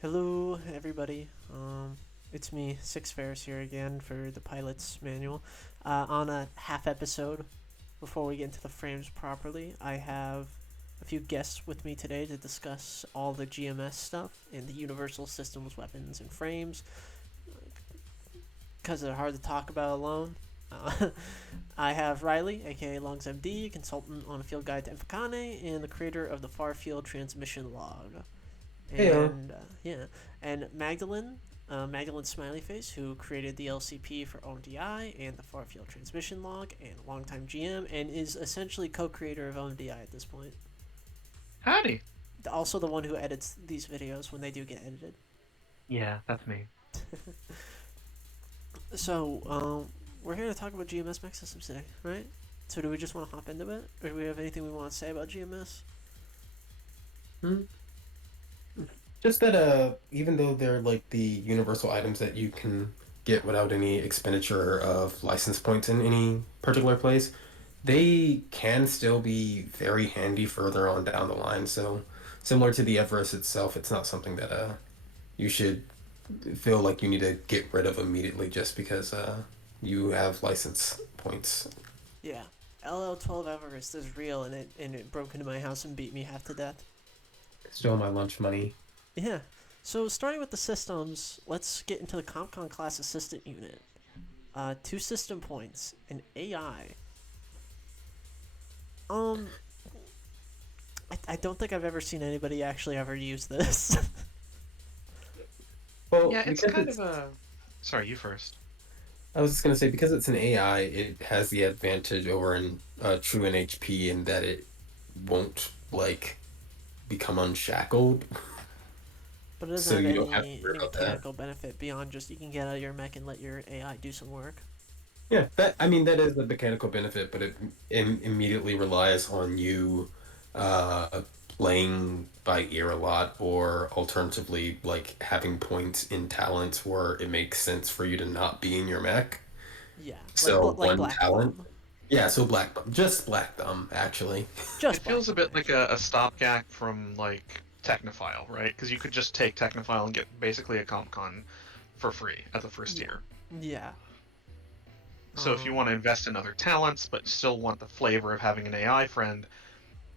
Hello, everybody. It's me, Six Ferris, here again for the pilot's manual. On a half episode, before we get into the frames properly, I have a few guests with me today to discuss all the GMS stuff and the universal systems, weapons, and frames, because they're hard to talk about alone. Uh, I have Riley, aka Longs MD, consultant on a field guide to Infocane, and the creator of the Far Field Transmission Log. Hey, Yeah, and Magdalene Smiley Face, who created the LCP for OMDI and the Far Field Transmission Log, and a longtime GM, and is essentially co-creator of OMDI at this point. Howdy. Also, the one who edits these videos when they do get edited. Yeah, that's me. So, we're here to talk about GMS mech systems today, right? So, do we just want to hop into it, or do we have anything we want to say about GMS? hmm? Just that even though they're like the universal items that you can get without any expenditure of license points in any particular place, they can still be very handy further on down the line. So similar to the Everest itself, it's not something that you should feel like you need to get rid of immediately just because you have license points. Yeah, LL12 Everest is real, and it broke into my house and beat me half to death. Still my lunch money. Yeah. So starting with the systems, let's get into the CompCon class assistant unit. Two system points, an AI. Um, I don't think I've ever seen anybody actually ever use this. Well, Yeah, it's because kind it's of a. Sorry, you first. I was just gonna say because it's an AI, it has the advantage over an true NHP in that it won't like become unshackled, But it doesn't so have you don't have to any worry about that. mechanical benefit beyond just you can get out of your mech and let your AI do some work. Yeah, that I mean that is the mechanical benefit, but it immediately relies on you uh playing by ear a lot, or alternatively like having points in talents where it makes sense for you to not be in your mech. Yeah, like So like one Black talent. Thumb. Yeah, so just Black Thumb, actually. Just It Black feels a Thumb bit like actually. a stopgap from like Technophile, right? Because you could just take Technophile and get basically a CompCon for free at the first Yeah. tier. Yeah. So if you want to invest in other talents but still want the flavor of having an AI friend,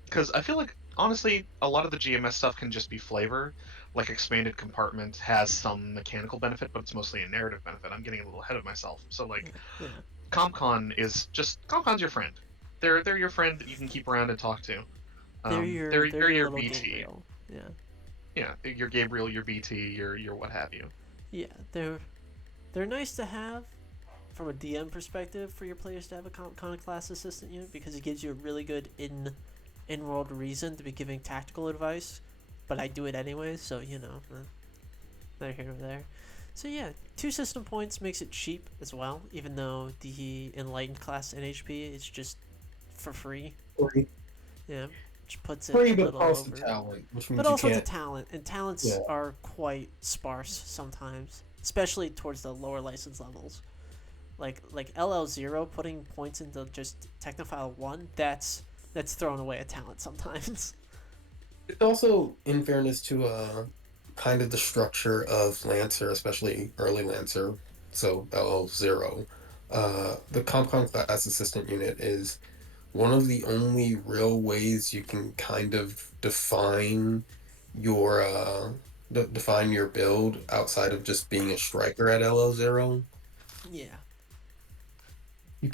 because I feel like honestly a lot of the GMS stuff can just be flavor. Like expanded compartment has some mechanical benefit, but it's mostly a narrative benefit. I'm getting a little ahead of myself. So Yeah. like Yeah. CompCon's your friend. They're your friend that you can keep around and talk to. They're They're your your little BT. Gabriel. Yeah. Yeah, your Gabriel, your BT, your what have you. Yeah. They're nice to have from a DM perspective for your players to have a Con class assistant unit because it gives you a really good in world reason to be giving tactical advice. But I do it anyway, so neither here nor there. So yeah, two system points makes it cheap as well, even though the enlightened class NHP is just for free. Free, Yeah, which puts it a free but little costs a over. talent, which But means you also it's a can't. talent, and talents Yeah. are quite sparse sometimes, especially towards the lower license levels. Like LL0 putting points into just Technophile 1, that's throwing away a talent sometimes. It's also, in fairness to kind of the structure of Lancer, especially early Lancer, so LL0, the Compound Class Assistant unit is one of the only real ways you can kind of your define your build outside of just being a striker at LL0. Yeah. You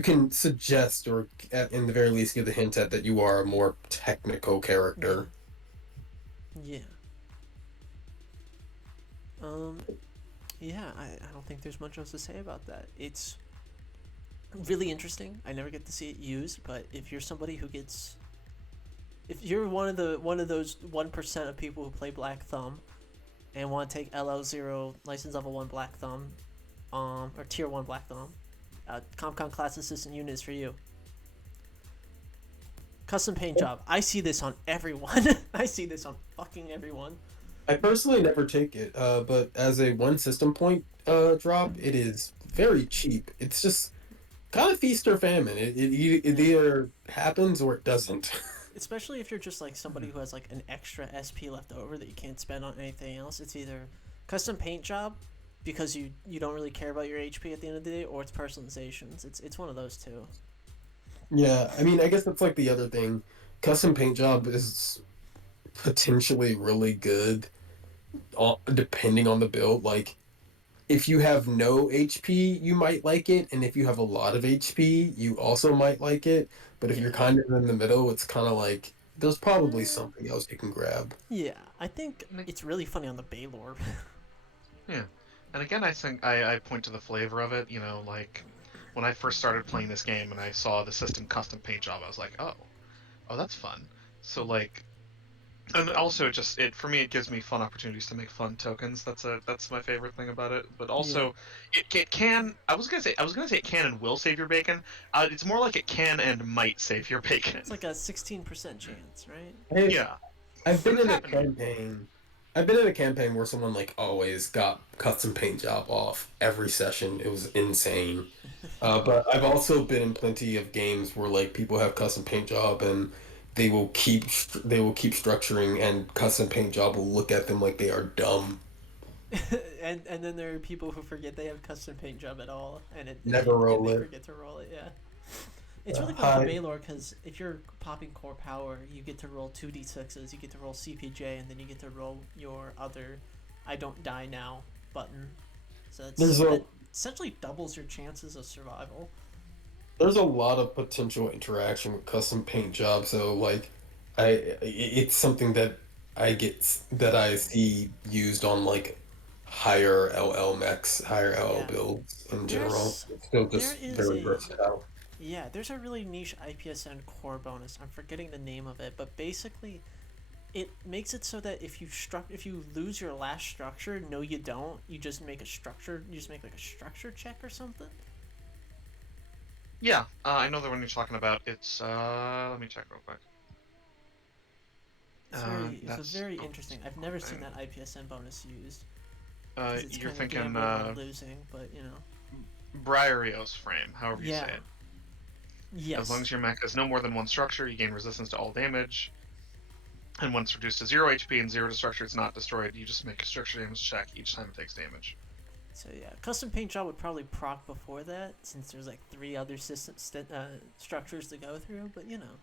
can suggest, or in the very least give the hint at that you are a more technical Yeah. character. Yeah. Um yeah, I don't think there's much else to say about that. It's really interesting. I never get to see it used, but if you're somebody who gets if you're one of those 1% of people who play Black Thumb and want to take LL0 license level 1 Black Thumb or tier 1 Black Thumb, CompCon class assistant unit is for you. Custom paint job. I see this on everyone. I see this on fucking everyone. I personally never take it, but as a one system point drop, it is very cheap. It's just kind of feast or famine. It Yeah. either happens or it doesn't. especially if you're just like somebody who has like an extra SP left over that you can't spend on anything else. It's either custom paint job because you don't really care about your HP at the end of the day, or it's personalizations. It's one of those two. Yeah, I mean, I guess that's like the other thing. Custom paint job is potentially really good, depending on the build. Like, if you have no HP, you might like it, and if you have a lot of HP, you also might like it. But if you're Yeah. kind of in the middle, it's kind of like there's probably Uh, something else you can grab. yeah, I think And it's really funny on the Baylor. yeah, and again, I think I point to the flavor of it. You know, like when I first started playing this game and I saw the system custom paint job, I was like, oh, that's fun. So like, and also it for me it gives me fun opportunities to make fun tokens. That's my favorite thing about it. But Yeah, also, it can. I was gonna say it can and will save your bacon. It's more like it can and might save your bacon. it's like a 16% chance, right? Hey, Yeah, I've but been it's in a happened. campaign. I've been in a campaign where someone like always got custom paint job off every session. It was insane. But I've also been in plenty of games where like people have custom paint job and they will keep structuring and custom paint job will look at them like they are dumb. And then there are people who forget they have custom paint job at all, and Never and roll they it. forget to roll it. Yeah, it's really fun with the Hi. Baylor because if you're popping core power, you get to roll 2d6s, you get to roll CPJ, and then you get to roll your other "I don't die now" button. So There's a that essentially doubles your chances of survival. there's a lot of potential interaction with custom paint jobs. So like, it's something that that I see used on like higher LL max, higher LL Yeah, builds in general. there's It's still there just is very a versatile. yeah, there's a really niche IPSN core bonus. I'm forgetting the name of it, but basically it makes it so that if you lose your last structure, no you don't. You just make a structure. You just make like a structure check or something. Yeah, I know the one you're talking about. It's let me check real quick. It's a That's very oh, interesting. I've never seen thing. that IPSN bonus used because it's You're kind of thinking gambling on losing, but you know. Briarios frame, however you say Yeah. it. As long Yes. as your mech has no more than one structure, you gain resistance to all damage. And when it's reduced to 0 HP and 0 to structure, it's not destroyed. You just make a structure damage check each time it takes damage. So yeah, custom paint job would probably proc before that since there's like three other structures to go through. But you know,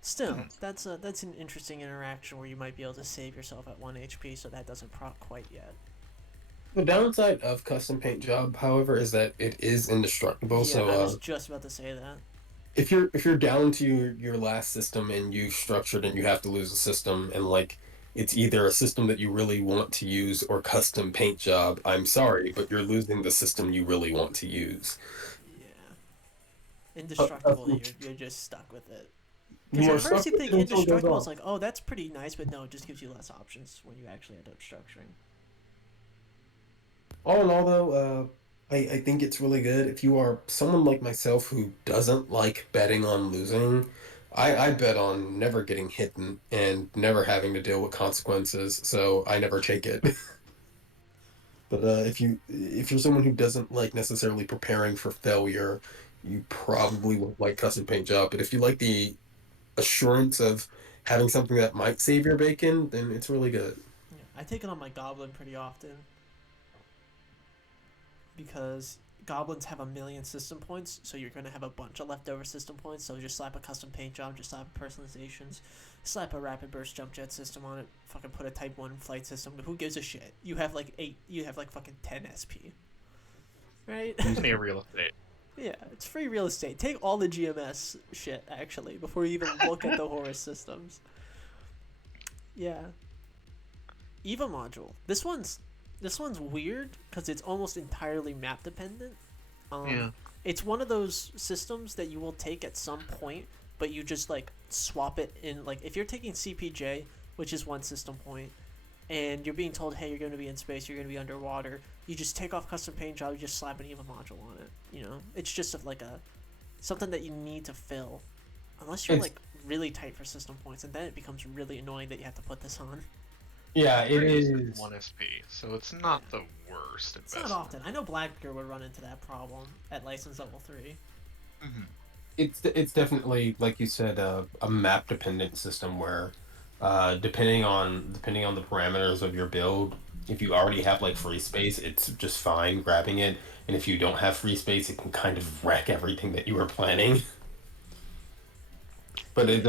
still, Mhm. that's an interesting interaction where you might be able to save yourself at 1 HP, so that doesn't proc quite yet. The downside of custom paint job, however, is that it is indestructible. Yeah, So I was just about to say that. if you're down to your last system and you structured and you have to lose a system and like it's either a system that you really want to use or custom paint job, I'm sorry, but you're losing the system you really want to use. Yeah, indestructible. Custom, You're just stuck with it. Because you at are first stuck you with think it until it goes indestructible is off. like, oh, that's pretty nice, but no, it just gives you less options when you actually end up structuring. All in all, though, I think it's really good. If you are someone like myself who doesn't like betting on losing, I bet on never getting hit and never having to deal with consequences, so I never take it. But if you're someone who doesn't like necessarily preparing for failure, you probably won't like custom paint job. But if you like the assurance of having something that might save your bacon, then it's really good. Yeah, I take it on my goblin pretty often because goblins have a million system points, so you're gonna have a bunch of leftover system points. So just slap a custom paint job, just slap personalizations, slap a rapid burst jump jet system on it. Fucking put a type 1 flight system. Who gives a shit? You have like 8. You have like fucking 10 SP, right? Plenty of real estate. Yeah, it's free real estate. Take all the GMS shit actually before you even look at the horror systems. Yeah, Eva module. This one's weird because it's almost entirely map dependent. Um, Yeah. it's one of those systems that you will take at some point, but you just like swap it in. Like if you're taking CPJ, which is one system point, and you're being told, hey, you're going to be in space, you're going to be underwater, you just take off custom paint job, you just slap an Eva module on it. You know, it's just like a something that you need to fill, unless you're It's like really tight for system points, and then it becomes really annoying that you have to put this on. yeah, it Very easy is. 1 SP, so it's not the worst It's not investment. often. I know Blackbeard would run into that problem at license level 3. Mm-hmm. it's definitely like you said a map dependent system where depending on the parameters of your build, if you already have like free space, it's just fine grabbing it, and if you don't have free space, it can kind of wreck everything that you were planning. But it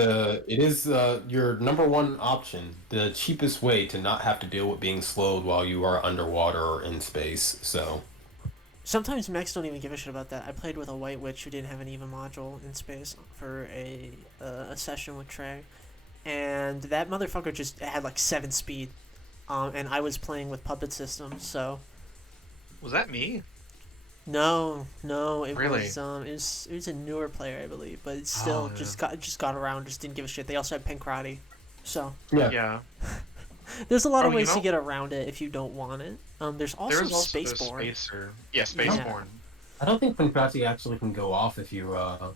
is your number one option, the cheapest way to not have to deal with being slowed while you are underwater or in space. So Sometimes mechs don't even give a shit about that. I played with a White Witch who didn't have an EVA module in space for a session with Trey, and that motherfucker just had like 7 speed. And I was playing with puppet systems, so Was that me? no, it Really? was it was a newer player, I believe, but it Oh, still yeah. just got around, just didn't give a shit. They also had pink karate, so yeah, Yeah. there's a lot Oh, of you ways to know, get around it if you don't want it. There's there also is also the Spaceborne. Spacer. Yeah, Yeah, Spaceborne. I don't think Pancrati actually can go off if you are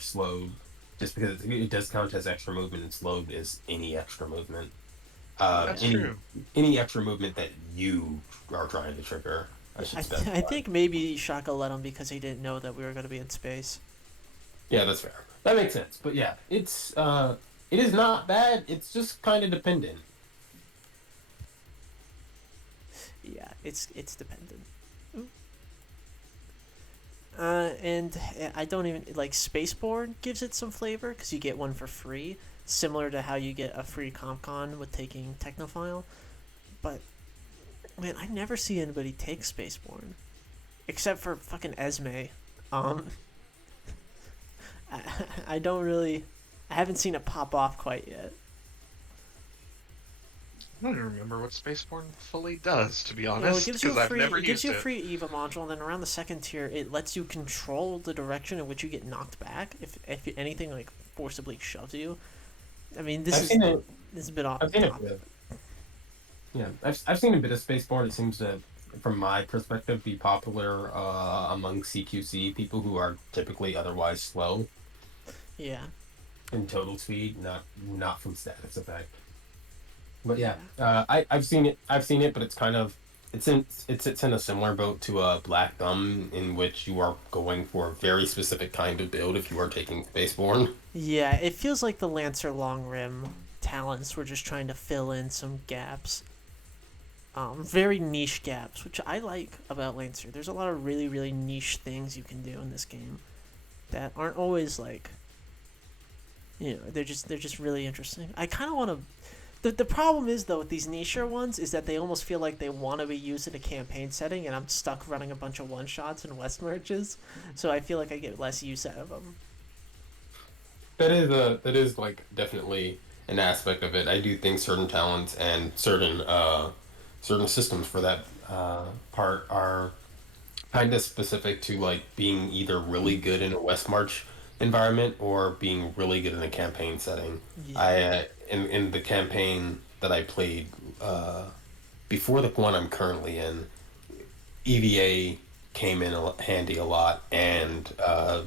slowed, just because it does count as extra movement, and slowed is any extra movement. Uh, That's any true. any extra movement that you are trying to trigger, I yeah. should I specify. think maybe Shaka let him because he didn't know that we were gonna be in space. Yeah, that's fair. That makes sense. But yeah, it is not bad. It's just kind of dependent. Yeah, it's dependent. And I don't even like Spaceborne gives it some flavor because you get one for free, similar to how you get a free CompCon with taking Technophile. But man, I never see anybody take Spaceborne except for fucking Esme. Um, I, I don't really, I haven't seen it pop off quite yet. I don't even remember what Spaceborne fully does, to be You know, honest, because I've never it gives used you a it. free Eva module, and then around the second tier, it lets you control the direction in which you get knocked back if anything like forcibly shoves you. I mean, I've seen it. this is a bit off I've the seen it. topic. Yeah, I've seen a bit of Spaceborne. It seems to, from my perspective, be popular among CQC people who are typically otherwise slow Yeah, in total speed, not from status effect. But yeah, yeah, I've seen it. I've seen it, but it's kind of it's in a similar boat to a Black Thumb, in which you are going for a very specific kind of build if you are taking Spaceborne. yeah. It feels like the Lancer Long Rim talents were just trying to fill in some gaps. Very niche gaps, which I like about Lancer. There's a lot of really niche things you can do in this game that aren't always like, they're just really interesting. I kind of want to. The problem is though with these niche ones is that they almost feel like they want to be used in a campaign setting, and I'm stuck running a bunch of one shots and West merges, so I feel like I get less use out of them. That is like definitely an aspect of it. I do think certain talents and certain systems for that part are kind of specific to like being either really good in a West March environment or being really good in a campaign setting. Yeah, In the campaign that I played uh, before the one I'm currently in, EVA came in handy a lot, and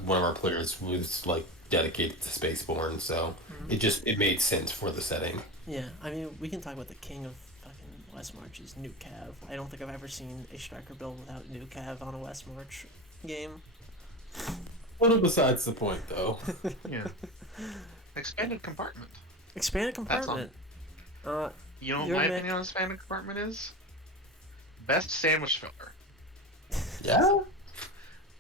one of our players was like dedicated to Spaceborne, so mm-hmm. it made sense for the setting. Yeah. I mean, we can talk about the king of fucking West Marches, Nuke Cav. I don't think I've ever seen a striker build without Nuke Cav on a West March game. A little besides the point, though. Yeah. Expanded compartment. Expanded That's on. compartment. Uh, You know what your my mech. opinion on expanded compartment is? Best sandwich filler. Yeah.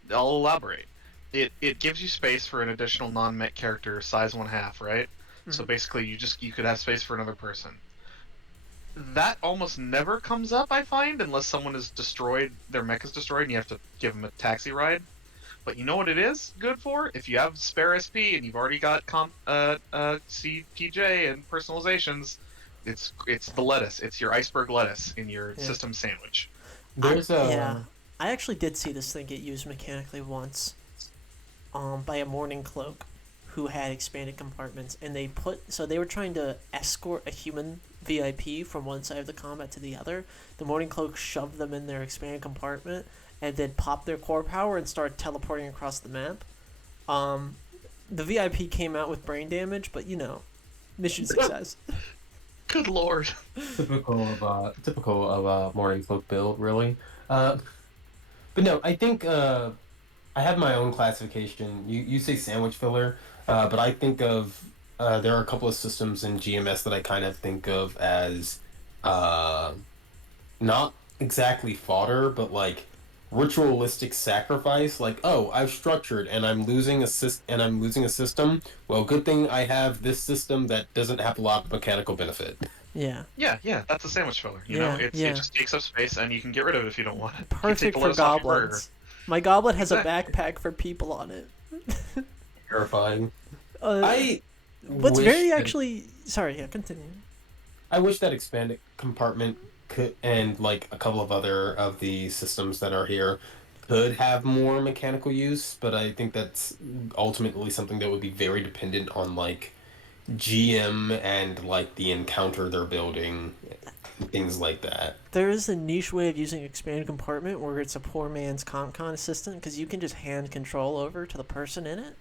I'll elaborate. It gives you space for an additional non-mech character, size 1/2, right? So Mhm. basically, you could have space for another person. That almost never comes up, I find, unless someone is destroyed, their mech is destroyed, and you have to give them a taxi ride. But you know what it is good for? If you have spare SP and you've already got CPJ and personalizations, it's the lettuce. It's your iceberg lettuce in your Yeah. system sandwich. There's Yeah. a I actually did see this thing get used mechanically once. By a morning cloak, who had expanded compartments, and they were trying to escort a human VIP from one side of the combat to the other. The morning cloak shoved them in their expanded compartment, and then popped their core power and started teleporting across the map. Um, the VIP came out with brain damage, but mission success. Good lord. typical of a morning cloak build, really. Uh, but no, I think I have my own classification. You say sandwich filler, but I think of there are a couple of systems in GMS that I kind of think of as uh, not exactly fodder, but like ritualistic sacrifice. Like, oh, I've structured and I'm losing a system. Well, good thing I have this system that doesn't have a lot of mechanical benefit. Yeah. Yeah, that's a sandwich filler. Yeah, It yeah. just takes up space, and you can get rid of it if you don't want it. You can take Perfect the for lettuce off your burger. goblins. My goblet has a Exactly. backpack for people on it. Terrifying. Uh, I what's wish very that actually sorry, yeah, continue. I wish that expanded compartment could, and like a couple of other of the systems that are here could have more mechanical use, but I think that's ultimately something that would be very dependent on like GM and like the encounter they're building, things like that. There is a niche way of using expanded compartment where it's a poor man's CompCon assistant because you can just hand control over to the person in it,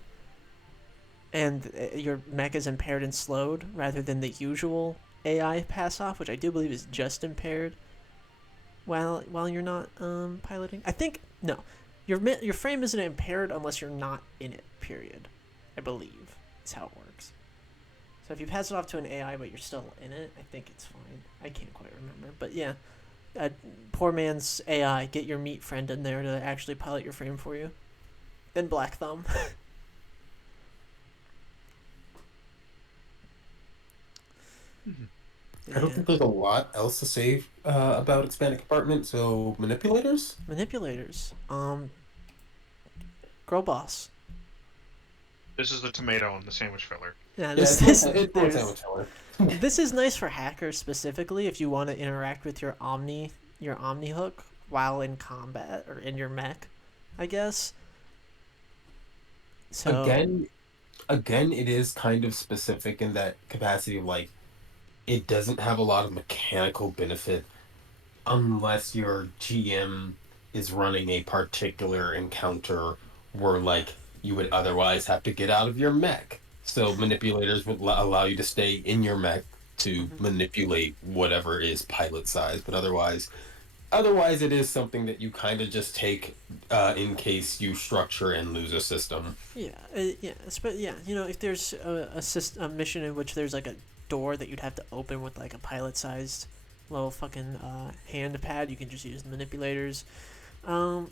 and your mech is impaired and slowed rather than the usual AI pass off, which I do believe is just impaired while you're not piloting. I think no, your frame isn't impaired unless you're not in it. Period. I believe is how it works. So if you pass it off to an AI but you're still in it, I think it's fine. I can't quite remember, but yeah, poor man's AI. Get your meat friend in there to actually pilot your frame for you. Then Black Thumb. I don't Yeah. think there's a lot else to say about expanded compartment. So manipulators. Manipulators. Girl boss. This is the tomato and the sandwich filler. Yeah, Yeah, it's more there's sandwich filler. this is nice for hackers specifically if you want to interact with your Omni hook while in combat or in your mech, I guess. So Again, again, it is kind of specific in that capacity of like it doesn't have a lot of mechanical benefit unless your GM is running a particular encounter where like you would otherwise have to get out of your mech. So manipulators would allow you to stay in your mech to mhm. manipulate whatever is pilot size, but otherwise it is something that you kind of just take in case you structure and lose a system. Yeah, yeah. If there's a mission in which there's like a door that you'd have to open with like a pilot-sized little fucking hand pad, you can just use the manipulators. Um,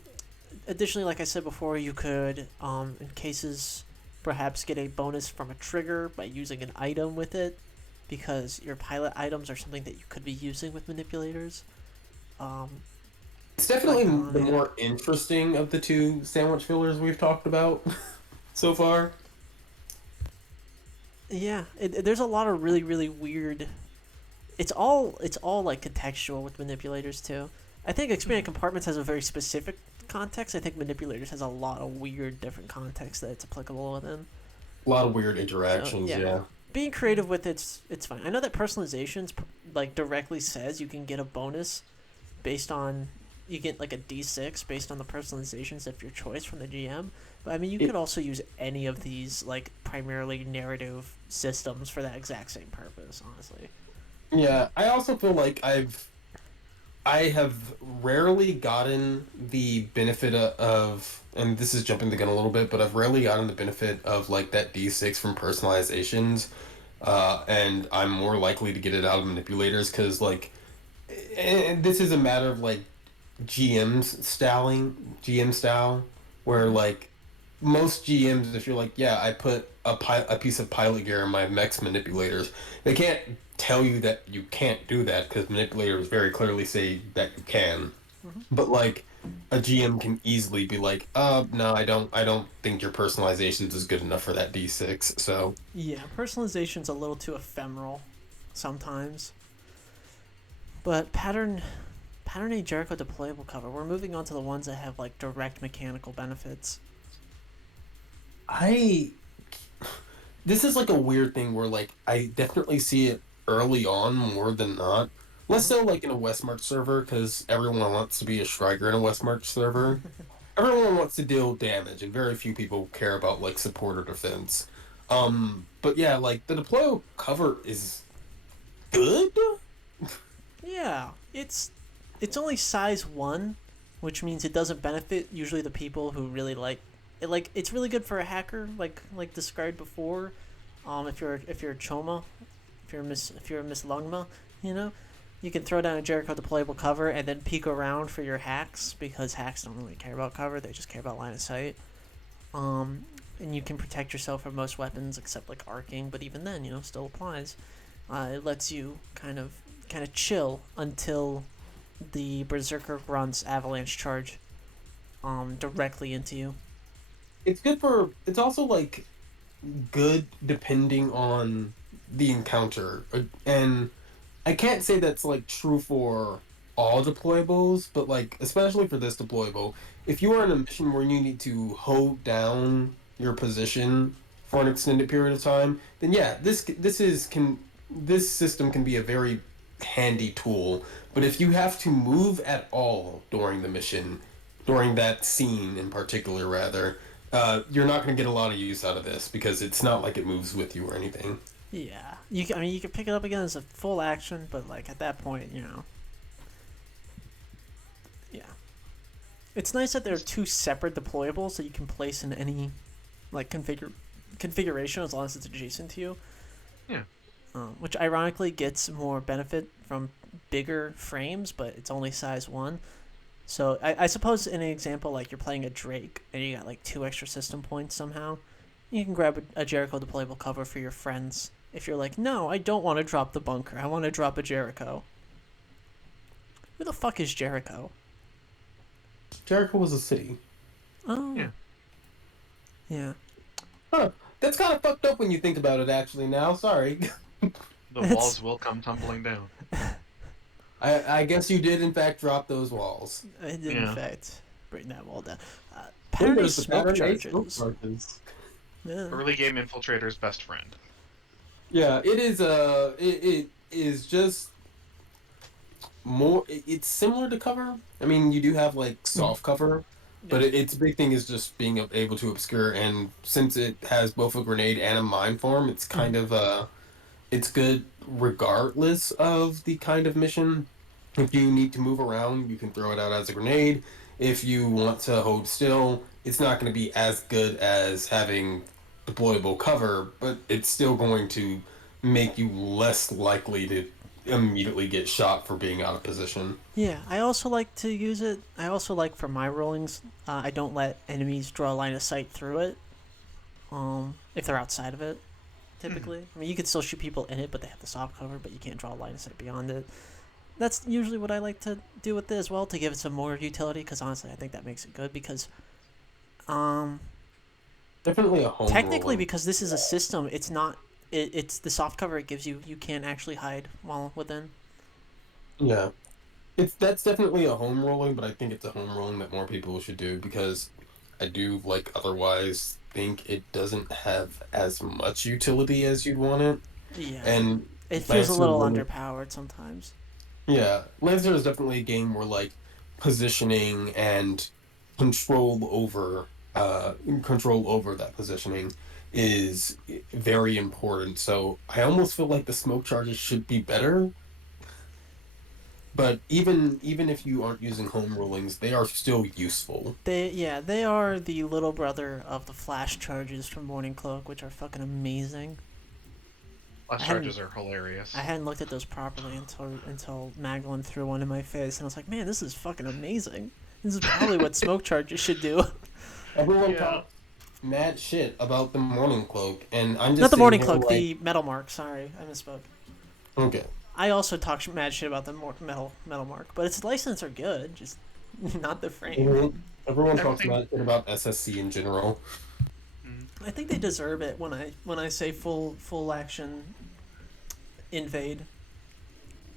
Additionally, like I said before, you could, in cases, perhaps get a bonus from a trigger by using an item with it, because your pilot items are something that you could be using with manipulators. Um, It's definitely like the yeah. more interesting of the two sandwich fillers we've talked about so far. Yeah, there's a lot of really really weird. It's all like contextual with manipulators too. I think expanded compartments has a very specific context. I think manipulators has a lot of weird different contexts that it's applicable within. A lot of weird So interactions, yeah, yeah. being creative with it's fine. I know that personalizations like directly says you can get a bonus based on you get like a D6 based on the personalizations of your choice from the GM. But I mean, you It, could also use any of these like primarily narrative systems for that exact same purpose. Honestly. yeah, I also feel like I have rarely gotten the benefit of, and this is jumping the gun a little bit, but I've rarely gotten the benefit of like that D6 from personalizations, and I'm more likely to get it out of manipulators because like, and this is a matter of like GM style, where Mm-hmm. like most GMs, if you're like, yeah, I put a piece of pilot gear in my mech's manipulators, they can't tell you that you can't do that because manipulators very clearly say that you can. Mm-hmm. But like a GM can easily be like, no, I don't think your personalizations is good enough for that D6. So Yeah, personalization's a little too ephemeral sometimes. But pattern A Jericho deployable cover. We're moving on to the ones that have like direct mechanical benefits. I this is like a weird thing where like I definitely see it early on more than not. Less Mm-hmm. so like in a Westmarch server because everyone wants to be a Striker in a Westmarch server. Everyone wants to deal damage, and very few people care about like support or defense. But yeah, like the deploy cover is good. Yeah, it's only size 1, which means it doesn't benefit usually the people who really like it's really good for a hacker, like described before. If you're a Choma, if you're a Miss Lungma, you know, you can throw down a Jericho deployable cover and then peek around for your hacks because hacks don't really care about cover; they just care about line of sight. Um, and you can protect yourself from most weapons except like arcing, but even then, still applies. It lets you kind of chill until the Berserker runs avalanche charge directly into you. It's good for. It's also like good depending on the encounter, and I can't say that's like true for all deployables, but like especially for this deployable, if you are in a mission where you need to hold down your position for an extended period of time, then yeah, this system can be a very handy tool. But if you have to move at all during the mission, during that scene in particular, rather, you're not going to get a lot of use out of this because it's not like it moves with you or anything. Yeah, I mean, you can pick it up again as a full action, but like at that point, yeah, it's nice that there are two separate deployables that you can place in any like configuration as long as it's adjacent to you. Yeah. Which ironically gets more benefit from bigger frames, but it's only size 1. So I suppose in an example like you're playing a Drake and you got like 2 extra system points somehow, you can grab a Jericho deployable cover for your friends. If you're like, no, I don't want to drop the bunker. I want to drop a Jericho. Who the fuck is Jericho? Jericho was a city. Oh. Yeah. Yeah. Huh. That's kind of fucked up when you think about it, actually, now. Sorry. The walls will come tumbling down. I guess you did, in fact, drop those walls. I did, in Yeah. fact, bring that wall down. Ooh, Parody there's the smoke pattern A smoke charges. charges. Yeah. Early game infiltrator's best friend. Yeah, it is. It is just more. It's similar to cover. I mean, you do have like soft cover, but its big thing is just being able to obscure. And since it has both a grenade and a mine form, it's kind of it's good regardless of the kind of mission. If you need to move around, you can throw it out as a grenade. If you want to hold still, it's not going to be as good as having deployable cover, but it's still going to make you less likely to immediately get shot for being out of position. Yeah, I also like to use it. I also like for my rollings, I don't let enemies draw a line of sight through it. If they're outside of it, typically. I mean, you can still shoot people in it, but they have the soft cover, but you can't draw a line of sight beyond it. That's usually what I like to do with it as well to give it some more utility. Because honestly, I think that makes it good. Because, Definitely a home technically, roll. because this is a system, it's not. It's the soft cover it gives you. You can't actually hide while within. Yeah. That's definitely a home rolling, but I think it's a home rolling that more people should do because I do like otherwise think it doesn't have as much utility as you'd want it. Yeah, And it feels a Lancer little really- underpowered sometimes. Yeah, Lancer is definitely a game where like positioning and control over control over that positioning is very important. So I almost feel like the smoke charges should be better. But even if you aren't using home rollings, they are still useful. They are the little brother of the flash charges from Morning Cloak, which are fucking amazing. Flash I hadn't- charges are hilarious. I hadn't looked at those properly until Magdalene threw one in my face, and I was like, man, this is fucking amazing. This is probably what smoke charges should do. Everyone Yeah. talks mad shit about the morning cloak, and I'm just Not the sitting Morning here Cloak, like, the Metal Mark. Sorry, I misspoke. okay. I also talk mad shit about the metal Mark, but its license are good, just not the frame. Everyone talks Everything- mad shit about SSC in general. I think they deserve it when I say full action invade,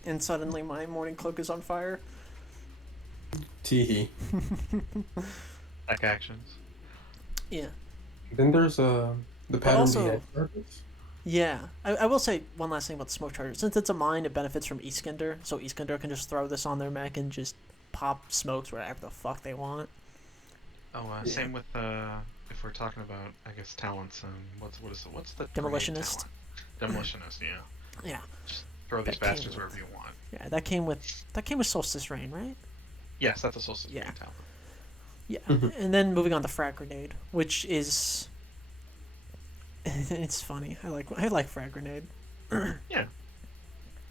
and suddenly my Morning Cloak is on fire. Teehee. Tech actions. Yeah. Then there's the pattern also- behind purpose. Yeah, I will say one last thing about the smoke charger. Since it's a mine, it benefits from Iskander, so Iskander can just throw this on their mech and just pop smokes wherever the fuck they want. Oh, Yeah. same with if we're talking about, I guess, talents and what's the grenade Demolitionist. talent? Demolitionist, yeah. Yeah, Throw these That came bastards with- wherever you want. yeah, that came with Solstice Rain, right? Yes, that's a solstice Yeah. talent. Yeah, Mhm. and then moving on to frag grenade, which is it's funny. I like frag grenade. Yeah,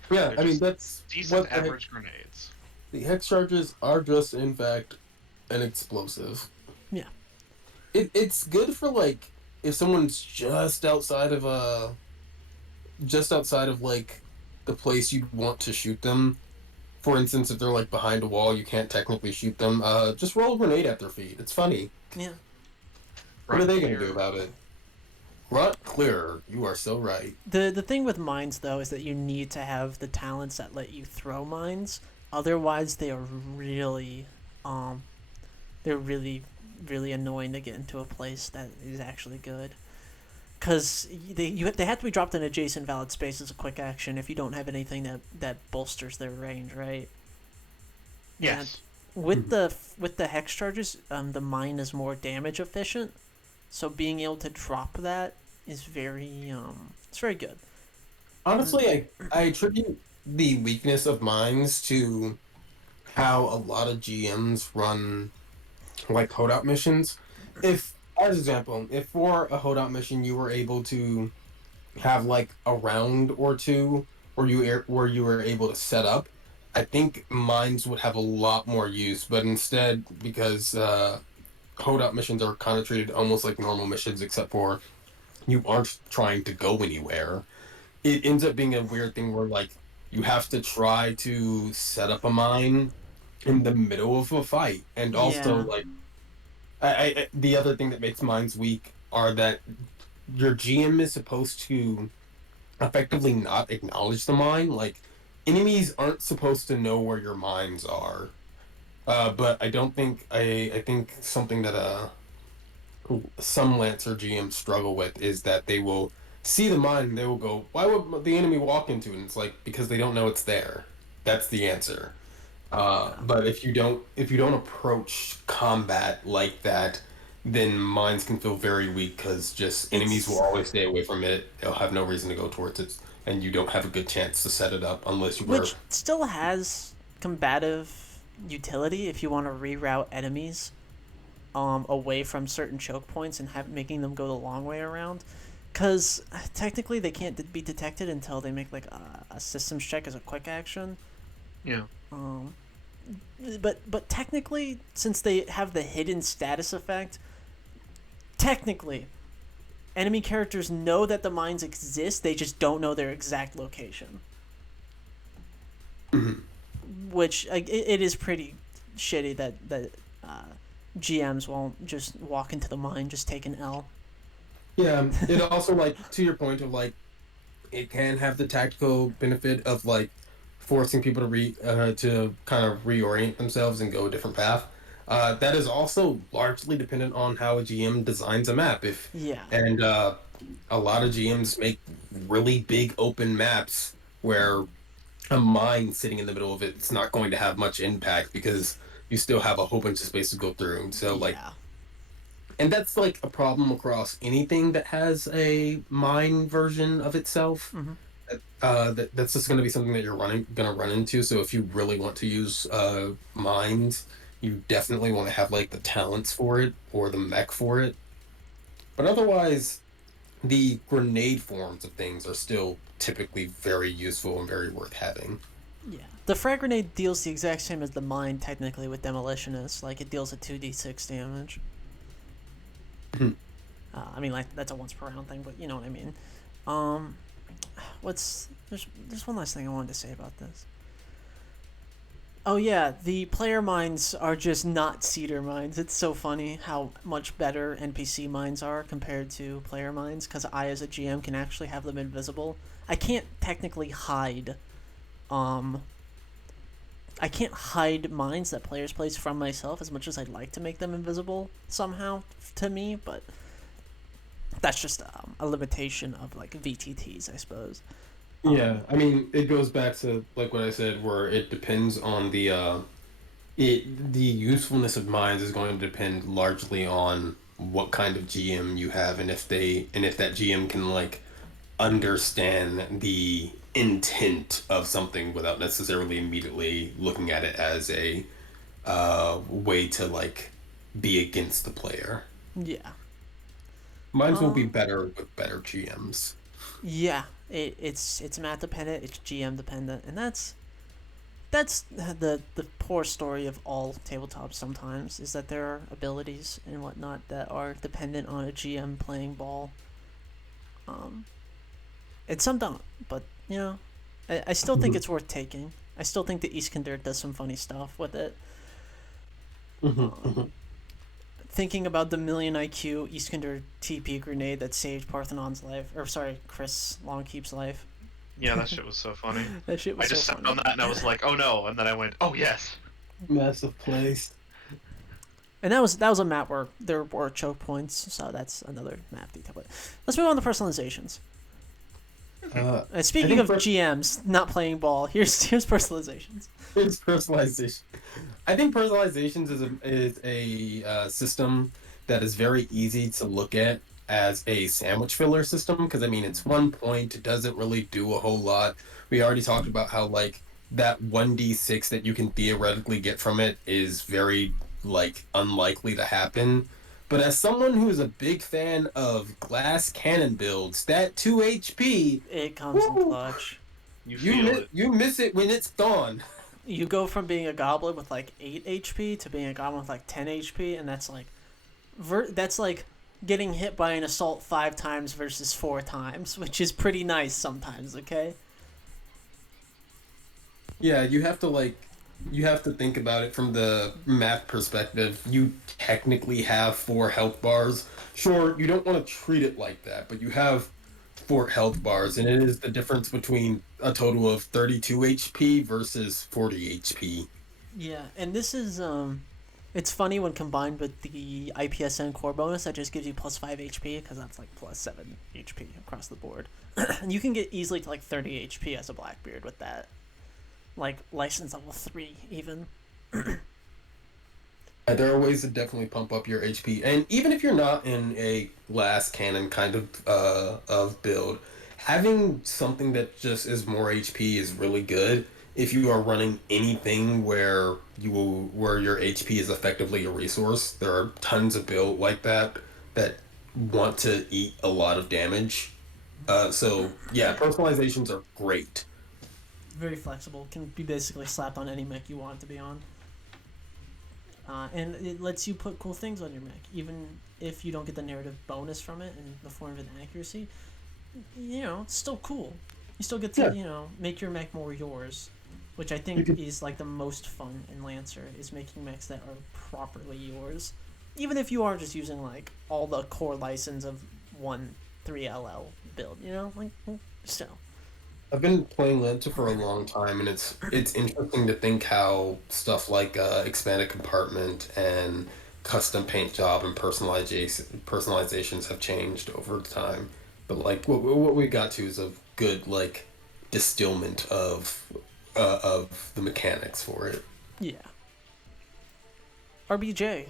Yeah, they're I mean just that's decent what average grenades. the hex charges are just in fact an explosive. Yeah, It's good for like if someone's just outside of like the place you'd want to shoot them. For instance, if they're like behind a wall, you can't technically shoot them. Just roll a grenade at their feet. It's funny. yeah. What are Run they gonna do clear. about it? Grunt clear. You are so right. The thing with mines though is that you need to have the talents that let you throw mines. Otherwise, they are really, um, they're really annoying to get into a place that is actually good. Cause they have to be dropped in adjacent valid space as a quick action if you don't have anything that bolsters their range, right? And Yes. with the hex charges, the mine is more damage efficient, so being able to drop that is it's very good. Honestly, I attribute the weakness of mines to how a lot of GMs run like holdout missions. If, as example, if for a holdout mission you were able to have like a round or two where you were able to set up, I think mines would have a lot more use. But instead, because holdout missions are kind of treated almost like normal missions, except for you aren't trying to go anywhere, it ends up being a weird thing where like you have to try to set up a mine in the middle of a fight, and also Yeah, like the other thing that makes mines weak are that your GM is supposed to effectively not acknowledge the mine. Like enemies aren't supposed to know where your mines are. But I don't think I think something that some Lancer GMs struggle with is that they will see the mine and they will go, "Why would the enemy walk into it?" And it's like because they don't know it's there. That's the answer. yeah. But if you don't approach combat like that, then mines can feel very weak because just enemies will It's always stay away from it. They'll have no reason to go towards it, and you don't have a good chance to set it up unless you were. which still has combative utility if you want to reroute enemies away from certain choke points and have making them go the long way around. Because technically they can't be detected until they make like a systems check as a quick action. Yeah. Um, but technically, since they have the hidden status effect, technically enemy characters know that the mines exist. They just don't know their exact location, Mhm. which it is pretty shitty that uh, GMs won't just walk into the mine, just take an L. Yeah, it also like to your point of like it can have the tactical benefit of like forcing people to kind of reorient themselves and go a different path. That is also largely dependent on how a GM designs a map. If Yeah, and A lot of GMs make really big open maps where a mine sitting in the middle of it's not going to have much impact because you still have a whole bunch of space to go through. So like yeah. and that's like a problem across anything that has a mine version of itself. Mm-hmm. That's just going to be something that you're going to run into. So if you really want to use mines, you definitely want to have like the talents for it or the mech for it. But otherwise, the grenade forms of things are still typically very useful and very worth having. Yeah. The frag grenade deals the exact same as the mine technically with demolitionist. Like it deals a 2d6 damage. I mean, like that's a once per round thing, but you know what I mean. Um, there's one last thing I wanted to say about this. Oh yeah, the player mines are just not cedar mines. It's so funny how much better NPC mines are compared to player mines because I as a GM can actually have them invisible. I can't technically hide um I can't hide mines that players place from myself as much as I'd like to make them invisible somehow to me, but that's just a limitation of like VTTs, I suppose. Yeah, I mean, it goes back to like what I said, where it depends on the usefulness of mines is going to depend largely on what kind of GM you have and if that GM can like understand the intent of something without necessarily immediately looking at it as a way to like be against the player. Yeah. Mine will be Uh, better with better GMs. yeah. It's math dependent. It's GM dependent, and that's the poor story of all tabletops. Sometimes is that there are abilities and whatnot that are dependent on a GM playing ball. Um, and some don't, but I still think Mhm. it's worth taking. I still think the Iskander does some funny stuff with it. Mhm, Um, mhm. Thinking about the million IQ Iskander TP grenade that saved Parthenon's life, or sorry, Chris Longkeep's life. Yeah, that shit was so funny. That shit was I so just sat funny. on that and I was like, oh no, and then I went, oh yes. Massive place. And that was a map where there were choke points, so that's another map detail. But let's move on to personalizations. And I speaking think of GMs not playing ball, here's personalizations. it's personalization. I think personalizations is a system that is very easy to look at as a sandwich filler system because I mean it's 1 point, it doesn't really do a whole lot. We already talked about how like that 1d6 that you can theoretically get from it is very like unlikely to happen. But as someone who is a big fan of glass cannon builds, that 2 HP, It comes in woo, clutch. You feel it. you miss it when it's gone. You go from being a goblin with like 8 HP to being a goblin with like 10 HP, and that's like getting hit by an assault 5 times versus 4 times, which is pretty nice sometimes. Okay. Yeah, you have to think about it from the map perspective. You technically have 4 health bars. Sure, you don't want to treat it like that, but you have 4 health bars, and it is the difference between a total of 32 HP versus 40 HP. Yeah, and this is it's funny when combined with the IPSN core bonus that just gives you plus 5 HP because that's like plus 7 HP across the board. And you can get easily to like 30 HP as a Blackbeard with that, like license level 3 even. There are ways to definitely pump up your HP, and even if you're not in a glass cannon kind of build, having something that just is more HP is really good. If you are running anything where your HP is effectively a resource, there are tons of build like that want to eat a lot of damage. So yeah, personalizations are great. Very flexible, can be basically slapped on any mech you want it to be on. And it lets you put cool things on your mech, even if you don't get the narrative bonus from it in the form of an accuracy. It's still cool. You still get to Yeah, make your mech more yours, which I you think could. is like the most fun in Lancer is making mechs that are properly yours, even if you are just using like all the core license of one 3LL build. Still. I've been playing Lanta for a long time, and it's interesting to think how stuff like expanded compartment and custom paint job and personalizations have changed over time. But like what we got to is a good like distillment of the mechanics for it. Yeah. RBJ.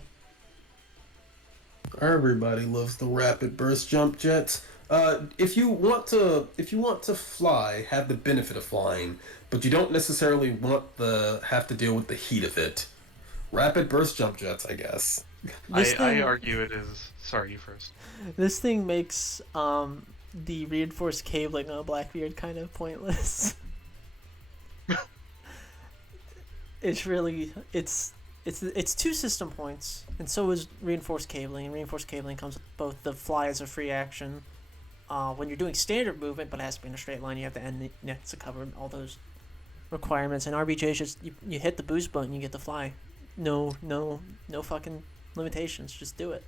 Everybody loves the rapid burst jump jets. If you want to fly, have the benefit of flying, but you don't necessarily want the have to deal with the heat of it. Rapid burst jump jets, I guess. This I thing argue it is. Sorry, you first. this thing makes the reinforced cabling on Blackbeard kind of pointless. It's really it's 2 system points, and so is reinforced cabling. And reinforced cabling comes with both the fly as a free action. When you're doing standard movement, but it has to be in a straight line, you have to end next to cover all those requirements. And RBJ is just you hit the boost button, you get to fly. No fucking limitations. Just do it.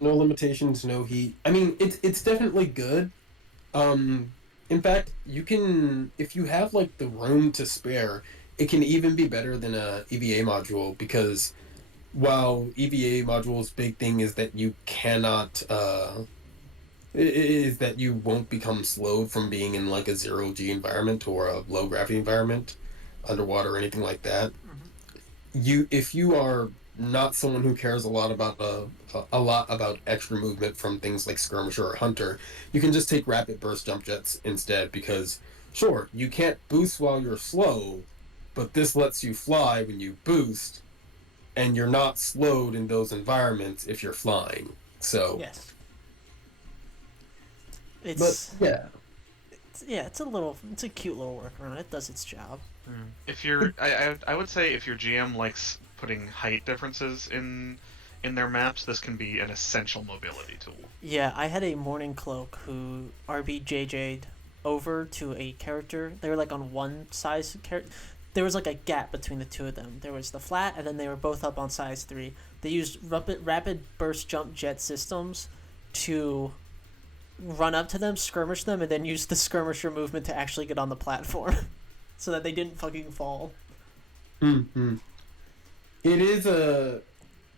No limitations, no heat. I mean, it's definitely good. Um, in fact, you can if you have like the room to spare, it can even be better than a EVA module because while EVA module's big thing is that you cannot is that you won't become slowed from being in like a 0G environment or a low gravity environment, underwater or anything like that. If you are not someone who cares a lot about a lot about extra movement from things like skirmisher or hunter, you can just take rapid burst jump jets instead because sure, you can't boost while you're slow, but this lets you fly when you boost, and you're not slowed in those environments if you're flying. So, Yes. but yeah, It's a cute little workaround. It does its job. If you're, I would say if your GM likes putting height differences in their maps, this can be an essential mobility tool. Yeah, I had a Morning Cloak who RBJJ'd over to a character. They were like on one size character. There was like a gap between the two of them. There was the flat, and then they were both up on size 3. They used rapid burst jump jet systems to run up to them, skirmish them, and then use the skirmisher movement to actually get on the platform, so that they didn't fucking fall. mm-hmm.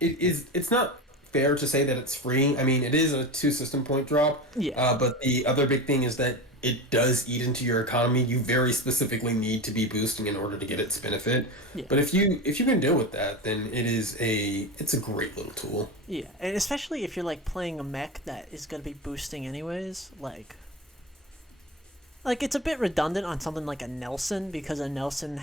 It's not fair to say that it's free. I mean, it is a 2 system point drop. Yeah. But the other big thing is that it does eat into your economy. You very specifically need to be boosting in order to get its benefit. Yeah. But if you can deal with that, then it's a great little tool. Yeah, and especially if you're like playing a mech that is gonna be boosting anyways, like it's a bit redundant on something like a Nelson because a Nelson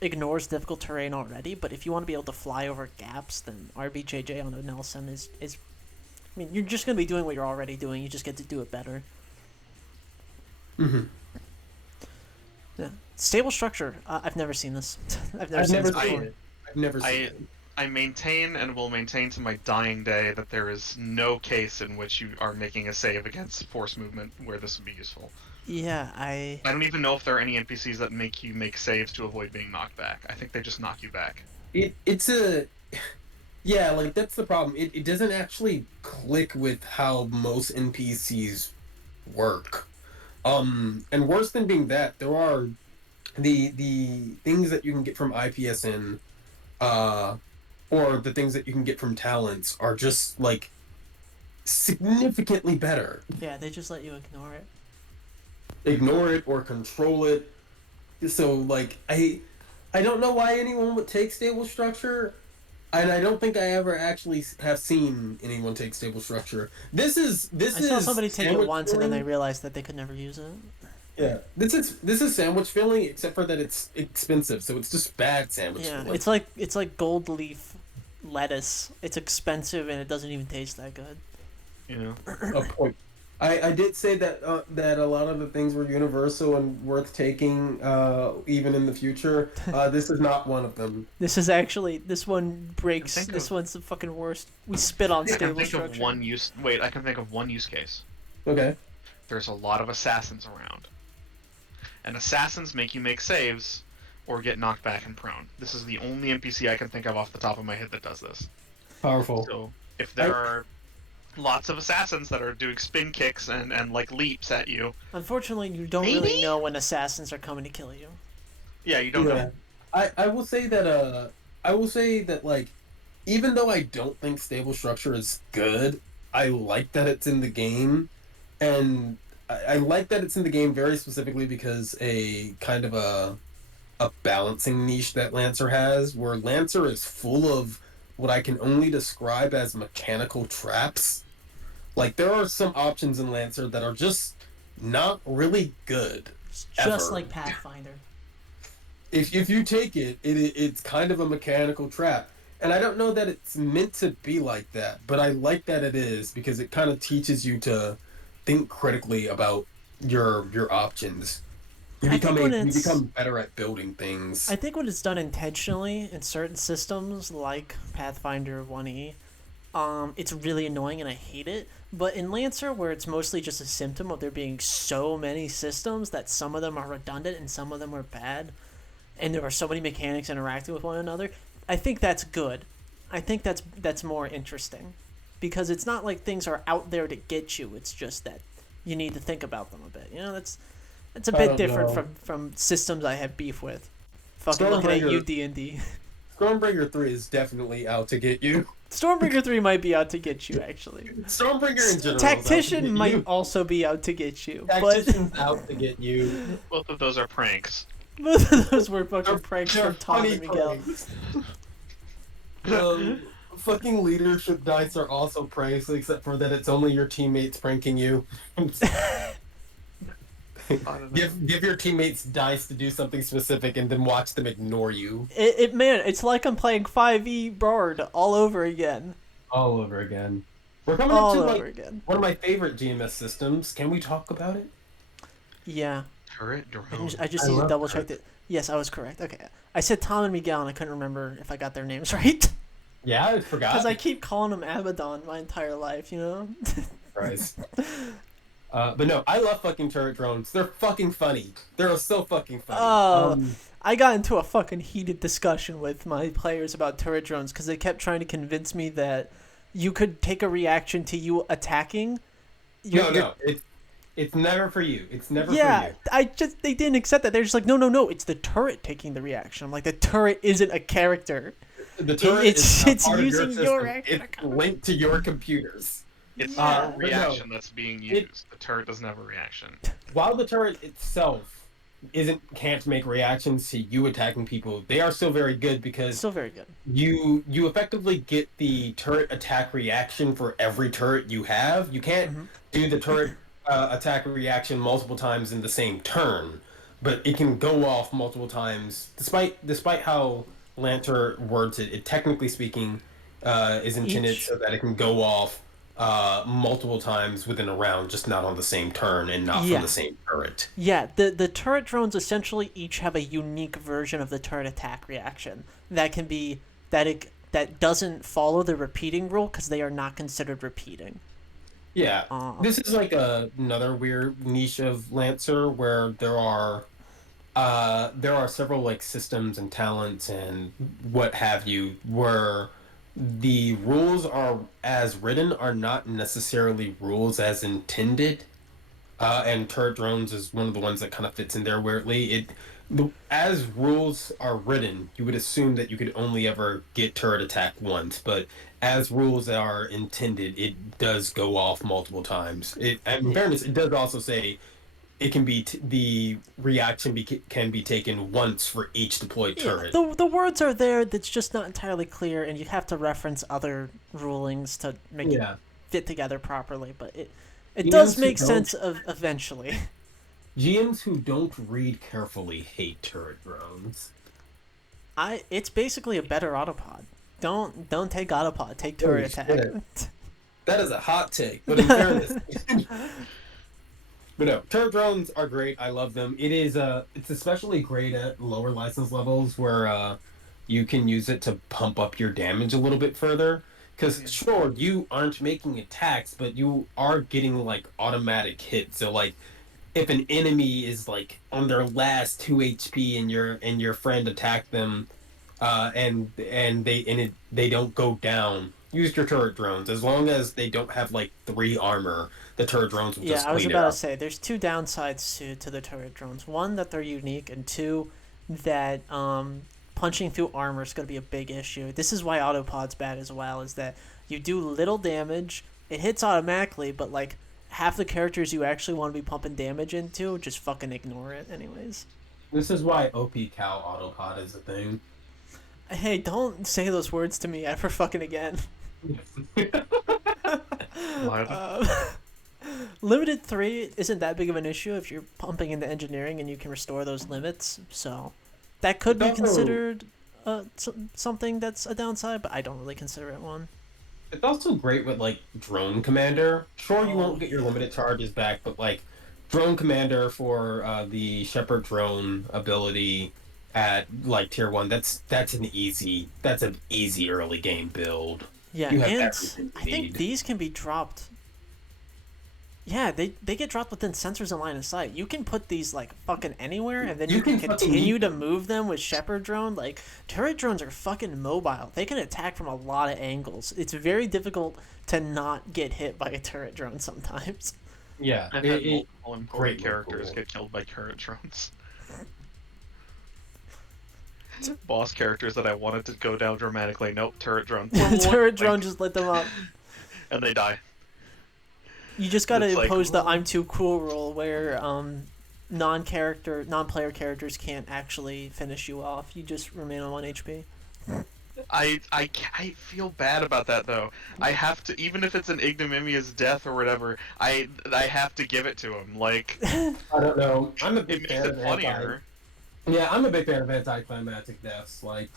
ignores difficult terrain already. But if you want to be able to fly over gaps, then RBJJ on a Nelson is. I mean, you're just gonna be doing what you're already doing. You just get to do it better. Mm-hmm. Yeah, stable structure. I've never seen this. I've never I've seen never this seen before. it. I've never seen I it. I maintain and will maintain to my dying day that there is no case in which you are making a save against force movement where this would be useful. Yeah, I don't even know if there are any NPCs that make you make saves to avoid being knocked back. I think they just knock you back. It's a yeah, like that's the problem. It doesn't actually click with how most NPCs work. And worse than being that, there are the things that you can get from IPSN, or the things that you can get from talents are just like significantly better. yeah, they just let you ignore it. Ignore it or control it. So like I don't know why anyone would take stable structure, and I don't think I ever actually have seen anyone take stable structure. I saw somebody take it sandwich once and then they filling. realized that they could never use it. Yeah, this is sandwich filling, except for that it's expensive, so it's just bad sandwich Yeah, filling. it's like gold leaf lettuce. It's expensive and it doesn't even taste that good. You know? A point. I did say that that a lot of the things were universal and worth taking, even in the future. This is not one of them. This one breaks. Think This of- one's the fucking worst. We spit on I can stable think structure. of one use. Wait, I can think of one use case. Okay. There's a lot of assassins around, and assassins make you make saves or get knocked back and prone. This is the only NPC I can think of off the top of my head that does this. Powerful. So if there are lots of assassins that are doing spin kicks and like leaps at you, Unfortunately, you don't really Maybe? know when assassins are coming to kill you. yeah, you don't know. I will say that like, even though I don't think stable structure is good, I like that it's in the game, and I like that it's in the game very specifically because a kind of a balancing niche that Lancer has, where Lancer is full of what I can only describe as mechanical traps. Like, there are some options in Lancer that are just not really good. It's just Ever. like Pathfinder. If you take it's kind of a mechanical trap. And I don't know that it's meant to be like that, but I like that it is because it kind of teaches you to think critically about your options. You I think when you it's- become better at building things. I think when it's done intentionally in certain systems like Pathfinder 1E, it's really annoying and I hate it. But in Lancer, where it's mostly just a symptom of there being so many systems that some of them are redundant and some of them are bad, and there are so many mechanics interacting with one another, I think that's good. I think that's more interesting, because it's not like things are out there to get you. It's just that you need to think about them a bit. You know, that's a I bit don't different know. from systems I have beef with. Fucking looking at you, D&D. Stormbreaker 3 is definitely out to get you. Stormbreaker 3 might be out to get you, actually. Stormbreaker in general. Tactician is out to might get you. also be out to get you, Tactician's out to get you. Both of those are pranks. but both of those were fucking pranks They're from Tom funny and Miguel. pranks. Fucking leadership dice are also pranks, except for that it's only your teammates pranking you. I don't know. Give your teammates dice to do something specific and then watch them ignore you Man, it's like I'm playing 5e Bard all over again. all over again. We're coming All into over like again. one of my favorite GMS systems. Can we talk about it? Yeah. Turret drone. I just I need to love double check that. Yes, I was correct. Okay. I said Tom and Miguel, and I couldn't remember if I got their names right. Yeah, I forgot. Because I keep calling them Abaddon my entire life, you know? Christ. But no, I love fucking turret drones. They're fucking funny. They're so fucking funny. I got into a fucking heated discussion with my players about turret drones because they kept trying to convince me that you could take a reaction to you attacking. No, it's never for you. It's never for Yeah, you. they didn't accept that. They're just like, no, it's the turret taking the reaction. I'm like, the turret isn't a character. The turret It's part of using your system. It's linked to your computers. It's Yeah. your reaction that's being used. The turret doesn't have a reaction. While the turret itself can't make reactions to you attacking people, they are still very good because Still very good. you effectively get the turret attack reaction for every turret you have. You can't do the turret attack reaction multiple times in the same turn, but it can go off multiple times. Despite how Lancer words it, technically speaking, is intended so that it can go off multiple times within a round, just not on the same turn and not from the same turret. Yeah, the turret drones essentially each have a unique version of the turret attack reaction that can be that doesn't follow the repeating rule because they are not considered repeating. Yeah, this is like another weird niche of Lancer where there are several like systems and talents and what have you where the rules are as written are not necessarily rules as intended, and turret drones is one of the ones that kind of fits in there weirdly. As rules are written, you would assume that you could only ever get turret attack once, but as rules are intended, it does go off multiple times. In fairness, it does also say it can be the reaction can be taken once for each deployed turret. The words are there. That's just not entirely clear, and you have to reference other rulings to make it fit together properly. But it does make sense eventually. GMs who don't read carefully hate turret drones. It's basically a better autopod. Don't take autopod. Take turret attack. That is a hot take, but in fairness. But no, turret drones are great. I love them. It's especially great at lower license levels where you can use it to pump up your damage a little bit further. Because sure, you aren't making attacks, but you are getting like automatic hits. So like, if an enemy is like on their last 2 HP and your friend attacked them, and they don't go down, use your turret drones. As long as they don't have like 3 armor, the turret drones will just clean it up. Yeah, I was about to say, there's 2 downsides to the turret drones. 1, that they're unique, and 2, that punching through armor is going to be a big issue. This is why autopod's bad as well, is that you do little damage, it hits automatically, but like half the characters you actually want to be pumping damage into, just fucking ignore it anyways. This is why OP Cow autopod is a thing. Hey, don't say those words to me ever fucking again. Limited 3 isn't that big of an issue if you're pumping into engineering and you can restore those limits, so that could be considered something that's a downside, but I don't really consider it one. It's also great with like Drone Commander. Sure, you won't get your limited charges back, but like Drone Commander for the Shepherd drone ability at like tier 1, that's an easy early game build. Yeah, and I think these can be dropped. Yeah, they get dropped within sensors and line of sight. You can put these like fucking anywhere, and then you can continue to move them with Shepherd drone. Like, turret drones are fucking mobile. They can attack from a lot of angles. It's very difficult to not get hit by a turret drone sometimes. Yeah, I've had multiple important characters get killed by turret drones. Boss characters that I wanted to go down dramatically. Nope, turret drone. Turret drone just lit them up. And they die. You just gotta impose the I'm too cool rule where non-player characters can't actually finish you off. You just remain on 1 HP. I feel bad about that though. I have to, even if it's an ignominious death or whatever. I have to give it to him. Like I don't know. I'm a it big makes fan it of anti. funnier, Yeah, I'm a big fan of anticlimactic deaths. Like,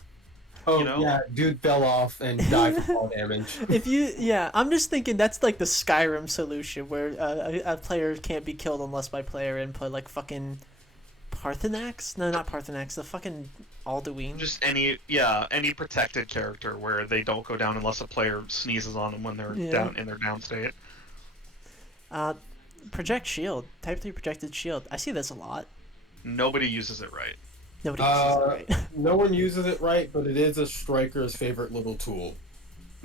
you oh know. yeah, dude fell off and died from fall damage. Yeah, I'm just thinking that's like the Skyrim solution where a player can't be killed unless by player input, like fucking Parthenax. No, not Parthenax. The fucking Alduin. Just any protected character where they don't go down unless a player sneezes on them when they're Yeah. down in their down state. Uh, Project Shield. Type 3 projected shield. I see this a lot. Nobody uses it right. Nobody uses it right. No one uses it right, but it is a striker's favorite little tool.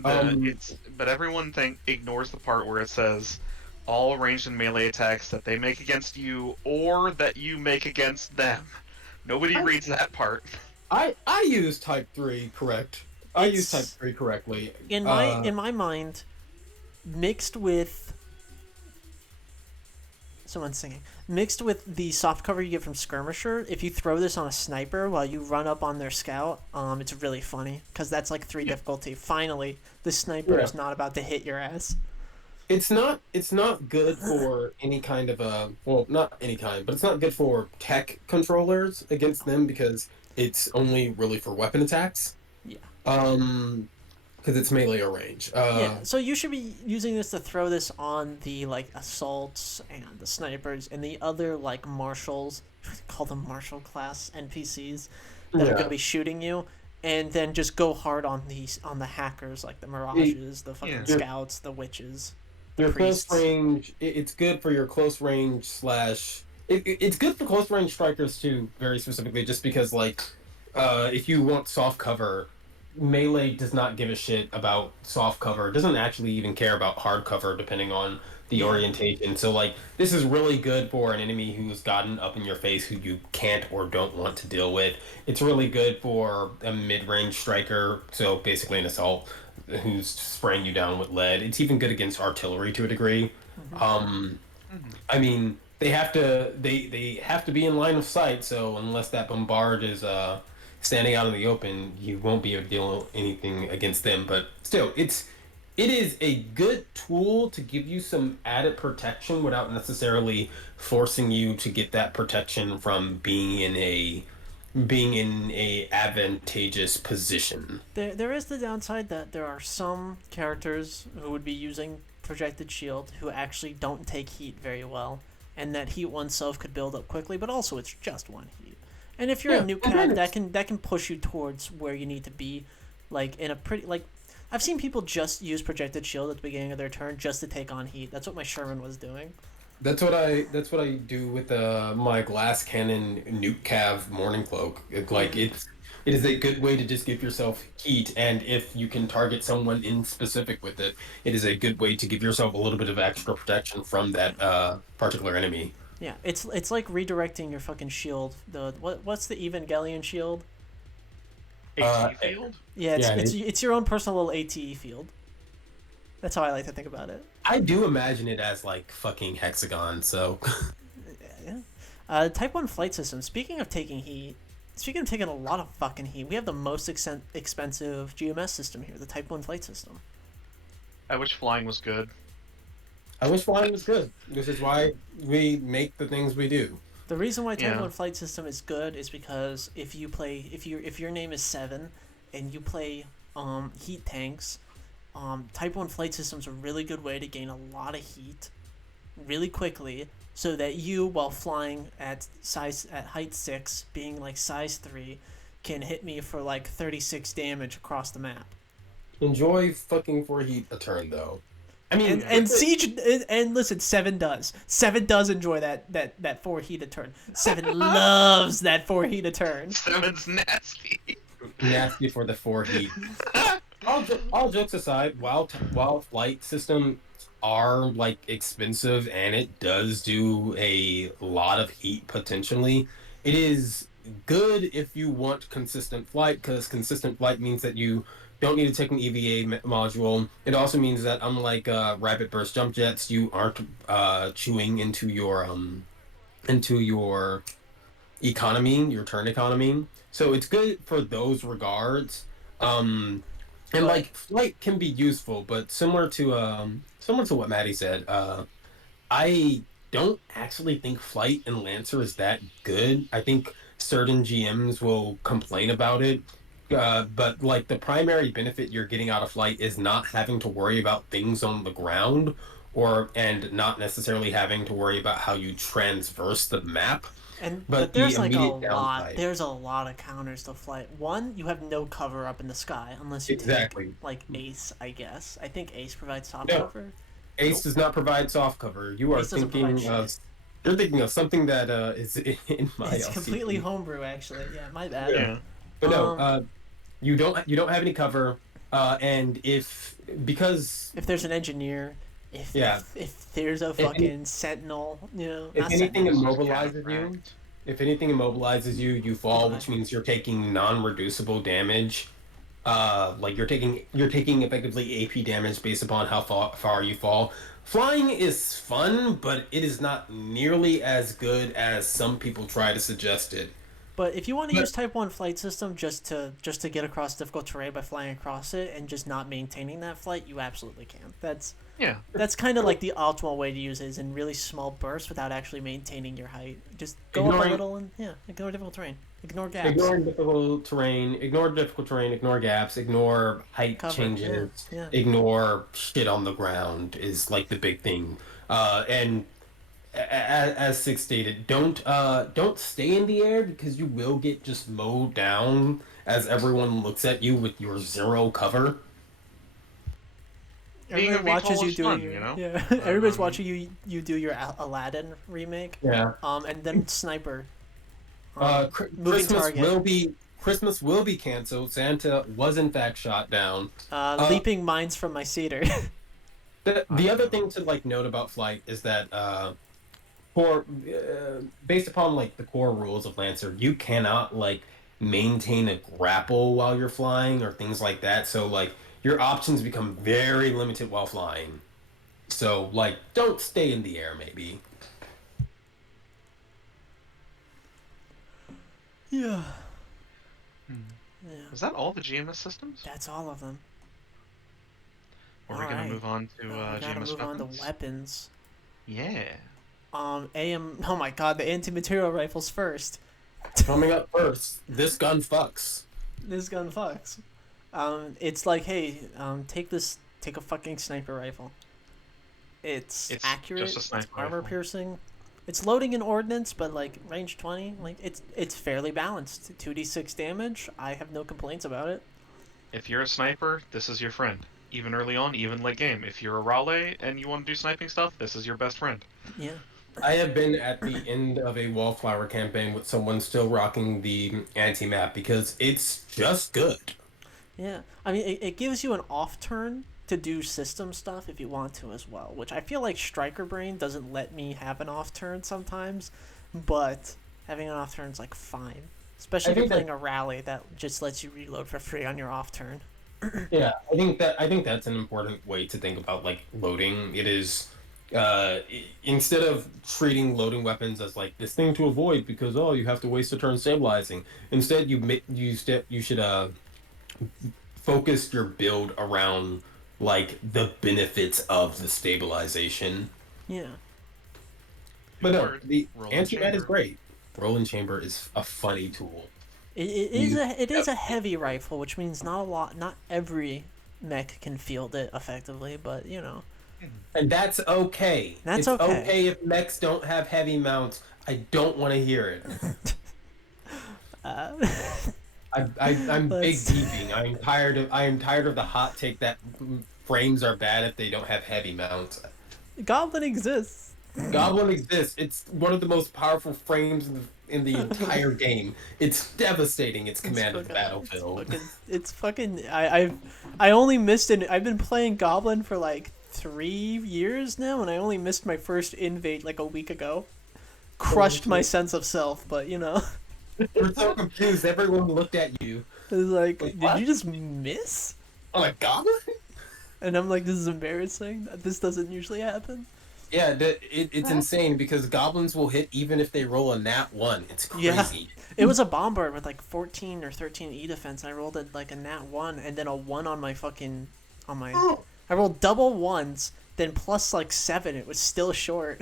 Um, But everyone ignores the part where it says all ranged and melee attacks that they make against you or that you make against them. Nobody I, reads that part. I use type 3 correct. I use type It's 3 correctly. in my mind, mixed with someone's singing. Mixed with the soft cover you get from Skirmisher, if you throw this on a sniper while you run up on their scout, it's really funny because that's like 3 difficulty. Finally, the sniper Yeah. is not about to hit your ass. It's not good for any kind of well, not any kind, but it's not good for tech controllers against them because it's only really for weapon attacks. Yeah. Because it's melee or range. Yeah, so you should be using this to throw this on the like assaults and the snipers and the other like marshals, call them marshal class NPCs that are Yeah. going to be shooting you, and then just go hard on the hackers like the mirages, the fucking Yeah. scouts, the witches, the Your close priests. range, it's good for your close range slash. It's good for close range strikers too, very specifically, just because like, if you want soft cover, melee does not give a shit about soft cover. It doesn't actually even care about hard cover, depending on the Yeah. orientation. So like, this is really good for an enemy who's gotten up in your face, who you can't or don't want to deal with. It's really good for a mid range striker, so basically an assault who's spraying you down with lead. It's even good against artillery to a degree. Um, Mhm. I mean, they have to be in line of sight. So unless that bombard is standing out in the open, you won't be able to deal anything against them. But still, it is a good tool to give you some added protection without necessarily forcing you to get that protection from being in a advantageous position. There is the downside that there are some characters who would be using projected shield who actually don't take heat very well, and that heat oneself could build up quickly. But also, it's just one heat. And if you're a Yeah, new well, cat, granted. that can push you towards where you need to be, like in a pretty like. I've seen people just use projected shield at the beginning of their turn just to take on heat. That's what my Sherman was doing. That's what I do with my glass cannon nuke cav morning cloak. It is a good way to just give yourself heat, and if you can target someone in specific with it, it is a good way to give yourself a little bit of extra protection from that particular enemy. Yeah, it's like redirecting your fucking shield. The what's the Evangelion shield? AT field? Yeah, Yeah, it's your own personal little ATE field. That's how I like to think about it. I do imagine it as like fucking hexagon. So Yeah. Type 1 flight system. Speaking of taking heat, speaking of taking a lot of fucking heat, we have the most expensive GMS system here, the Type 1 flight system. I wish flying was good. I wish flying was good. This is why we make the things we do. The reason why Type Yeah. 1 flight system is good is because if your name is 7 and you play heat tanks, Type 1 flight system's a really good way to gain a lot of heat really quickly so that you, while flying at height 6, being like size 3, can hit me for like 36 damage across the map. Enjoy fucking for heat a turn though. I mean, And siege and listen, 7 does. 7 does enjoy that 4 heat a turn. 7 loves that 4 heat a turn. Seven's nasty. nasty for the 4 heat. All jokes aside, while flight systems are like expensive and it does do a lot of heat potentially, it is good if you want consistent flight, because consistent flight means that you don't need to take an EVA module. It also means that unlike rapid burst jump jets, you aren't chewing into your economy, your turn economy. So it's good for those regards. And But like flight can be useful, but similar to what Maddie said, I don't actually think Flight and Lancer is that good. I think certain GMs will complain about it. But like the primary benefit you're getting out of Flight is not having to worry about things on the ground and not necessarily having to worry about how you transverse the map. but But the there's like a immediate lot. downside. There's a lot of counters to flight. One, you have no cover up in the sky unless you take Exactly. like Ace. I guess I think Ace provides top No, cover. Ace Nope, does not provide soft cover. You are Ace doesn't provide thinking shit. of you're thinking of something that is in my It's completely LCP. homebrew, actually. Yeah, my bad. Yeah. Yeah. But no, Um, you don't have any cover, and if because if there's an engineer, if yeah, if, if there's a if any, fucking sentinel, if not anything sentinel. This is immobilizes you, cataphracts. if anything immobilizes you, you fall, Goodbye. which means you're taking non-reducible damage. Like you're taking effectively AP damage based upon how far you fall. Flying is fun, but it is not nearly as good as some people try to suggest it. But if you want to But use Type One flight system just to get across difficult terrain by flying across it and just not maintaining that flight, you absolutely can. Yeah. That's kind of like the optimal way to use it, is in really small bursts without actually maintaining your height. Just go up a ignoring little and ignore difficult terrain, ignore gaps, Ignoring difficult terrain, ignore gaps, ignore height cover. Yeah, changes, yeah. ignore shit on the ground is like the big thing. And as Six stated, don't stay in the air because you will get just mowed down as everyone looks at you with your zero cover. Being a Everybody watches VTOL you is doing fun, your you know? Everybody's Um, watching you do your Aladdin remake. Yeah. And then sniper. Moving Christmas target. will be canceled. Santa was in fact shot down. Uh, Leaping mines from my cedar. the other thing to like note about flight is that for based upon like the core rules of Lancer, you cannot like maintain a grapple while you're flying or things like that. So like your options become very limited while flying. So like don't stay in the air maybe. Yeah. hmm. Yeah. Is that all the GMS systems? That's all of them. Or are we gonna Alright. move on to We gotta GMS move on to weapons? weapons. Yeah. AM. Oh my god, the anti-material rifles first. Coming up first, this gun fucks. This gun fucks. It's like, hey, take a fucking sniper rifle. It's It's accurate. just a sniper It's armor rifle. piercing. It's loading in ordnance, but like range 20, like it's fairly balanced. 2d6 damage. I have no complaints about it. If you're a sniper, this is your friend. Even early on, even late game. If you're a Raleigh and you want to do sniping stuff, this is your best friend. Yeah. I have been at the end of a wallflower campaign with someone still rocking the anti-map because it's just good. Yeah. I mean, it gives you an off turn to do system stuff if you want to as well, which I feel like Striker Brain doesn't let me have an off turn sometimes, but having an off turn is like fine. Especially I if you're think playing a rally that just lets you reload for free on your off turn. Yeah, I think that's an important way to think about like loading. It is instead of treating loading weapons as like this thing to avoid because oh you have to waste a turn stabilizing. Instead, you should focus your build around like the benefits of the stabilization. Yeah. But no, Word, the roll and anti-mat is chamber. great. Roll chamber is a funny tool. It is Yep. a heavy rifle, which means not every mech can field it effectively, but And that's okay. That's It's okay. okay if mechs don't have heavy mounts. I don't want to hear it. uh, I'm big Let's- beefing. I am tired of the hot take that frames are bad if they don't have heavy mounts. Goblin exists. Goblin exists. It's one of the most powerful frames in the entire game. It's devastating. Its command of the battlefield. It's fucking. I only missed it. I've been playing Goblin for like 3 years now, and I only missed my first invade like a week ago. Crushed my sense of self, but We're so confused. Everyone looked at you. it was like, Wait, did what? you just miss? I'm like, Goblin? And I'm like, this is embarrassing. This doesn't usually happen. Yeah, it's insane because goblins will hit even if they roll a nat 1. It's Yeah. crazy. It was a bombard with like 14 or 13 E defense. I rolled it like a nat 1 and then a 1 on my fucking. On my. Oh, I rolled double ones, then plus like 7. It was still short.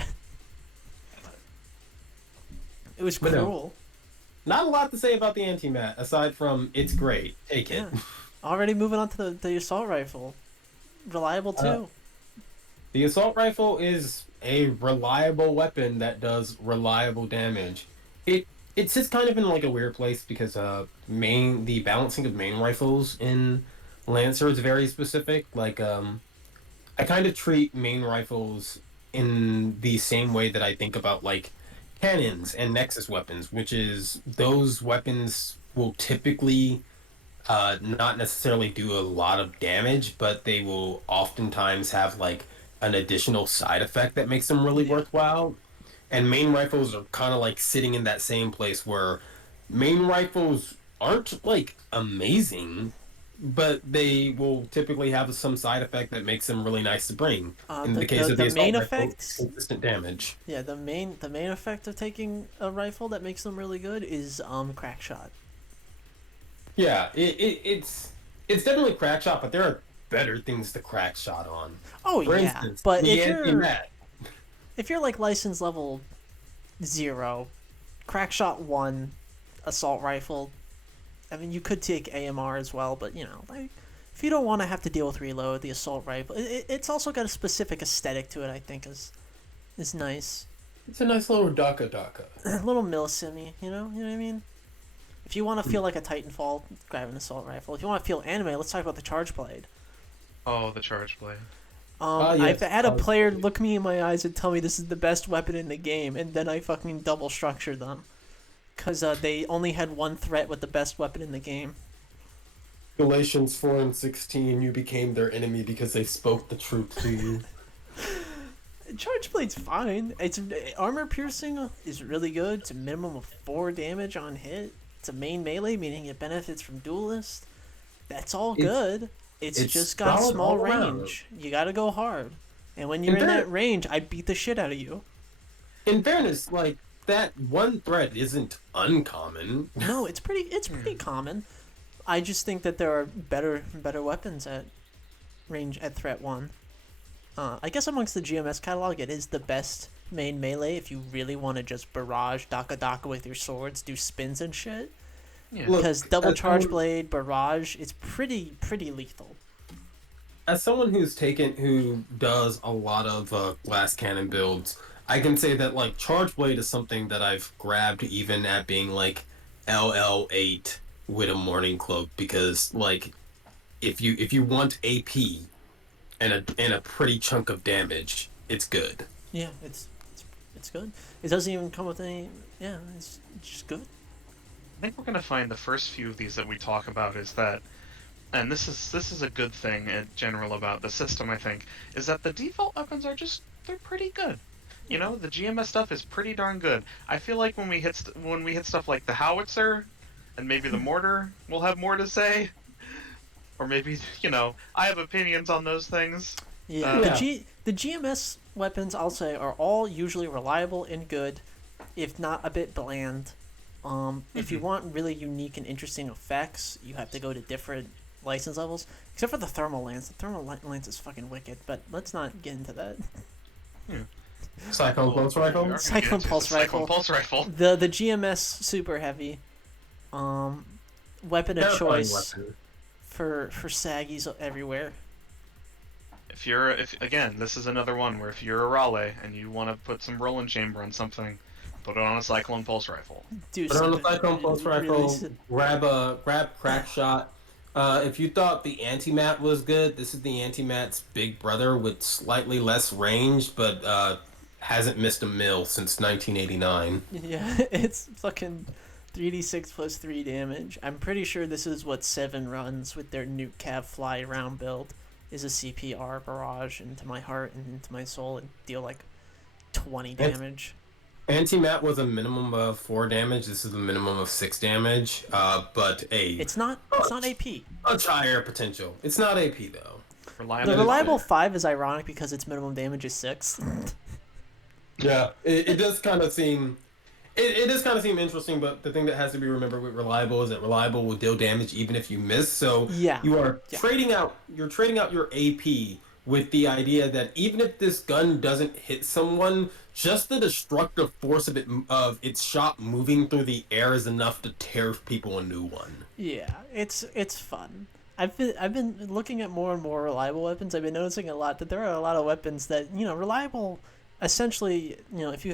It was but no, cruel. not a lot to say about the anti-mat aside from it's great. Take it. Yeah. Already moving on to the assault rifle. Reliable too. The assault rifle is a reliable weapon that does reliable damage. It sits kind of in like a weird place because the balancing of main rifles in Lancer is very specific. Like I kind of treat main rifles in the same way that I think about like cannons and nexus weapons, which is those weapons will typically not necessarily do a lot of damage, but they will oftentimes have like an additional side effect that makes them really Yeah. worthwhile. And main rifles are kind of like sitting in that same place where main rifles aren't like amazing, but they will typically have some side effect that makes them really nice to bring. In The, the case the of the the assault main rifle, effect. consistent damage. Yeah, the main effect of taking a rifle that makes them really good is crack shot. Yeah, it's definitely crack shot, but there are better things to crack shot on. Oh For yeah, instance, but the anti-mat. if you're like license level 0, crack shot 1, assault rifle. I mean, you could take AMR as well, but you know, like if you don't want to have to deal with reload, the assault rifle, it's also got a specific aesthetic to it. I think is nice. It's a nice little daka. A little milsimmy, you know what I mean? If you want to Hmm. feel like a Titanfall, grab an assault rifle. If you want to feel anime, let's talk about the charge blade. Oh, the charge blade. I've Yes, had a player blade. look me in my eyes and tell me this is the best weapon in the game, and then I fucking double structure them. Because they only had one threat with the best weapon in the game. Galatians 4:16, you became their enemy because they spoke the truth to you. Charge blade's fine. It's armor piercing is really good. It's a minimum of 4 damage on hit. It's a main melee, meaning it benefits from duelist. That's all good. It's it's just got solid small all around. range. You gotta go hard. And when you're In in fair- that range, I beat the shit out of you. In fairness, like that one threat isn't uncommon. No, it's pretty common. I just think that there are better weapons at range at threat 1. I guess amongst the GMS catalog, it is the best main melee if you really want to just barrage Daka with your swords, do spins and shit. Yeah. Look, Because double as charge someone- blade, barrage, it's pretty lethal. As someone who does a lot of glass cannon builds, I can say that like charge blade is something that I've grabbed even at being like LL8 with a morning cloak because like if you want AP and a pretty chunk of damage, it's good. Yeah, it's good. It doesn't even come with any. Yeah, it's just good. I think we're gonna find the first few of these that we talk about is that, and this is a good thing in general about the system. I think is that the default weapons are they're pretty good. You know, the GMS stuff is pretty darn good. I feel like when we hit stuff like the howitzer, and maybe the mortar, we'll have more to say. Or maybe I have opinions on those things. Yeah, the GMS weapons I'll say are all usually reliable and good, if not a bit bland. If you want really unique and interesting effects, you have to go to different license levels. Except for the thermal lance. The thermal lance is fucking wicked, but let's not get into that. Cyclone pulse rifle. We are gonna Cyclone get into pulse the Cyclone rifle. pulse rifle. The GMS super heavy. Weapon of Terrifying choice weapon. for saggies everywhere. If again, this is another one where if you're a Raleigh and you want to put some rolling chamber on something, put it on a Cyclone pulse rifle. Do Put on the something cyclone pulse really rifle. Grab crack shot. If you thought the anti-mat was good, this is the anti-mat's big brother with slightly less range, but hasn't missed a mill since 1989. Yeah, it's fucking 3d6 plus 3 damage. I'm pretty sure this is what 7 runs with their nuke cav fly around build. Is a CPR barrage into my heart and into my soul and deal like 20 damage. Anti-mat was a minimum of 4 damage. This is a minimum of 6 damage, but It's not AP. much higher potential. It's not AP though. The Reliable. reliable 5 is ironic because its minimum damage is 6. Yeah, it does kind of seem it does kind of seem interesting, but the thing that has to be remembered with reliable is that reliable will deal damage even if you miss. So Yeah, you are yeah, trading out your AP with the idea that even if this gun doesn't hit someone, just the destructive force of its shot moving through the air is enough to tear people a new one. yeah. It's fun. I've been looking at more and more reliable weapons. I've been noticing a lot that there are a lot of weapons that reliable. Essentially, if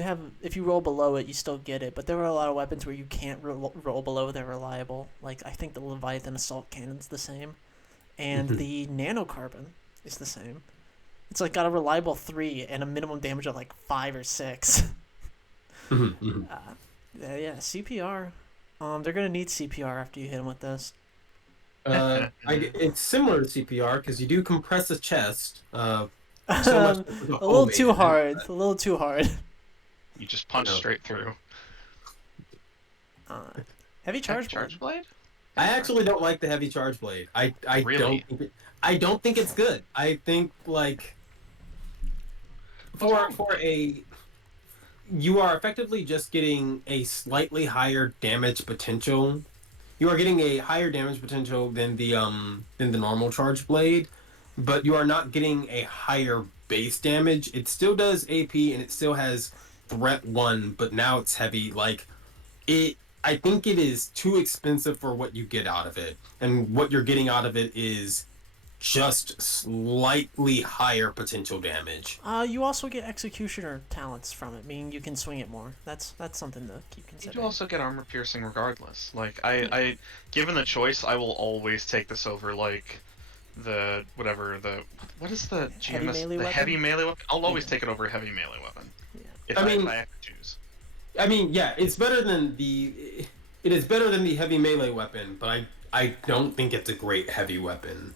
you roll below it, you still get it. But there are a lot of weapons where you can't roll below they're reliable. Like I think the Leviathan assault cannon's the same, and the nanocarbon is the same. It's like got a reliable 3 and a minimum damage of like 5 or 6. Yeah, CPR. They're gonna need CPR after you hit them with this. It's similar to CPR because you do compress the chest. So much A with the little homemade too in it. hard. A little too hard. You just You punch know. straight through. Uh, heavy Heavy charge blade. charge blade? I actually don't like the heavy charge blade. Really? I don't think it's good. I think like for a you are effectively just getting a slightly higher damage potential. You are getting a higher damage potential than the normal charge blade, but you are not getting a higher base damage. It still does AP and it still has threat 1, but now it's heavy. Like it I think it is too expensive for what you get out of it. And what you're getting out of it is just slightly higher potential damage. You also get executioner talents from it, meaning you can swing it more. That's something to keep You do considering. also get armor piercing regardless. Like given the choice, I will always take this over like the whatever the what is the Heavy GMS melee the weapon? heavy melee weapon? I'll always Yeah. take it over a heavy melee weapon Yeah. if I if mean, I have to choose. yeah, it's better than it is better than the heavy melee weapon, but I don't think it's a great heavy weapon.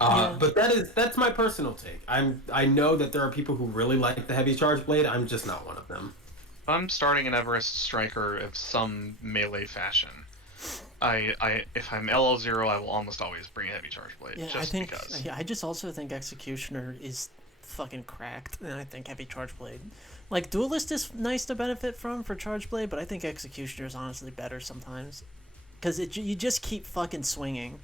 Yeah. But that's my personal take. I know that there are people who really like the heavy charge blade. I'm just not one of them. I'm starting an Everest striker of some melee fashion. I if I'm LL0, I will almost always bring a heavy charge blade Yeah, just because. I just also think executioner is fucking cracked, and I think heavy charge blade, like duelist, is nice to benefit from for charge blade, but I think executioner is honestly better sometimes, because you just keep fucking swinging.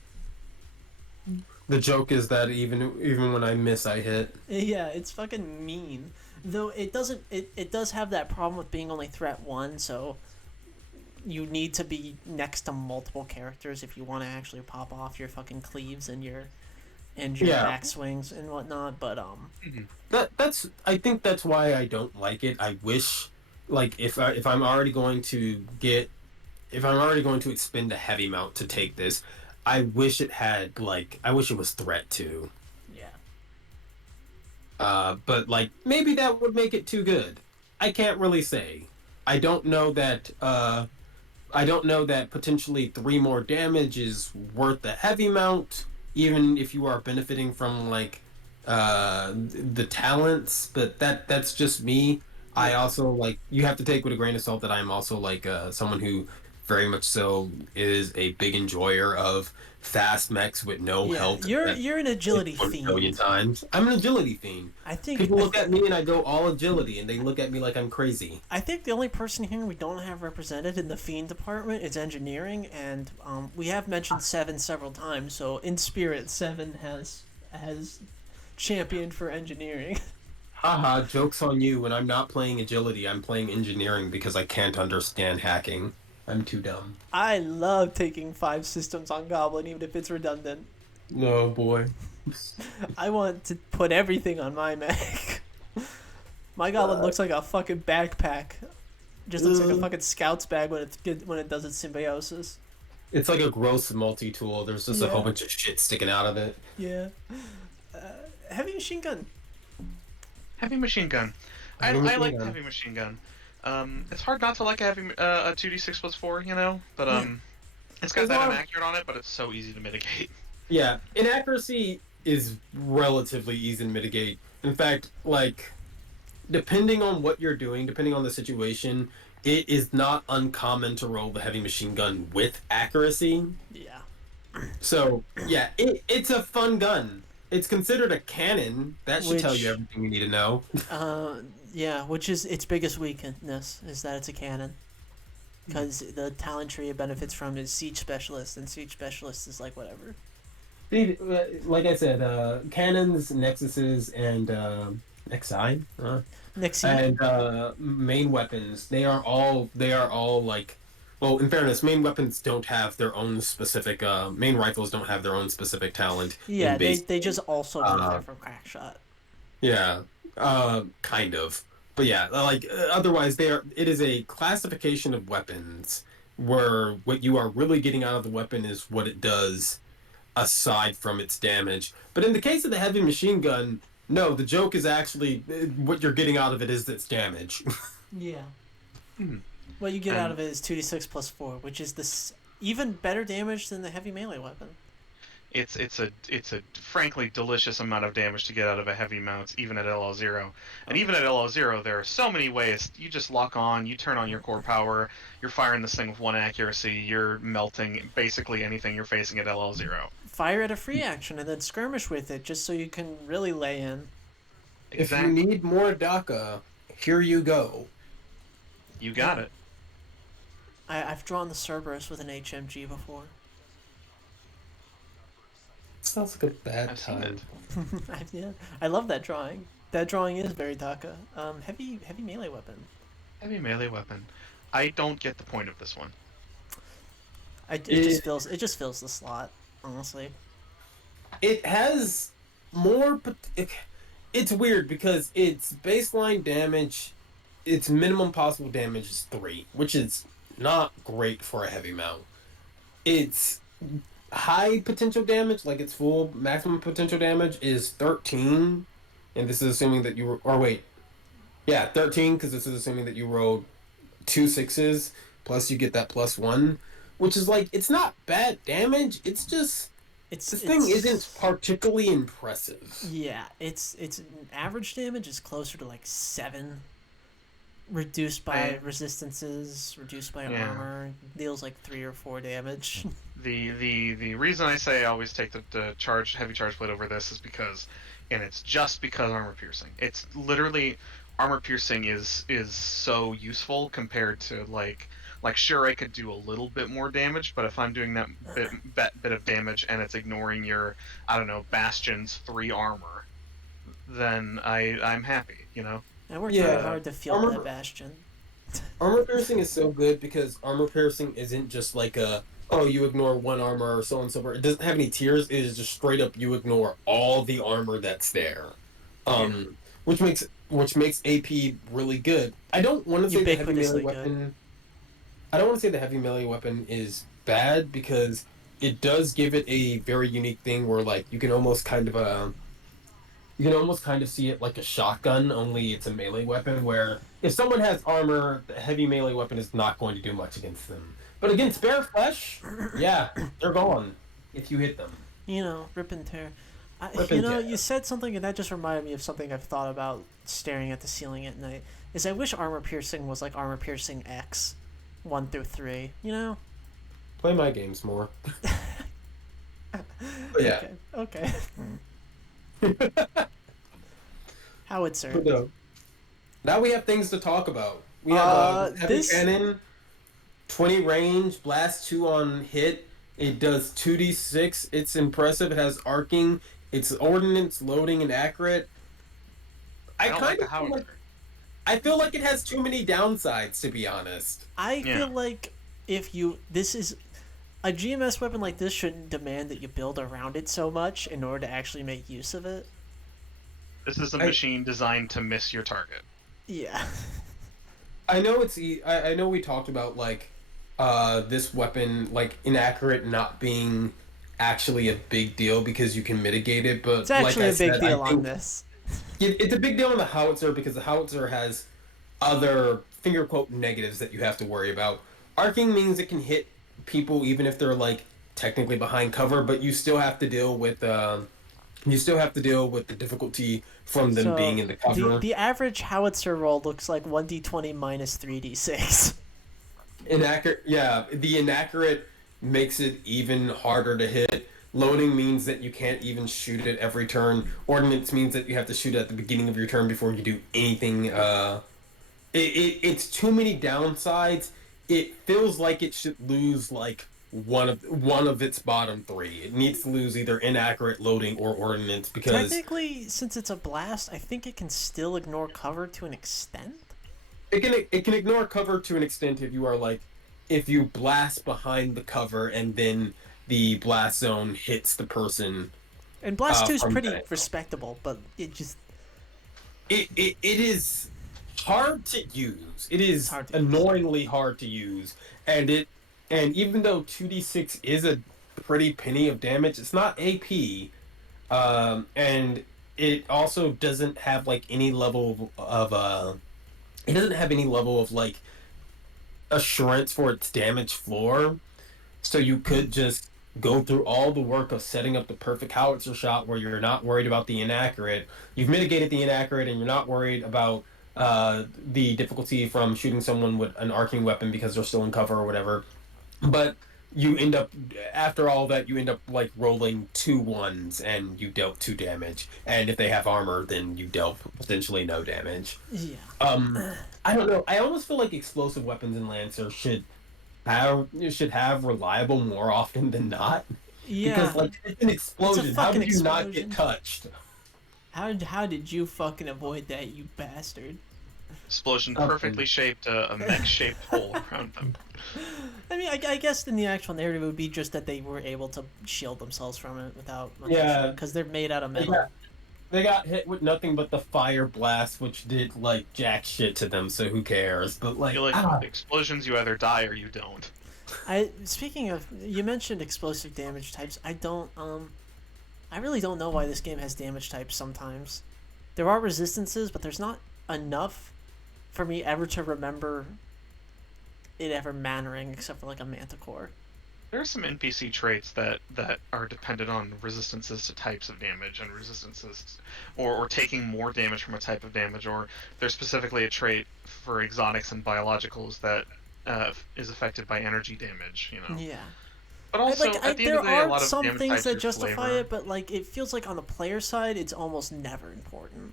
The joke is that even when I miss, I hit. Yeah, it's fucking mean. Though it doesn't, it does have that problem with being only threat 1, so you need to be next to multiple characters if you want to actually pop off your fucking cleaves and your Yeah, back swings and whatnot. But Mhm. that's I think that's why I don't like it. I wish like if I'm already going to get if I'm already going to expend a heavy amount to take this, I wish it had like I wish it was threat 2. yeah, But like maybe that would make it too good. I can't really say. I don't know that I don't know that potentially 3 more damage is worth the heavy mount, even if you are benefiting from like the talents. But that's just me. I yeah. also like you have to take with a grain of salt that I'm also like someone who very much so is a big enjoyer of fast mechs with no Yeah, health you're that you're an hit agility 1 billion fiend. times. I'm an agility fiend. I think People I, look th- at me and I go all agility, and they look at me like I'm crazy. I think the only person here we don't have represented in the fiend department is engineering, and we have mentioned Seven several times. So in spirit, Seven has championed for engineering. Haha, joke's on you. When I'm not playing agility, I'm playing engineering because I can't understand hacking. I'm too dumb. I love taking 5 systems on Goblin, even if it's redundant. No, boy. I want to put everything on my mech. My Goblin looks like a fucking backpack. Just looks like a fucking scout's bag when it does its symbiosis. It's like a gross multi-tool. There's just a whole Yeah, bunch of shit sticking out of it. yeah. Heavy machine gun. Heavy machine gun. Heavy I machine like the gun. heavy machine gun. It's hard not to like a heavy a 2d6+4, you know, but Yeah. it's got There's a that lot of- inaccurate on it, but it's so easy to mitigate. Yeah, inaccuracy is relatively easy to mitigate. In fact, like depending on what you're doing, depending on the situation, it is not uncommon to roll the heavy machine gun with accuracy. Yeah. So yeah, it's a fun gun. It's considered a cannon. That should tell you Which everything you need to know. Uh, Yeah, which is its biggest weakness is that it's a cannon. Because the talent tree it benefits from is siege specialist, and siege specialist is like whatever. Like I said, cannons, nexuses, and nexi, Nixie. and main weapons. They are all like. Well, in fairness, main weapons don't have their own specific. Main rifles don't have their own specific talent in Yeah, base. they just also Uh, benefit from crack shot. yeah, kind of. But yeah, like otherwise, they are. It is a classification of weapons where what you are really getting out of the weapon is what it does aside from its damage. But in the case of the heavy machine gun, no, the joke is actually what you're getting out of it is its damage. Yeah. Hmm. What you get out And of it is 2d6 plus 4, which is this even better damage than the heavy melee weapon. it's a frankly delicious amount of damage to get out of a heavy mount, even at LL0. And Oh, even at LL0, there are so many ways. You just lock on, you turn on your core power, you're firing this thing with 1 accuracy, you're melting basically anything you're facing at LL0. fire at a free action and then skirmish with it just so you can really lay in. If you Exactly. need more DACA, here you go. You got Yeah. it. I've drawn the Cerberus with an HMG before. Sounds like a bad I've seen time. it. Yeah, I love that drawing. That drawing is very Daka. Heavy melee weapon. Heavy melee weapon. I don't get the point of this one. It It just fills the slot, honestly. it has more. It's weird because its baseline damage, its minimum possible damage is 3, which is not great for a heavy mount. Its high potential damage, like its full maximum potential damage, is 13, and this is assuming that you or wait, yeah, 13 because this is assuming that you rolled 2 6s plus you get that +1, which is like it's not bad damage. It's just this thing isn't It's particularly impressive. yeah, it's average damage is closer to like 7, reduced by I resistances, reduced by yeah. armor, deals like 3 or 4 damage. The reason I say I always take the heavy charge blade over this is because, and it's just because armor piercing. It's literally armor piercing is so useful compared to like sure I could do a little bit more damage, but if I'm doing that bit of damage and it's ignoring your I don't know Bastion's 3 armor, then I'm happy, you know. I worked very Yeah, hard to field that armor bastion. armor piercing is so good because armor piercing isn't just like a oh you ignore one armor or so on and so forth. It doesn't have any tiers. It is just straight up you ignore all the armor that's there, Yeah. which makes AP really good. I don't want to say the heavy melee Ubiquitously good. weapon. I don't want to say the heavy melee weapon is bad because it does give it a very unique thing where like you can almost kind of see it like a shotgun, only it's a melee weapon where if someone has armor, the heavy melee weapon is not going to do much against them. But against bare flesh, yeah, they're gone if you hit them. You know, rip and tear. Rip You and know, tear. you said something, and that just reminded me of something I've thought about staring at the ceiling at night. Is I wish armor piercing was like armor piercing X, 1 through 3. You know? Play my games more. But yeah. Okay. Howitzer. But no. Now we have things to talk about. We have heavy This cannon, 20 range, blast 2 on hit. It does 2d6. It's impressive. It has arcing. It's ordnance, loading, and accurate. I I don't like kind the of feel like howitzer. I feel like it has too many downsides, to be honest. I Yeah. feel like if you this is a GMS weapon like this shouldn't demand that you build around it so much in order to actually make use of it. This is a I machine designed to miss your target. Yeah. I know I know we talked about like this weapon like inaccurate not being actually a big deal because you can mitigate it, It's but like actually I a big said, I deal on think this. it's a big deal on the howitzer because the howitzer has other finger quote negatives that you have to worry about. Arcing means it can hit people even if they're like technically behind cover, but you still have to deal with the difficulty from them being So in the the cover. the average howitzer roll looks like 1d20 minus 3d6. Inaccurate, yeah. The inaccurate makes it even harder to hit. Loading means that you can't even shoot it every turn. Ordnance means that you have to shoot it at the beginning of your turn before you do anything. It's too many downsides. It feels like it should lose like one of its bottom three. It needs to lose either inaccurate loading or ordnance because Technically, since it's a blast, I think it can still ignore cover to an extent. it can ignore cover to an extent if you blast behind the cover and then the blast zone hits the person. And Blast 2 is from pretty that. respectable, but it just It is hard to use. It is hard to annoyingly hard to use, and even though 2d6 is a pretty penny of damage, it's not AP, and it also doesn't have like any level of it doesn't have any level of like assurance for its damage floor. So you could just go through all the work of setting up the perfect howitzer shot where you're not worried about the inaccurate. You've mitigated the inaccurate and you're not worried about the difficulty from shooting someone with an arcing weapon because they're still in cover or whatever. But you end up, after all that, you end up like rolling 2 1s and you dealt 2 damage. And if they have armor, then you dealt potentially no damage. yeah. I don't know. I almost feel like explosive weapons in Lancer should have reliable more often than not. Yeah. Because like it's an explosion. How fucking did you not explosion. get touched? How did you fucking avoid that, you bastard? Explosion Okay. perfectly shaped a mech-shaped hole around them. I mean, I guess in the actual narrative it would be just that they were able to shield themselves from it without Yeah. because they're made out of metal. Yeah. They got hit with nothing but the fire blast, which did like jack shit to them. So who cares? But I like, feel like explosions, you either die or you don't. Speaking of, you mentioned explosive damage types. I really don't know why this game has damage types sometimes. There are resistances, but there's not enough for me ever to remember it ever mattering, except for like a manticore. There are some NPC traits that are dependent on resistances to types of damage and resistances, or taking more damage from a type of damage, or there's specifically a trait for exotics and biologicals that is affected by energy damage. You know. Yeah. But also, at the end There of the day, a are lot of some damage things types that are justify flavor. it, but like it feels like on the player side, it's almost never important.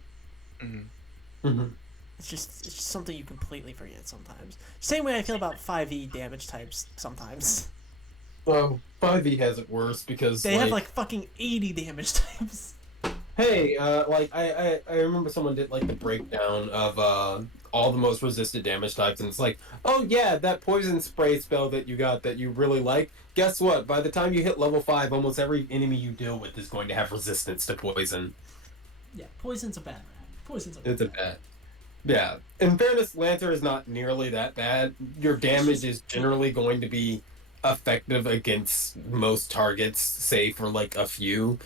Mhm. It's just something you completely forget sometimes. Same way I feel about 5e damage types sometimes. well, 5e has it worse because They have like fucking 80 damage types. hey, like I remember someone did like the breakdown of all the most resisted damage types, and it's like, oh yeah, that poison spray spell that you got that you really like. Guess what? By the time you hit level 5, almost every enemy you deal with is going to have resistance to poison. Yeah, poison's a bad rap. It's a bad. Yeah. In fairness, Lancer is not nearly that bad. Your damage is generally going to be effective against most targets, save for like a few.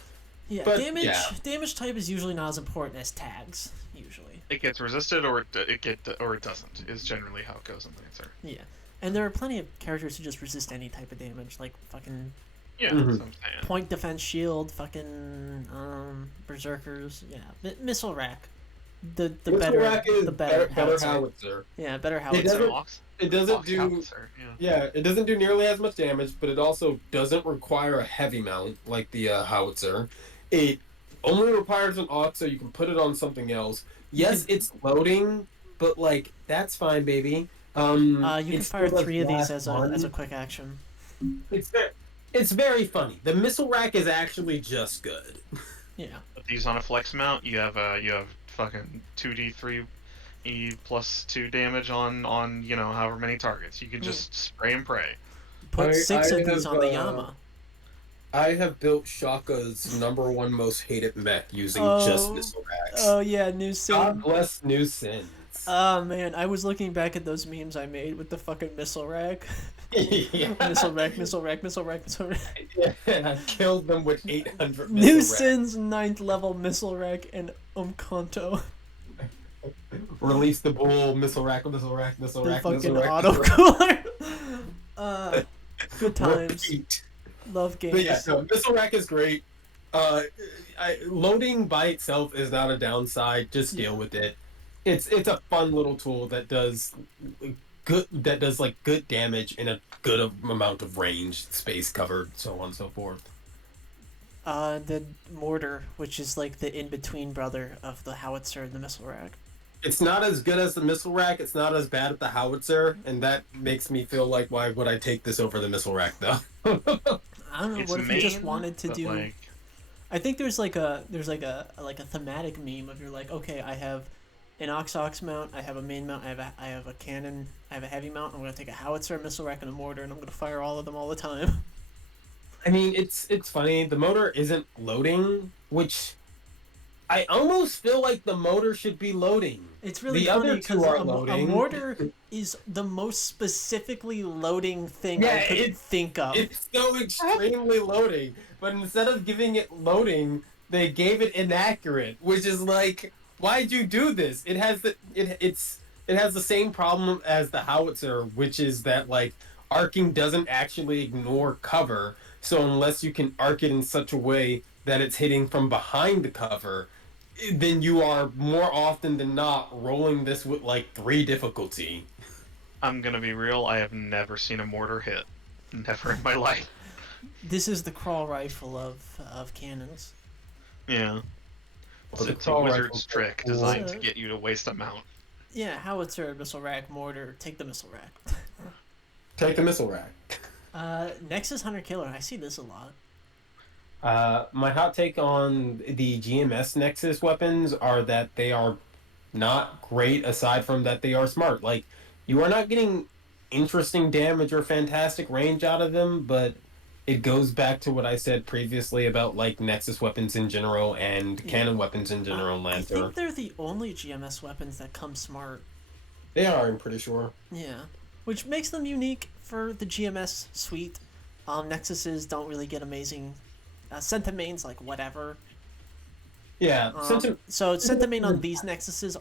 Yeah, But, damage yeah. damage type is usually not as important as tags, usually. It gets resisted, or it doesn't. Is generally how it goes in Lancer. Yeah. And there are plenty of characters who just resist any type of damage, like fucking Yeah, Mhm. that's what I'm saying. point defense shield, fucking berserkers, yeah. Missile rack. The Missile better Rack is the better howitzer. howitzer. Yeah, better It howitzer. doesn't- Ox- It doesn't Ox do. Howitzer, yeah. Yeah, it doesn't do nearly as much damage, but it also doesn't require a heavy mount like the howitzer. It only requires an aux, so you can put it on something else. Yes, it's loading, but like that's fine, baby. You can it fire still does 3 of these blast as a one. quick action. It's very funny. The missile rack is actually just good. Yeah. Put these on a flex mount. You have fucking 2d3 plus 2 damage on however many targets. You can just spray and pray. Put 6 I of these have, on the Yama. I have built Shaka's #1 most hated mech using just missile racks. Oh yeah, new sin. God bless New Sins. Oh man, I was looking back at those memes I made with the fucking missile rack. Yeah. Missile rack, missile rack, missile rack, missile rack. Yeah, I killed them with 800 New missile Sin's 9th level missile rack and Umkanto. racks. Release the bull, missile rack, missile rack, missile The rack, fucking missile rack. auto missile rack. cooler. Good times. Repeat. Love games. But yeah, no, missile rack is great. Loading by itself is not a downside. Just deal with it. It's a fun little tool that does good damage in a good amount of range, space covered, so on and so forth. The mortar, which is like the in-between brother of the howitzer and the missile rack. It's not as good as the missile rack. It's not as bad as the howitzer, and that makes me feel like why would I take this over the missile rack though? I don't know. It's What if you just main, wanted to but do? like I think there's like a thematic meme of you're like, okay, I have an ox mount, I have a main mount, I have a cannon, I have a heavy mount. I'm gonna take a howitzer, a missile rack, and a mortar, and I'm gonna fire all of them all the time. I mean, it's funny. The motor isn't loading, which I almost feel like the motor should be loading. It's really The funny other because two are a loading. mortar is the most specifically loading thing I Yeah, could think of. It's so extremely loading, but instead of giving it loading, they gave it inaccurate, which is like, why'd you do this? It has it has the same problem as the howitzer, which is that like arcing doesn't actually ignore cover. So unless you can arc it in such a way that it's hitting from behind the cover, then you are more often than not rolling this with like 3 difficulty. I'm gonna be real. I have never seen a mortar hit. Never in my life. This is the crawl rifle of cannons. Yeah. Well, the It's a crawl wizard's rifle's trick cool. designed to get you to waste a mount. Yeah, howitzer, missile rack, mortar. Take the missile rack. Take the missile rack. Nexus Hunter Killer. I see this a lot. My hot take on the GMS Nexus weapons are that they are not great aside from that they are smart. Like, you are not getting interesting damage or fantastic range out of them, but it goes back to what I said previously about, like, Nexus weapons in general and cannon weapons in general in I Lancer. think they're the only GMS weapons that come smart. They are, I'm pretty sure. Yeah, which makes them unique for the GMS suite. Nexuses don't really get amazing. Centimane's like whatever. Yeah, So Centimane on these Nexuses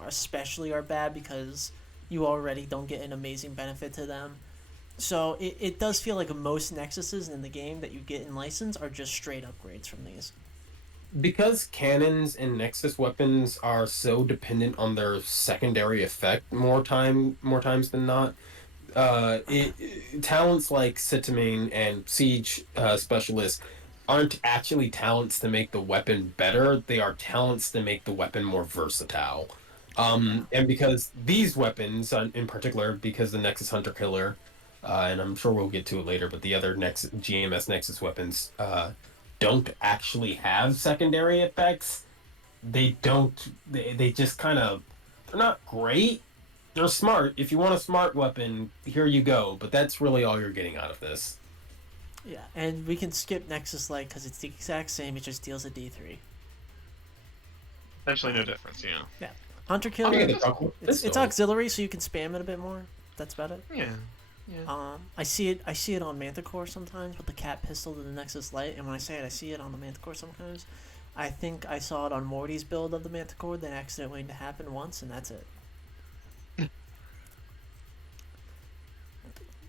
are bad because you already don't get an amazing benefit to them. So it does feel like most Nexuses in the game that you get in License are just straight upgrades from these. because cannons and Nexus weapons are so dependent on their secondary effect more times than not, talents like Citamine and Siege Specialist aren't actually talents to make the weapon better. They are talents to make the weapon more versatile. And because these weapons, in particular, because the Nexus Hunter Killer, and I'm sure we'll get to it later, but the other GMS Nexus weapons don't actually have secondary effects. They don't. They just kind of. They're not great. They're smart. If you want a smart weapon, here you go. But that's really all you're getting out of this. Yeah, and we can skip Nexus Light because it's the exact same. It just deals a D3. Essentially no difference, yeah. Yeah, Hunter I'm Killer. gonna talk about It's pistol. auxiliary, so you can spam it a bit more. That's about it. Yeah. Yeah. I see it on Manticore sometimes with the cat pistol to the Nexus Light, and when I say it, I see it on the Manticore sometimes. I think I saw it on Morty's build of the Manticore, then accidentally waiting to happen once, and that's it.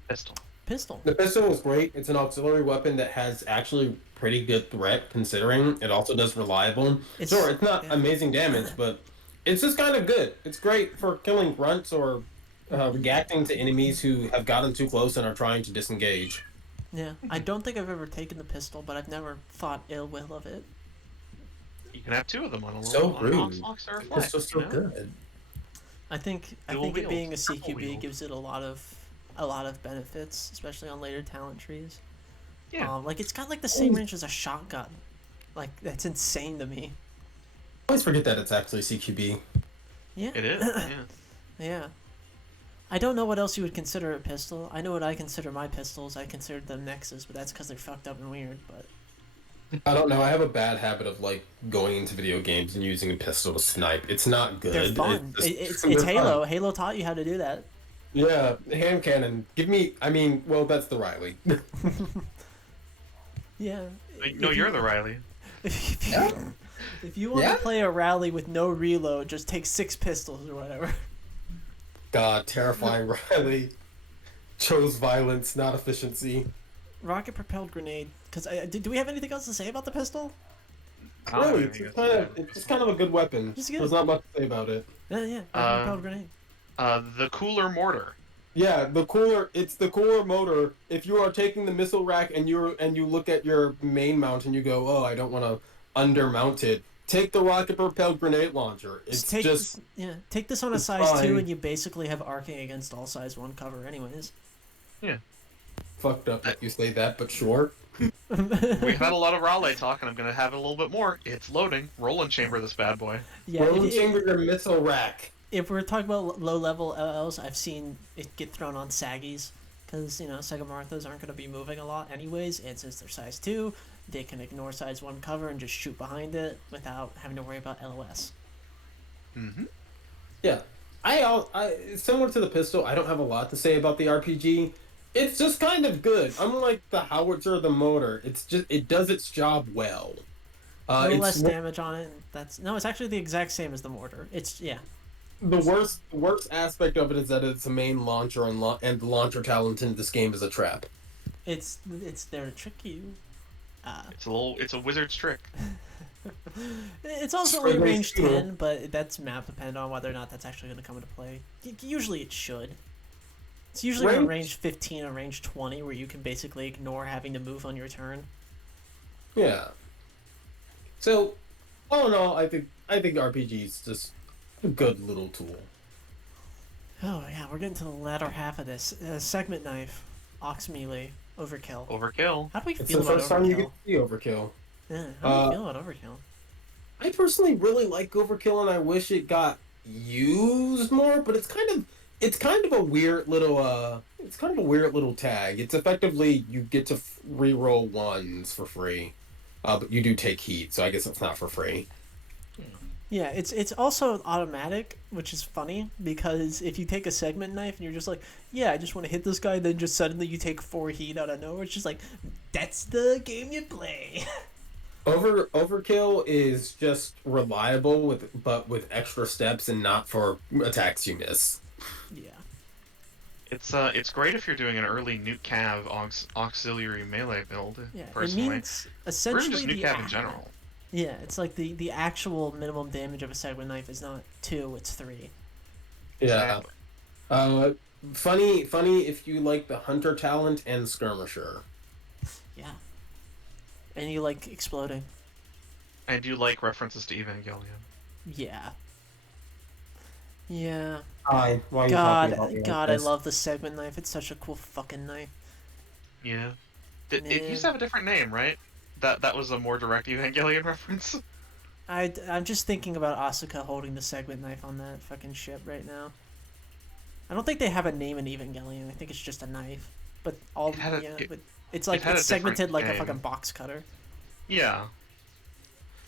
Pistol. Pistol. The pistol is great. It's an auxiliary weapon that has actually pretty good threat, considering it also does reliable. Sure, it's not amazing damage, but it's just kind of good. It's great for killing grunts or reacting to enemies who have gotten too close and are trying to disengage. Yeah, I don't think I've ever taken the pistol, but I've never thought ill will of it. You can have 2 of them on a So little rude. Ox or a The flex, pistol's so you know? good. I think Dual it being a wield, triple CQB wield. gives it a lot of benefits, especially on later talent trees. Yeah. Like it's got like the same range as a shotgun. Like that's insane to me. I always forget that it's actually CQB. Yeah. It is, yeah. Yeah. I don't know what else you would consider a pistol. I know what I consider my pistols. I consider them Nexus, but that's because they're fucked up and weird. But I don't know. I have a bad habit of like going into video games and using a pistol to snipe. It's not good. they're fun. It's It's they're Halo. fun. Halo taught you how to do that. Yeah, hand cannon. Give me. I mean, well, that's the Riley. Yeah. No, you're the Riley. If you, Yeah. if you want Yeah. to play a rally with no reload, just take 6 pistols or whatever. God, terrifying Riley. Chose violence, not efficiency. Rocket propelled grenade. Because do we have anything else to say about the pistol? I don't Really, know it's anything kind else of to it's just kind of a good weapon. It's good. There's not much to say about it. Yeah, rocket propelled grenade. The cooler mortar. Yeah, it's the cooler motor. If you are taking the missile rack and you look at your main mount and you go, "Oh, I don't want to undermount it." Take the rocket propelled grenade launcher. Just It's just take this on a it's size 2 and fine. you basically have arcing against all size 1 cover anyways. Yeah. Fucked up that you say that, but sure. We've had a lot of Raleigh talk, and I'm gonna have a little bit more. It's loading. Roll and chamber this bad boy. Yeah, Rolling chamber your missile rack. if we're talking about low level LLs, I've seen it get thrown on Saggies because Sega Marthas aren't going to be moving a lot anyways, and since they're size 2, they can ignore size 1 cover and just shoot behind it without having to worry about LOS. Mm-hmm. Yeah, I similar to the pistol. I don't have a lot to say about the RPG. It's just kind of good. Unlike the howitzer or the motor, it does its job well. A little less It's damage on it. It's actually the exact same as the mortar. It's the worst aspect of it is that it's a main launcher and the launcher talent in this game is a trap. it's there to trick you. It's a wizard's trick. It's also Spray only range base, 10, but that's map dependent on whether or not that's actually going to come into play. Usually it should. It's usually a range 15 or range 20 where you can basically ignore having to move on your turn. Yeah. So, all in all, I think RPG is just a good little tool. Oh yeah, we're getting to the latter half of this. Segment knife, ox melee, overkill. Overkill. How do we It's feel the about first time you overkill? get to see overkill. Yeah, how do we feel about overkill? I personally really like overkill, and I wish it got used more. But it's kind of a weird little tag. It's effectively you get to re-roll ones for free, but you do take heat, so I guess it's not for free. Yeah, it's also automatic, which is funny because if you take a segment knife and you're just like, yeah, I just want to hit this guy, then just suddenly you take 4 heat out of nowhere. It's just like, that's the game you play. Overkill is just reliable but with extra steps and not for attacks you miss. Yeah. It's great if you're doing an early nuke cav auxiliary melee build. Yeah, it Personally, means or essentially even just nuke the cav in general. Yeah, it's like the actual minimum damage of a segment knife is not 2, it's 3. Yeah. Exactly. Funny if you like the hunter talent and skirmisher. Yeah. And you like exploding. I do like references to Evangelion. Yeah. Yeah. Why are you talking about me like God, I this? love the segment knife. It's such a cool fucking knife. Yeah. It Yeah. used to have a different name, right? That was a more direct Evangelion reference. I'm just thinking about Asuka holding the segment knife on that fucking ship right now. I don't think they have a name in Evangelion. I think it's just a knife. But but it's like had it's a different segmented like a name. fucking box cutter. Yeah.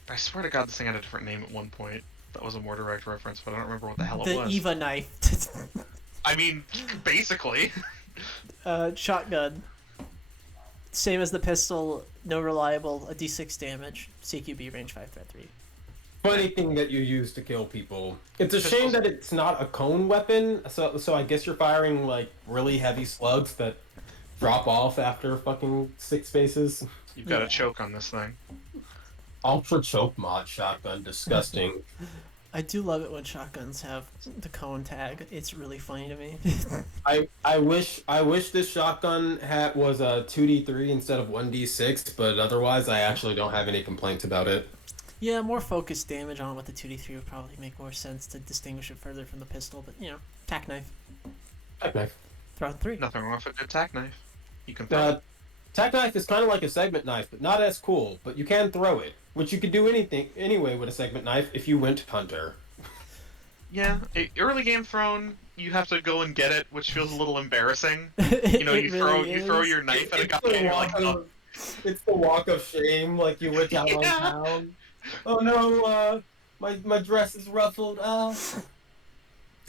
I swear to God, this thing had a different name at one point. That was a more direct reference, but I don't remember what the hell it The was. Eva knife. I mean, basically. Shotgun. Same as the pistol, no reliable, a d6 damage, CQB range 5 threat 3. Funny thing that you use to kill people. It's a shame that it's not a cone weapon. So I guess you're firing like really heavy slugs that drop off after fucking 6 spaces. You've got Yeah. a choke on this thing. Ultra choke mod shotgun, disgusting. I do love it when shotguns have the cone tag. It's really funny to me. I wish this shotgun was a 2d3 instead of 1d6, but otherwise I actually don't have any complaints about it. Yeah, more focused damage on it with the 2d3 would probably make more sense to distinguish it further from the pistol, but tack knife. Tack knife. Throw out 3. Nothing wrong with a good tack knife. You can throw it. Tack knife is kind of like a segment knife, but not as cool. But you can throw it, which you could do anything anyway with a segment knife if you went hunter. Yeah, early game thrown, you have to go and get it, which feels a little embarrassing. You You know, you throw your knife at a guy and you're like, oh, It's the walk of shame, like you went out Yeah. on town. Oh no, my dress is ruffled.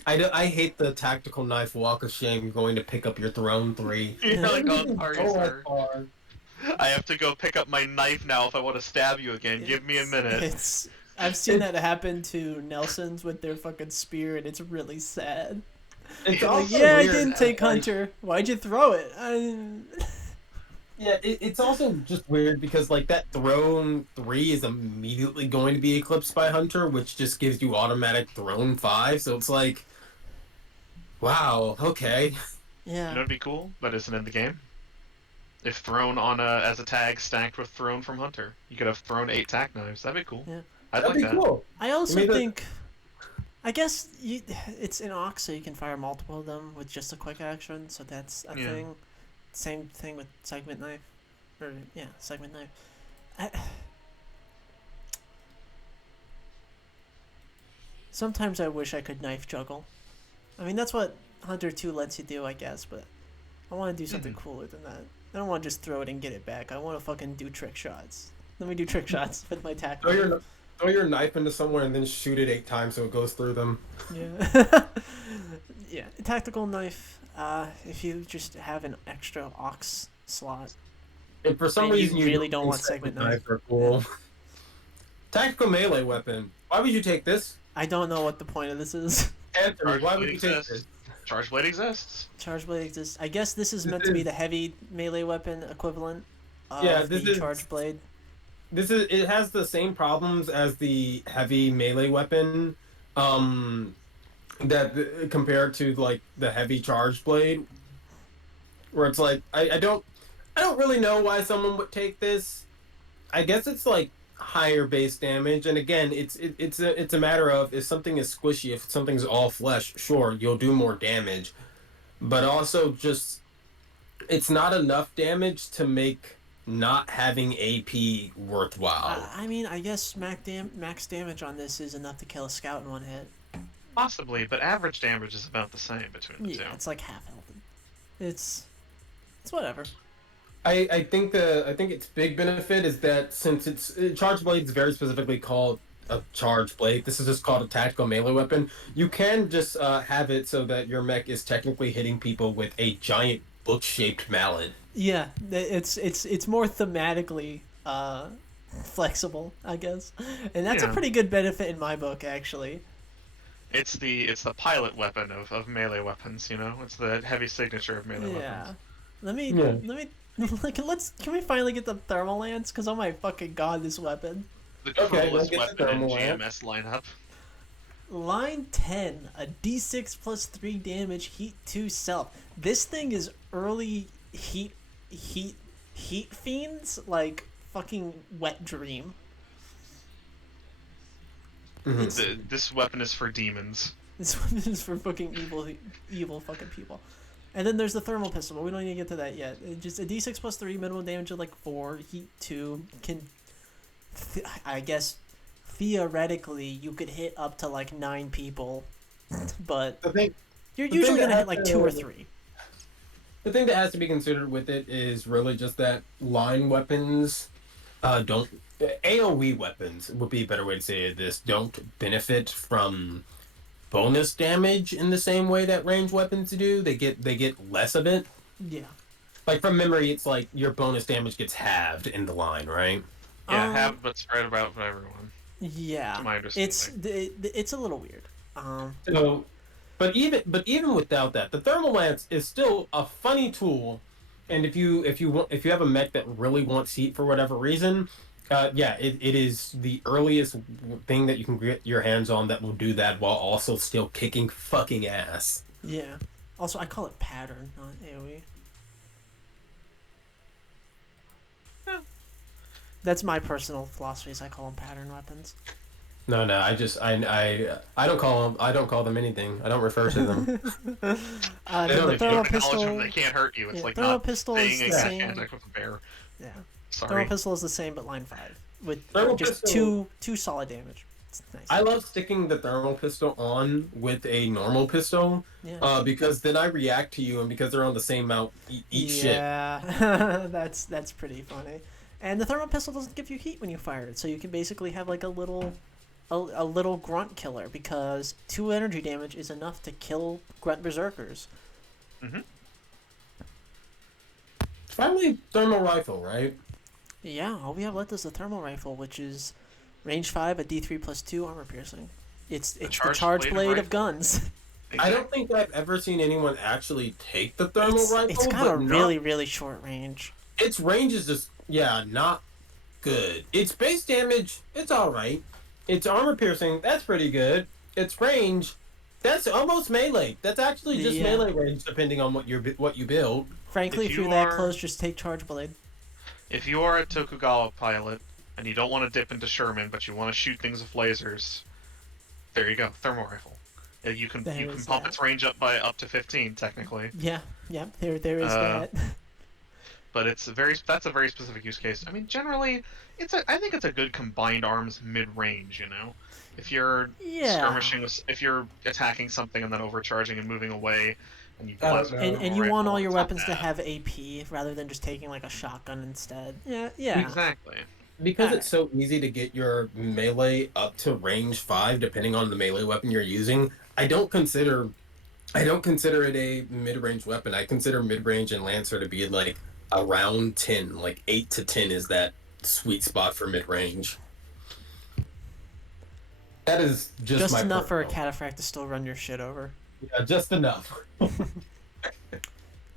I hate the tactical knife walk of shame going to pick up your throne 3. you're like, oh, sorry, Go that sir. far. I have to go pick up my knife now if I want to stab you again. Give me a minute. I've seen that happen to Nelsons with their fucking spear, and it's really sad. It's Like, also yeah, I weird didn't that, take like, Hunter. Why'd you throw it? Yeah, it's also just weird because like that throne 3 is immediately going to be eclipsed by Hunter, which just gives you automatic throne 5. So it's like, wow, okay. Yeah. You know, it'd be cool, but isn't in the game. If thrown on as a tag stacked with thrown from Hunter, you could have thrown 8 tack knives. That'd be cool. Yeah. I'd That'd like be that. cool. I You also made think, I guess it's an Ox, so you can fire multiple of them with just a quick action. So that's a Yeah. thing. Same thing with segment knife, or yeah, segment knife. I, sometimes I wish I could knife juggle. I mean, that's what Hunter 2 lets you do, I guess, but I want to do something cooler than that. I don't want to just throw it and get it back. I want to fucking do trick shots. Let me do trick shots with my tack. throw your knife into somewhere and then shoot it 8 times so it goes through them. Yeah. Yeah. Tactical knife. If you just have an extra Ox slot. And for some And you reason, really don't think want segment knife. knives are cool. Tactical melee weapon. Why would you take this? I don't know what the point of this is. Panther, Charge why blade would you take exists. this? Charge blade exists. Charge blade exists. I guess this is meant to be the heavy melee weapon equivalent of this the is- charge blade. It has the same problems as the heavy melee weapon, compared to like the heavy charge blade, where it's like I don't really know why someone would take this. I guess it's like higher base damage, and again, it's a matter of if something is squishy, if something's all flesh, sure you'll do more damage, but also just it's not enough damage to make not having AP worthwhile. I mean, I guess max damage on this is enough to kill a scout in one hit. Possibly, but average damage is about the same between the Yeah, two. it's like half health. It's whatever. I think its big benefit is that since charge blade is very specifically called a charge blade, this is just called a tactical melee weapon. You can just have it so that your mech is technically hitting people with a giant book-shaped mallet. Yeah, it's more thematically flexible, I guess, and that's a Yeah. pretty good benefit in my book, actually. It's the pilot weapon of melee weapons. You know, it's the heavy signature of melee Yeah. weapons. Let me like can we finally get the thermal lance? Cause oh my fucking god, this weapon. The Okay, coolest let's get the weapon in thermal GMS lineup. Line 10, a d6 plus 3 damage, heat 2 self. This thing is early heat fiends, like fucking wet dream. It's, This weapon is for demons. this one is for fucking evil fucking people. And then there's the thermal pistol, but we don't need to get to that yet. Just a d6 plus 3, minimum damage of like 4, heat 2, can, I guess, theoretically, you could hit up to like 9 people, but you're usually gonna hit like 2 or 3. The thing that has to be considered with it is really just that line weapons don't. AoE weapons would be a better way to say this. Don't benefit from bonus damage in the same way that range weapons do. They get less of it. Yeah. Like from memory, it's like your bonus damage gets halved in the line, right? Yeah, have but spread about for everyone. Yeah. To my understanding. It's a little weird. So, but even without that, the thermal lance is still a funny tool. And if you have a mech that really wants heat for whatever reason, it is the earliest thing that you can get your hands on that will do that while also still kicking fucking ass. Yeah. Also, I call it pattern, not AoE. Yeah. That's my personal philosophy. Is I call them pattern weapons. No, I don't call them anything. I don't refer to them. The If you thermal don't acknowledge pistol. them, they can't hurt you. It's Yeah, like thermal not pistol is saying the a same. mechanic with a bear. Yeah. Sorry. Thermal pistol is the same, but line 5 with Thermal just pistol- two solid damage. It's nice. I love sticking the thermal pistol on with a normal pistol, Yeah. because then I react to you, and because they're on the same mount, eat shit. Yeah, that's pretty funny. And the thermal pistol doesn't give you heat when you fire it, so you can basically have like a little grunt killer because 2 energy damage is enough to kill grunt berserkers. Mm-hmm. Finally, thermal rifle, right? Yeah, all we have left is the thermal rifle, which is range 5, a D3 plus 2 armor piercing. It's the charge blade of guns. I don't think I've ever seen anyone actually take the thermal rifle. It's got a really short range. Its range is just not good. Its base damage, it's all right. Its armor piercing, that's pretty good. Its range, That's almost melee. That's actually just Yeah. melee range, depending on what you build. Frankly, If if you're you that are close, just take Charge Blade. if you are a Tokugawa pilot and you don't want to dip into Sherman, but you want to shoot things with lasers, there you go, thermal rifle. You can There you can is pump that. its range up to 15 technically. Yeah, yeah. There is Uh, that. but that's a very specific use case. I mean, generally, I think it's a good combined arms mid range. If you're Yeah. skirmishing if you're attacking something and then overcharging and moving away, and you I don't plasma know. And thermal you want rifle, all your it's not weapons to bad. have AP rather than just taking like a shotgun instead. Yeah, Be- yeah. Exactly. Because it's Alright. so easy to get your melee up to range 5, depending on the melee weapon you're using. I don't consider it a mid-range weapon. I consider mid-range and Lancer to be like around 10, like 8 to 10 is that sweet spot for mid-range. That is just Just my enough for a personal. cataphract to still run your shit over. Yeah, just enough.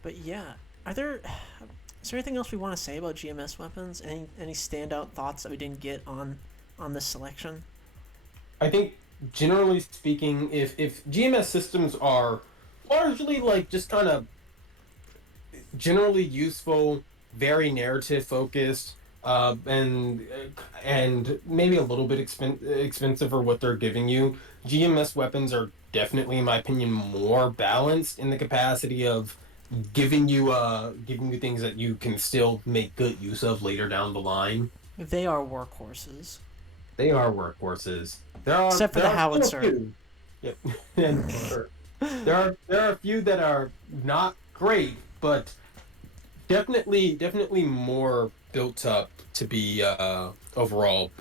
But yeah, are there? Is there anything else we want to say about GMS weapons? Any standout thoughts that we didn't get on this selection? I think generally speaking, if GMS systems are largely like just kind of generally useful, very narrative focused, and maybe a little bit expensive for what they're giving you. GMS weapons are definitely, in my opinion, more balanced in the capacity of giving you things that you can still make good use of later down the line. They are workhorses, They are workhorses. except for There the are still a howitzer. few. Yep. And there are a few that are not great, but definitely more built up to be overall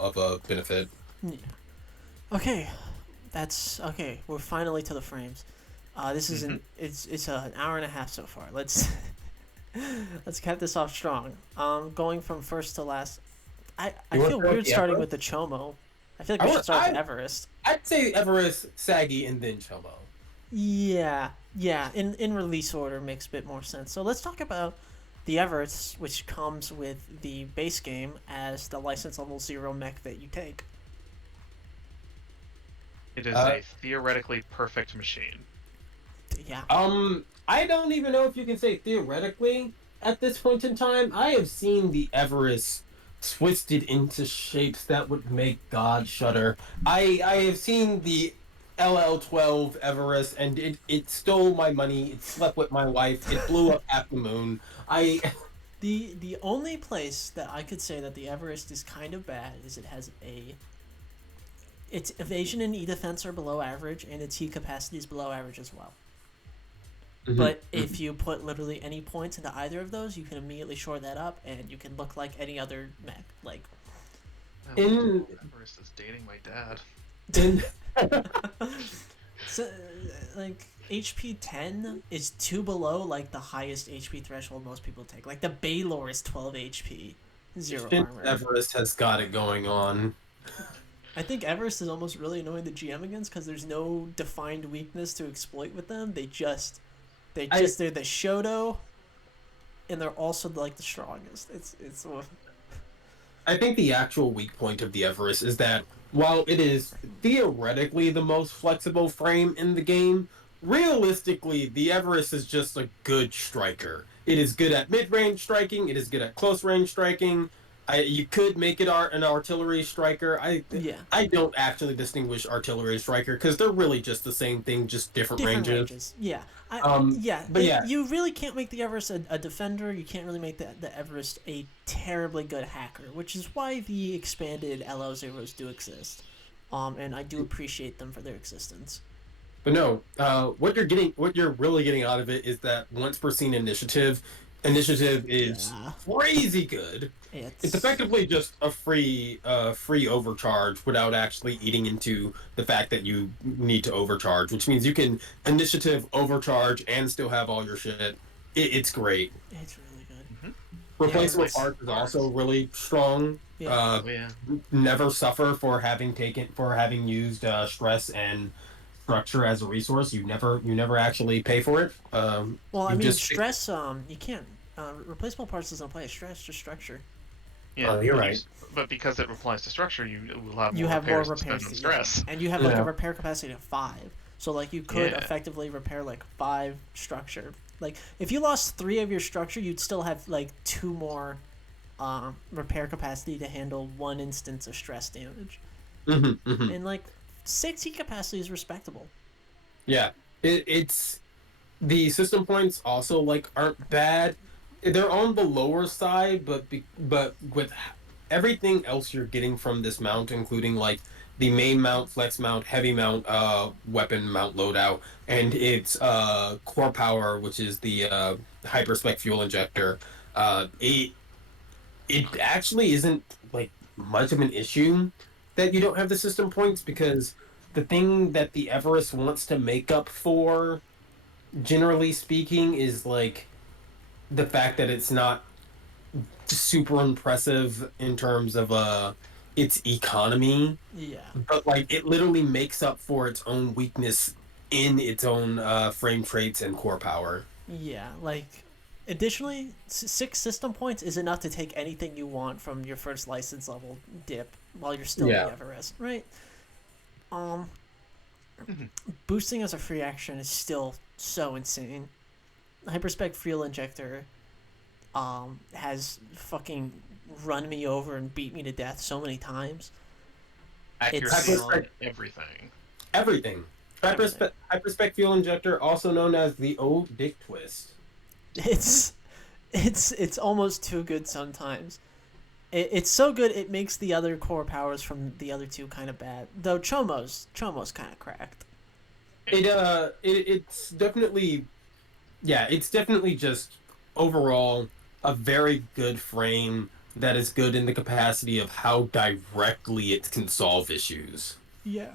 of a benefit. Yeah. Okay, that's okay. We're finally to the frames. This is Hmm. it's an hour and a half so far. Let's let's cap this off strong. Going from first to last. I You want to feel start with weird the starting Everest? with the Chomo. I feel like I we should want start with Everest. I'd say Everest, Saggy, and then Chomo. Yeah, yeah. In release order makes a bit more sense. So let's talk about the Everest, which comes with the base game as the license level 0 mech that you take. It is Uh, a theoretically perfect machine. Yeah. I don't even know if you can say theoretically at this point in time. I have seen the Everest twisted into shapes that would make God shudder. I have seen the LL12 Everest, and it stole my money. It slept with my wife. It blew up half the moon. I The only place that I could say that the Everest is kind of bad is it has its evasion and E defense are below average and its heat capacity is below average as well. Mhm, But mhm. if you put literally any points into either of those, you can immediately shore that up and you can look like any other mech. Like in Everest is dating my dad. in so, like HP 10 is two below like the highest HP threshold most people take. Like the Baylor is 12 HP, zero armor. Everest has got it going on. I think Everest is almost really annoying the GM against because there's no defined weakness to exploit with them. I They're the Shoto, and they're also like the strongest. It's I think the actual weak point of the Everest is that while it is theoretically the most flexible frame in the game, realistically, the Everest is just a good striker. It is good at mid-range striking. It is good at close-range striking. You could make it an artillery striker. yeah, I don't actually distinguish artillery striker because they're really just the same thing, just different different ranges. ranges. Yeah, But yeah, you really can't make the Everest a defender. You can't really make the Everest a terribly good hacker, which is why the expanded LO zeros do exist. And I do appreciate them for their existence. but no, what you're really getting out of it is that once per scene initiative is Yeah, crazy good. It's it's effectively just a free overcharge without actually eating into the fact that you need to overcharge, which means you can initiative overcharge and still have all your shit. It's great. it's really good. Mm-hmm. Yeah, Replaceable Everest. parts is also really strong. Yeah. Oh yeah. Never suffer for having used stress and structure as a resource. You never actually pay for it. Well, I You mean, just stress. You can't. Replaceable parts doesn't apply to stress, just structure. Yeah, you're but right. but because it applies to structure, you will have You more have more repairs to spend repairs on to, stress. and you have like a Yeah. repair capacity of 5. So like you could Yeah. effectively repair like 5 structure. Like if you lost 3 of your structure, you'd still have like 2 more repair capacity to handle 1 instance of stress damage. Mm-hmm. And like 6 heat capacity is respectable. Yeah. It's the system points also like aren't bad. They're on the lower side, but with everything else you're getting from this mount, including like the main mount, flex mount, heavy mount, weapon mount loadout, and its core power, which is the hyperspec fuel injector, it actually isn't like much of an issue that you don't have the system points because the thing that the Everest wants to make up for, generally speaking, is like the fact that it's not super impressive in terms of its economy, Yeah. but like it literally makes up for its own weakness in its own frame traits and core power. Yeah, like additionally, 6 system points is enough to take anything you want from your first license level dip while you're still in Yeah. the Everest, right? Um, Mhm. Boosting as a free action is still so insane. Hyperspec fuel injector has fucking run me over and beat me to death so many times. Accuracy It's on everything. Everything. everything. Hyperspec fuel injector, also known as the old dick twist. It's it's almost too good sometimes. It's so good it makes the other core powers from the other 2 kind of bad. Though Chomo's kind of cracked. It's definitely, yeah, it's definitely just overall a very good frame that is good in the capacity of how directly it can solve issues. Yeah.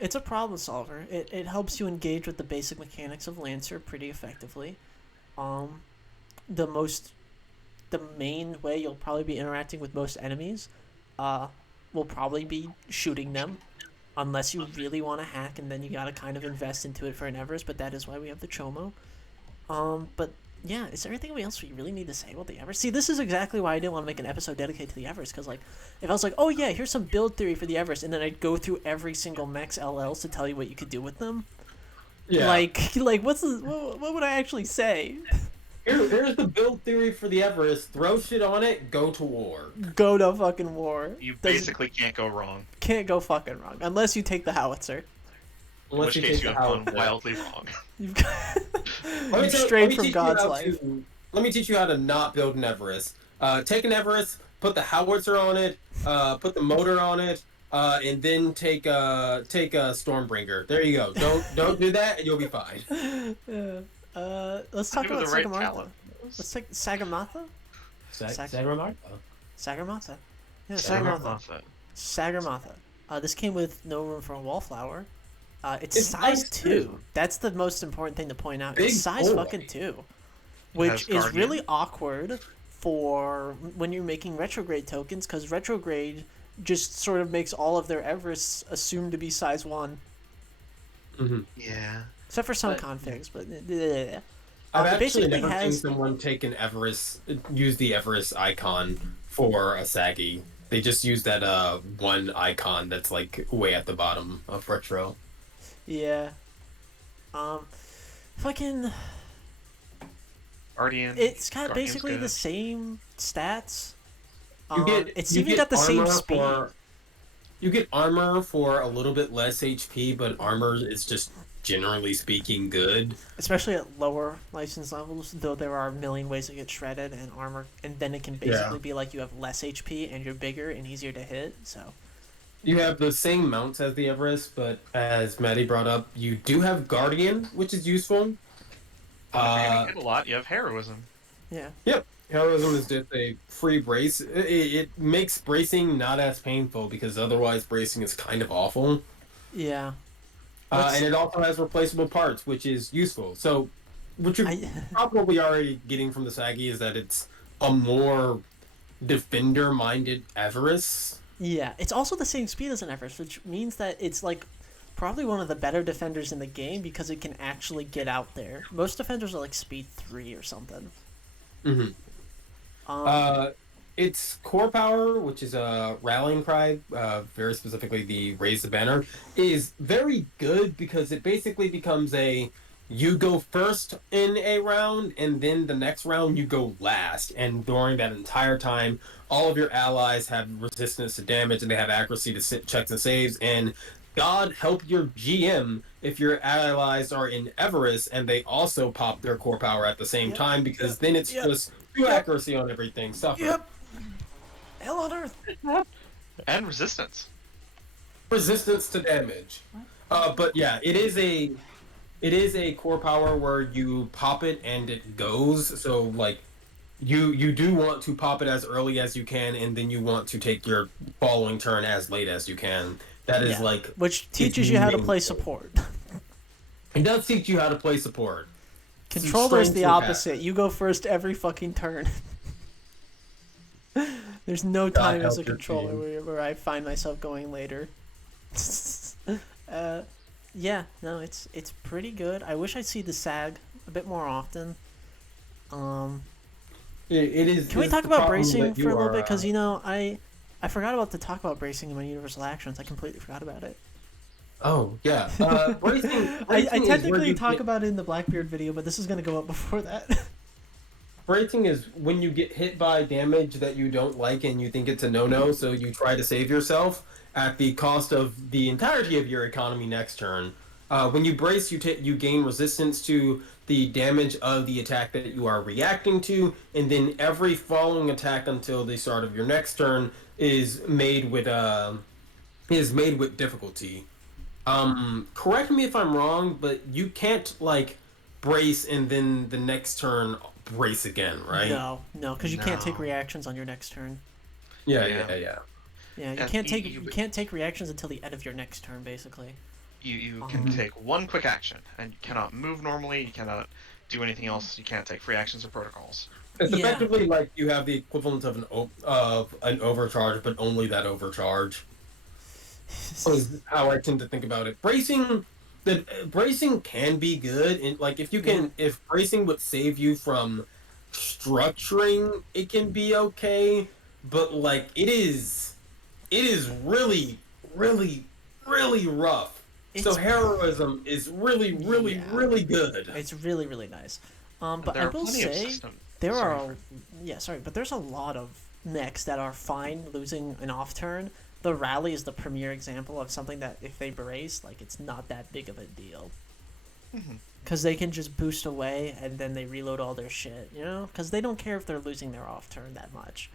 It's a problem solver. It helps you engage with the basic mechanics of Lancer pretty effectively. Um, the most the main way you'll probably be interacting with most enemies, uh, will probably be shooting them, unless you really want to hack, and then you gotta kind of invest into it for an Everest. But that is why we have the Chomo. But yeah, is there anything else we really need to say about the Everest? See, this is exactly why I didn't want to make an episode dedicated to the Everest, because like, if I was like, oh yeah, here's some build theory for the Everest, and then I'd go through every single mech's LLs to tell you what you could do with them, Yeah. like what would I actually say? Here's the build theory for the Everest. Throw shit on it, go to war. Go to fucking war. You Does- basically can't go wrong. can't go fucking wrong unless you take the howitzer. In which case take you the have gone howitzer. wildly wrong. You've Let me you've tell- strayed let me from teach you God's how life. let me teach you how to not build an Everest. Take an Everest, put the howitzer on it, put the motor on it, and then take a Stormbringer. There you go. Don't do that, and you'll be fine. Yeah. Let's talk Give it about the right Sagamata. talent. Let's take Sagamata. Sagamata. Sagamata. Yeah, Sagamata. Sagamata. Sagamata. This came with no room for a wallflower. It's It's size nice, 2. too. That's the most important thing to point out. Big It's size boy. fucking 2, has which is Guardian. really awkward for when you're making retrograde tokens, because retrograde just sort of makes all of their Everests assumed to be size 1, Mm-hmm. Yeah. except for some But- configs. But I've it actually basically never seen has someone take an Everest, use the Everest icon for a Saggy. They just use that one icon that's like way at the bottom of retro. yeah. Fucking. Guardian. It's got Guardian's basically good. the same stats. You Even get got the same armor speed. you get armor for a little bit less HP, but armor is just generally speaking good. Especially at lower license levels, though there are a million ways to get shredded and armor, and then it can basically be like you have less HP and you're bigger and easier to hit. So You have the same mounts as the Everest, but as Maddie brought up, you do have Guardian, which is useful. If you're gonna Uh, hit a lot, you have heroism. yeah, Yep. Heroism is just a free brace. It makes bracing not as painful because otherwise bracing is kind of awful. yeah. And it also has replaceable parts, which is useful. So, what you're I, probably already getting from the Saggy is that it's a more defender-minded Everest. yeah, it's also the same speed as an Everest, which means that it's like probably one of the better defenders in the game because it can actually get out there. Most defenders are like speed 3 or something. Mm-hmm. Um, its core power, which is a rallying cry, very specifically the raise the banner, is very good because it basically becomes a you go first in a round, and then the next round you go last. And during that entire time, all of your allies have resistance to damage and they have accuracy to checks and saves. And God help your GM if your allies are in Everest and they also pop their core power at the same Yep. time, because Yep. then it's Yep. just two Yep. accuracy on everything. Suffer. Yep. Hell on earth. And resistance. Resistance to damage. But yeah, it is a core power where you pop it and it goes. So like you do want to pop it as early as you can, and then you want to take your following turn as late as you can. That is like which its teaches you how to main play goal. support. It does teach you how to play support. Controller's the Strangely opposite. You go first every fucking turn. There's no God time as help a your controller team. where I find myself going later. Yeah, no, it's pretty good. I wish I'd see the SAG a bit more often. It is. Can we it's talk the about problem bracing that for you a little are, bit? Because I forgot about to talk about bracing in my universal actions. I completely forgot about it. Oh yeah, bracing. I Bracing is where technically you talk get- about it in the Blackbeard video, but this is gonna go up before that. Bracing is when you get hit by damage that you don't like and you think it's a no-no, so you try to save yourself at the cost of the entirety of your economy next turn. When you brace, you gain resistance to the damage of the attack that you are reacting to, and then every following attack until the start of your next turn is made with difficulty. Correct me if I'm wrong, but you can't like brace and then the next turn brace again, right? No, because you can't take No. reactions on your next turn. Yeah, Yeah. yeah, yeah. Yeah, you And can't take you- you can't take reactions until the end of your next turn, basically. You can Mhm. take one quick action, and you cannot move normally. You cannot do anything else. You can't take free actions or protocols. It's Yeah. effectively like you have the equivalent of an overcharge, but only that overcharge. Is how I tend to think about it. Bracing can be good, and like if bracing would save you from structuring, it can be okay. But like it is really, really, really rough. So It's heroism is really, really, Yeah. really good. It's really really nice. And But there I are will plenty of say system. there sorry, are but there's a lot of mechs that are fine losing an off turn. The rally is the premier example of something that if they brace, like it's not that big of a deal. Mhm. Because they can just boost away and then they reload all their shit, Because they don't care if they're losing their off turn that much.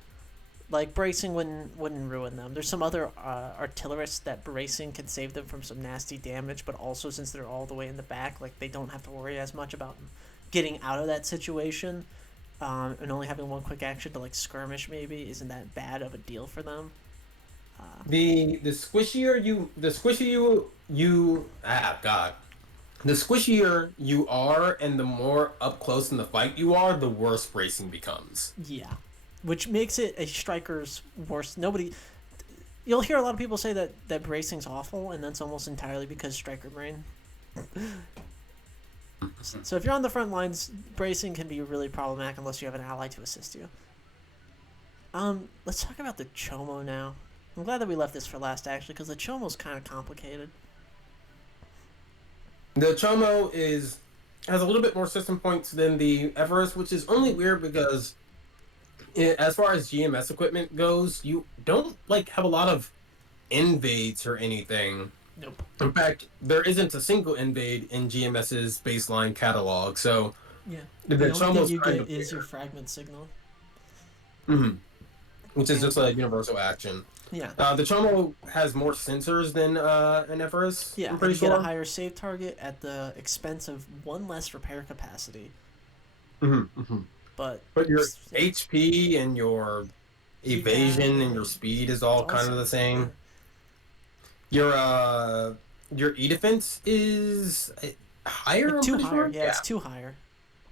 Like bracing wouldn't ruin them. There's some other artillerists that bracing can save them from some nasty damage, but also since they're all the way in the back, like they don't have to worry as much about getting out of that situation. And only having one quick action to like skirmish maybe isn't that bad of a deal for them. The squishier God. The squishier you are and the more up close in the fight you are, the worse bracing becomes. Yeah, which makes it a striker's worst. You'll hear a lot of people say that bracing's awful, and that's almost entirely because striker brain. So if you're on the front lines, bracing can be really problematic unless you have an ally to assist you. Let's talk about the Chomo now. I'm glad that we left this for last, actually, because the Chomo's kind of complicated. The Chomo has a little bit more system points than the Everest, which is only weird because as far as GMS equipment goes, you don't like have a lot of invades or anything. Nope. In fact, there isn't a single invade in GMS's baseline catalog, so Yeah. the The only thing Chomo's you kind get of is weird. your fragment signal. Which is just a universal action. Yeah. The Chomo has more sensors than an Everest. Yeah, I'm and pretty you sure. get a higher save target at the expense of one less repair capacity. But But your yeah, HP and your evasion and your speed is all kind of the same. Your E defense is higher. I'm two pretty higher. sure. Yeah, it's two higher.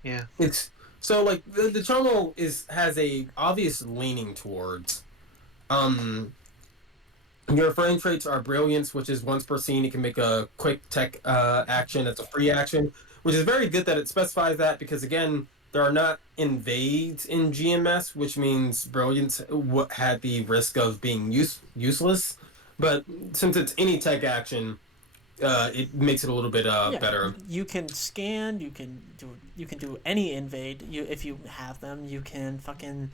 Yeah. It's so like the Chomo has a obvious leaning towards your frame traits are brilliance, which is once per scene. It can make a quick tech action. It's a free action, which is very good that it specifies that because again, there are not invades in GMS, which means Brilliance had the risk of being useless. But since it's any tech action, it makes it a little bit Yeah, better. you can scan. You can do any invade. If you have them, you can fucking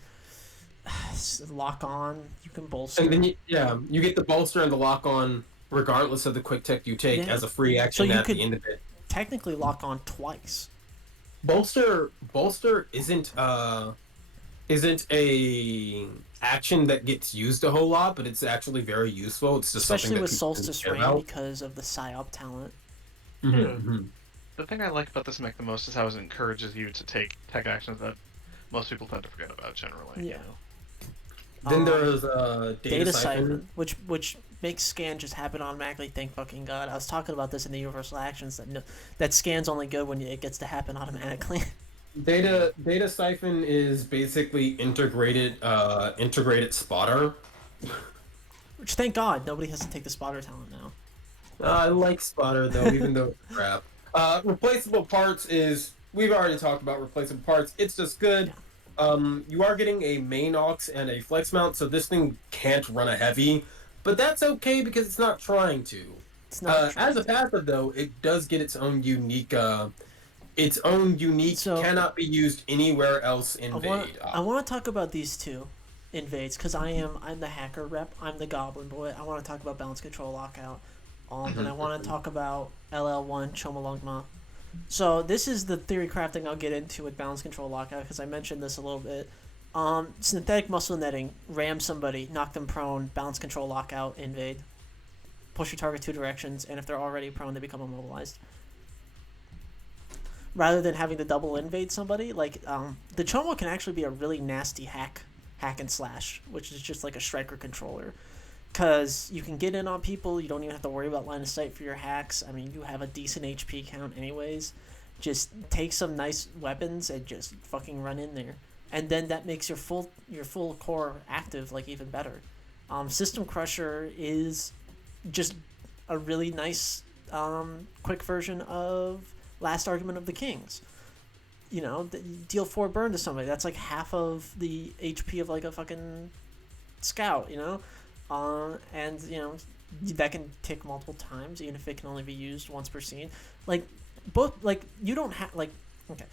lock on. You can And bolster. then you get the bolster and the lock on regardless of the quick tech you take Yeah. as a free So action you at could the end of it. technically lock on twice. Bolster isn't a action that gets used a whole lot, but it's actually very useful. It's just something Especially that with people didn't Solstice care Rain about. because of the psyop talent. Yeah. Mm-hmm. The thing I like about this mech the most is how it encourages you to take tech actions that most people tend to forget about generally. Yeah. You know. Then Um, there's Data Data Siphon. Siphon, which makes scan just happen automatically. Thank fucking god. I was talking about this in the universal actions that that scan's only good when it gets to happen automatically. Data Siphon is basically integrated spotter. Which thank god nobody has to take the spotter talent now. I like spotter though, even though it's crap. Replaceable parts is we've already talked about replaceable parts. It's just good. Yeah, You are getting a main aux and a flex mount, so this thing can't run a heavy, but that's okay because it's not trying to. it's not As trying a to. passive though, it does get its own unique, So cannot be used anywhere else invade. I want to talk about these two invades because I'm the hacker rep. I'm the goblin boy. I want to talk about balance control lockout. And I want to talk about LL1 Chomolungma. So this is the theory crafting I'll get into with balance control lockout because I mentioned this a little bit. Synthetic muscle netting, ram somebody, knock them prone, balance control lockout, invade. Push your target two directions, and if they're already prone, they become immobilized. Rather than having to double invade somebody, like the Chomo can actually be a really nasty hack and slash, which is just like a striker controller. Because you can get in on people, you don't even have to worry about line of sight for your hacks. I mean, you have a decent HP count, anyways. Just take some nice weapons and just fucking run in there, and then that makes your full core active like even better. System Crusher is just a really nice quick version of Last Argument of the Kings. You know, deal 4 burn to somebody. That's like half of the HP of like a fucking scout. You know, and you know that can tick multiple times, even if it can only be used once per scene. Like both, like you don't have like okay.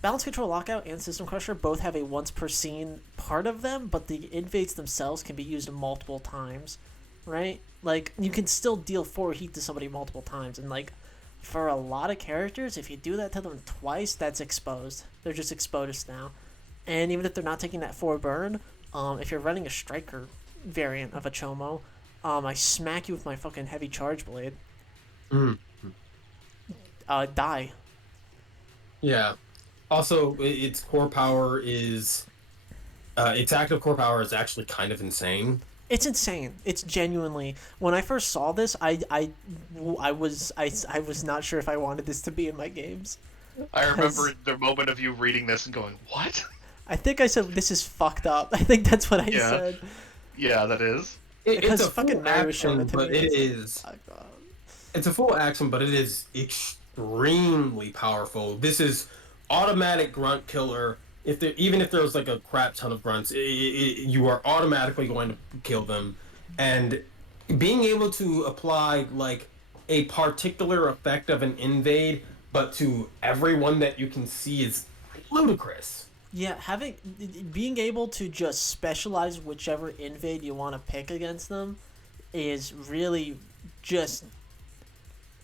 Balance Control Lockout and System Crusher both have a once per scene part of them, but the invades themselves can be used multiple times, right? Like you can still deal 4 heat to somebody multiple times, and like for a lot of characters, if you do that to them twice, that's exposed. They're just exposed now, and even if they're not taking that 4 burn, if you're running a striker variant of a Chomo, I smack you with my fucking heavy charge blade. Mm. Die. Yeah. Also, its core power is its active core power is actually kind of insane. It's insane. It's genuinely. When I first saw this, I was not sure if I wanted this to be in my games. I 'Cause remember the moment of you reading this and going, "What?" I think I said this is fucked up. I think that's what I Yeah. said. Yeah, that is. Because It's a fucking full Mary was showing action, it to but me. it It's like, is fuck off. it's a full action, but it is extremely powerful. This is automatic grunt killer. Even if there's like a crap ton of grunts, you are automatically going to kill them, and being able to apply like a particular effect of an invade, but to everyone that you can see is ludicrous. Yeah, being able to just specialize whichever invade you want to pick against them is really just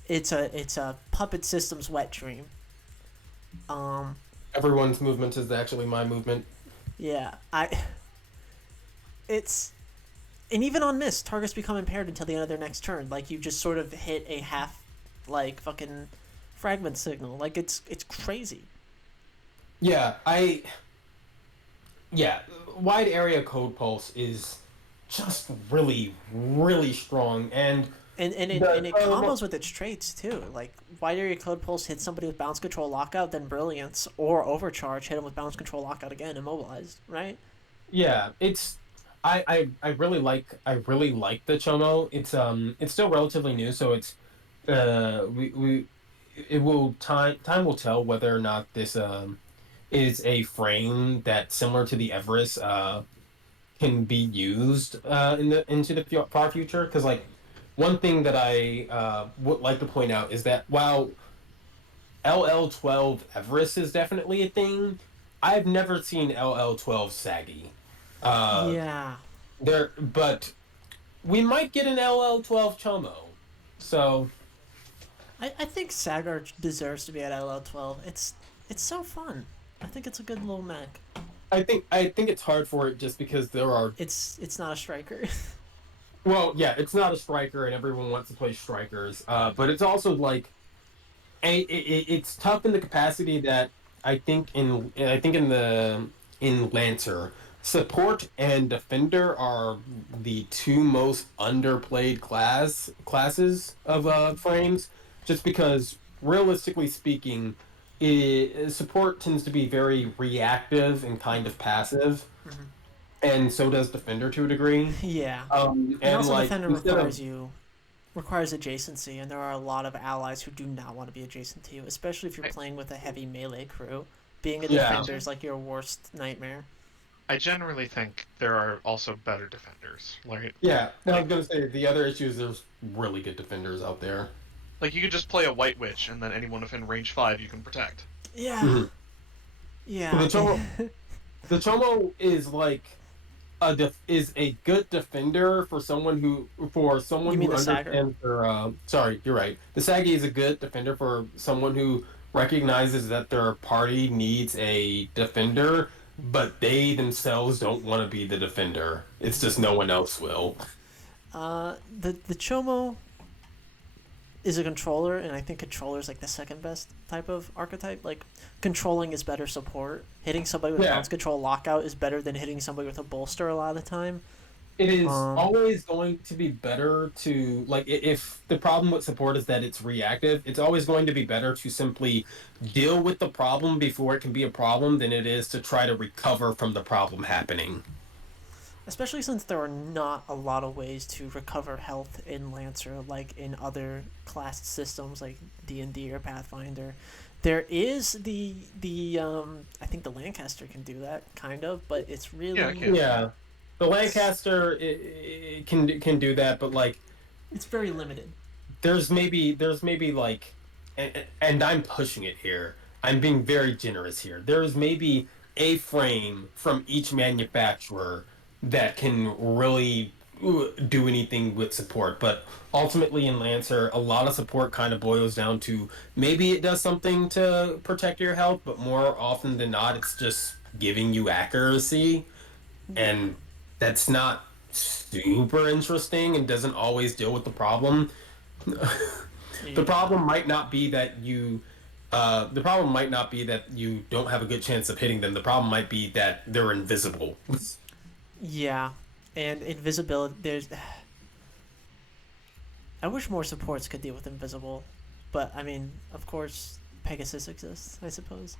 it's a puppet system's wet dream. Um, Everyone's movement is actually my movement. yeah, it's and even on miss, targets become impaired until the end of their next turn. Like you just sort of hit a half, like fucking fragment signal. Like it's crazy. Yeah, yeah, wide area code pulse is just really, really strong, and And it combos with its traits too. Like wide area code pulse hits somebody with bounce control lockout, then brilliance or overcharge hit him with bounce control lockout again, immobilized. Right? yeah, I really like the Chomo. It's still relatively new, so it's we it will time will tell whether or not is a frame that, similar to the Everest, can be used in the into the far future. Because like one thing that I would like to point out is that while LL12 Everest is definitely a thing, I've never seen LL12 saggy. Uh, Yeah, but we might get an LL12 Chomo. So I think Sagar deserves to be at LL12. It's so fun. I think it's a good little mech. I think it's hard for it just because there are, It's not a striker. well, yeah, it's not a striker and everyone wants to play strikers. But it's also like it's tough in the capacity that I think in Lancer, support and defender are the two most underplayed classes of frames, just because realistically speaking, support tends to be very reactive and kind of passive, Mhm. and so does defender to a degree. Yeah, and And also like defender instead of requires adjacency, and there are a lot of allies who do not want to be adjacent to you, especially if you're I, playing with a heavy melee crew. Being a I yeah, defender gen- is like your worst nightmare. I generally think there are also better defenders. yeah. I was Like gonna say the other issue is there's really good defenders out there. you could just play a White Witch, and then anyone within range 5 you can protect. Yeah, Mhm. yeah. The Chomo is like is a good defender for someone You mean who the Sagar? understands their sorry, you're right. The Sagi is a good defender for someone who recognizes that their party needs a defender, but they themselves don't want to be the defender. It's just no one else will. The Chomo is a controller, and I think controller is like the second best type of archetype. Like controlling is better support. Hitting somebody with Yeah, bounce control lockout is better than hitting somebody with a bolster a lot of the time. it is Um, always going to be better to like if the problem with support is that it's reactive, it's always going to be better to simply deal with the problem before it can be a problem than it is to try to recover from the problem happening. Especially since there are not a lot of ways to recover health in Lancer like in other class systems like D&D or Pathfinder. There is the I think the Lancaster can do that kind of, but it's Yeah, I really can. Yeah, the Lancaster it can do that, but like it's very limited. there's maybe like and I'm pushing it here. I'm being very generous here. There's maybe a frame from each manufacturer that can really do anything with support, but ultimately in Lancer, a lot of support kind of boils down to maybe it does something to protect your health, but more often than not, it's just giving you accuracy, Yeah. and that's not super interesting and doesn't always deal with the problem. The Yeah. problem might not be that you don't have a good chance of hitting them. The problem might be that they're invisible. Yeah. And invisibility there's I wish more supports could deal with invisible, but I mean, of course, Pegasus exists, I suppose.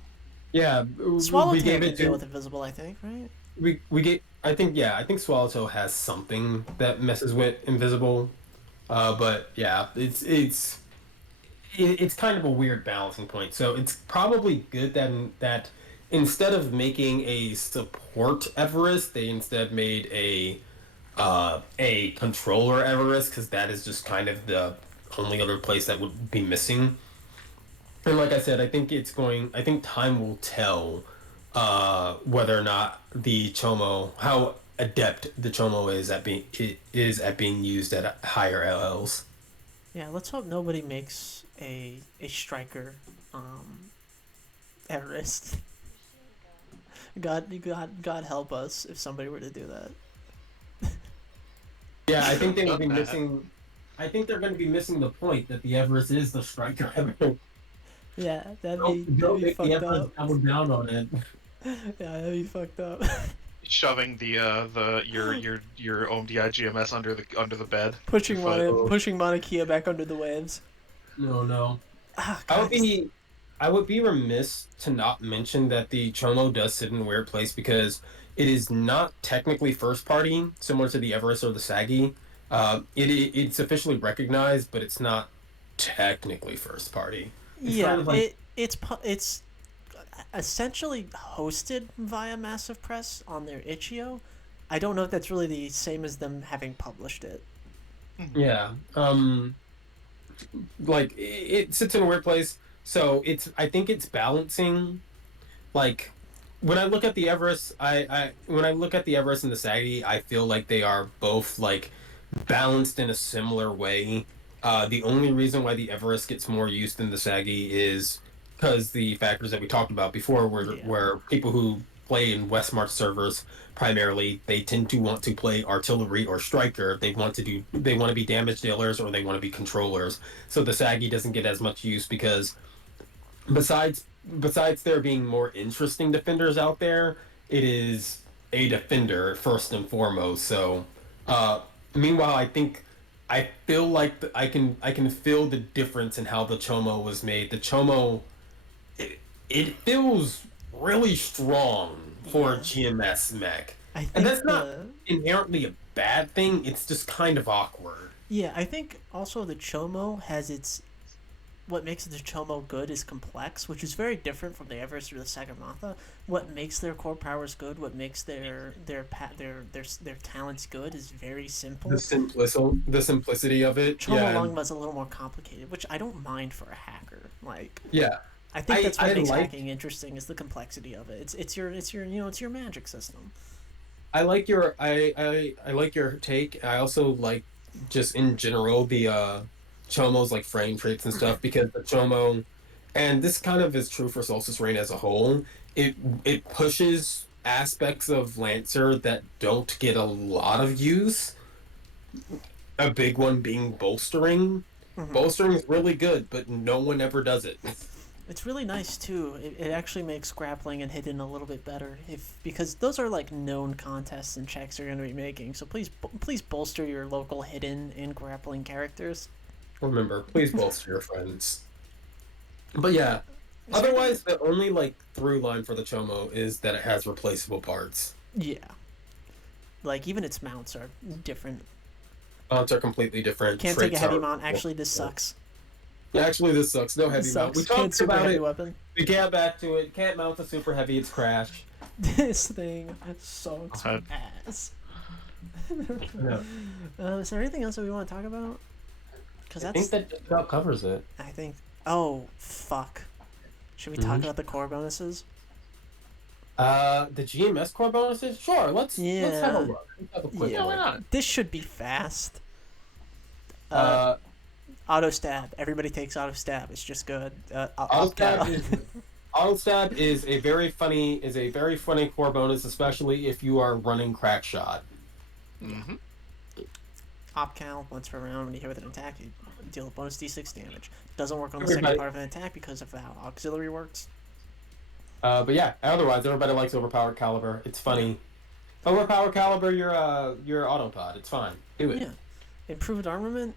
Yeah, we Swallowtail gave can it deal to with invisible, I think, right? we get. I think Swallowtail has something that messes with invisible. But yeah, it's kind of a weird balancing point. So it's probably good that instead of making a support Everest, they instead made a controller Everest, because that is just kind of the only other place that would be missing. And like I said, I think time will tell whether or not the Chomo, how adept the Chomo is at being used at higher LLs. Yeah, let's hope nobody makes a striker Everest. God help us if somebody were to do that. Yeah, I Should think have they will done be that. missing. I think they're going to be missing the point that the Everest is the striker ever. Yeah, that'd Don't be make the fucked Everest up. double down on it. Yeah, that'd be fucked up. Shoving the your OMDI GMS under the bed with your pushing foot. Oh, pushing Monakia back under the waves. no, no. Ah, I would God. be I would be remiss to not mention that the Chomo does sit in a weird place because it is not technically first party, similar to the Everest or the Sagi. It's officially recognized, but it's not technically first party. It's kind Yeah, of like it's essentially hosted via Massive Press on their itch.io. I don't know if that's really the same as them having published it. Yeah. Like it sits in a weird place. So I think it's balancing. Like when I look at the Everest, I when I look at the Everest and the Saggy, I feel like they are both like balanced in a similar way. The only reason why the Everest gets more use than the Saggy is because the factors that we talked about before, Yeah. where people who play in West March servers primarily, they tend to want to play artillery or striker. They want to be damage dealers or they want to be controllers. So the Saggy doesn't get as much use because besides there being more interesting defenders out there, it is a defender first and foremost. So, uh, meanwhile, I feel like I can feel the difference in how the Chomo was made. The Chomo, it, it feels really strong for a Yeah. GMS mech, I and think that's not inherently a bad thing. It's just kind of awkward. I think also the Chomo has its what makes the Chomo good is complex, which is very different from the Everest or the Sagamotha. What makes their core powers good, what makes their talents good, is very simple. The simplicity of it, Chomo yeah, Longma's a little more complicated, which I don't mind for a hacker. Like, yeah. I think that's what I makes like hacking interesting is the complexity of it. It's your it's your magic system. I like your take. I also like just in general the Chomo's like frame traits and stuff because the Chomo, and this kind of is true for Solstice Rain as a whole. It it pushes aspects of Lancer that don't get a lot of use. A big one being bolstering. Mm-hmm. Bolstering is really good, but no one ever does it. It's really nice too. It actually makes grappling and hidden a little bit better if because those are like known contests and checks you're going to be making. So please bolster your local hidden and grappling characters. Remember, please bolster your friends. But yeah, Is there anything? otherwise, the only like through line for the Chomo is that it has replaceable parts. Yeah, like even its mounts are different. Mounts are completely different. Can't take a Traits heavy are. mount. Actually, this sucks. Yeah, actually, this sucks. No This heavy mount. We sucks. Can't talked super about heavy it. weapon. We get back to it. Can't mount a super heavy. It's crash. This thing sucks What? ass. Yeah. Is there anything else that we want to talk about? Because I think that's that just about covers it. I think. Oh fuck! Should we talk Mhm. about the core bonuses? The GMS core bonuses. Sure. Let's have a Yeah. look. Let's have a quick Yeah. Yeah, why look. not? This should be fast. Uh, Auto stab. Everybody takes auto stab. It's just good. auto stab Opt-out. is auto stab is a very funny core bonus, especially if you are running crack shot. Mm-hmm. Op cal once per round when you hit with an attack, you deal a bonus d6 damage. Doesn't work on the Everybody- second part of an attack because of how auxiliary works. But yeah, otherwise everybody likes overpowered caliber. It's funny. Overpower caliber your autopod. It's fine. Do it. Yeah. Improved armament.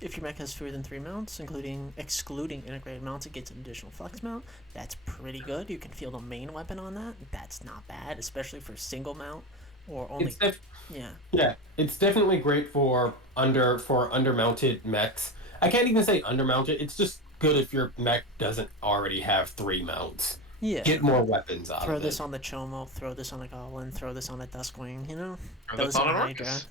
If your mech has fewer than 3 mounts, excluding integrated mounts, it gets an additional flex mount. That's pretty good. You can field a main weapon on that. That's not bad, especially for single mount or only. It's def- Yeah. yeah, it's definitely great for undermounted mechs. I can't even say undermounted. It's just good if your mech doesn't already have 3 mounts. Yeah. Get more weapons out Throw of this it. on the Chomo, throw this on a Goblin, throw this on a Duskwing, Or Those that's on are an Hydra. Orcus.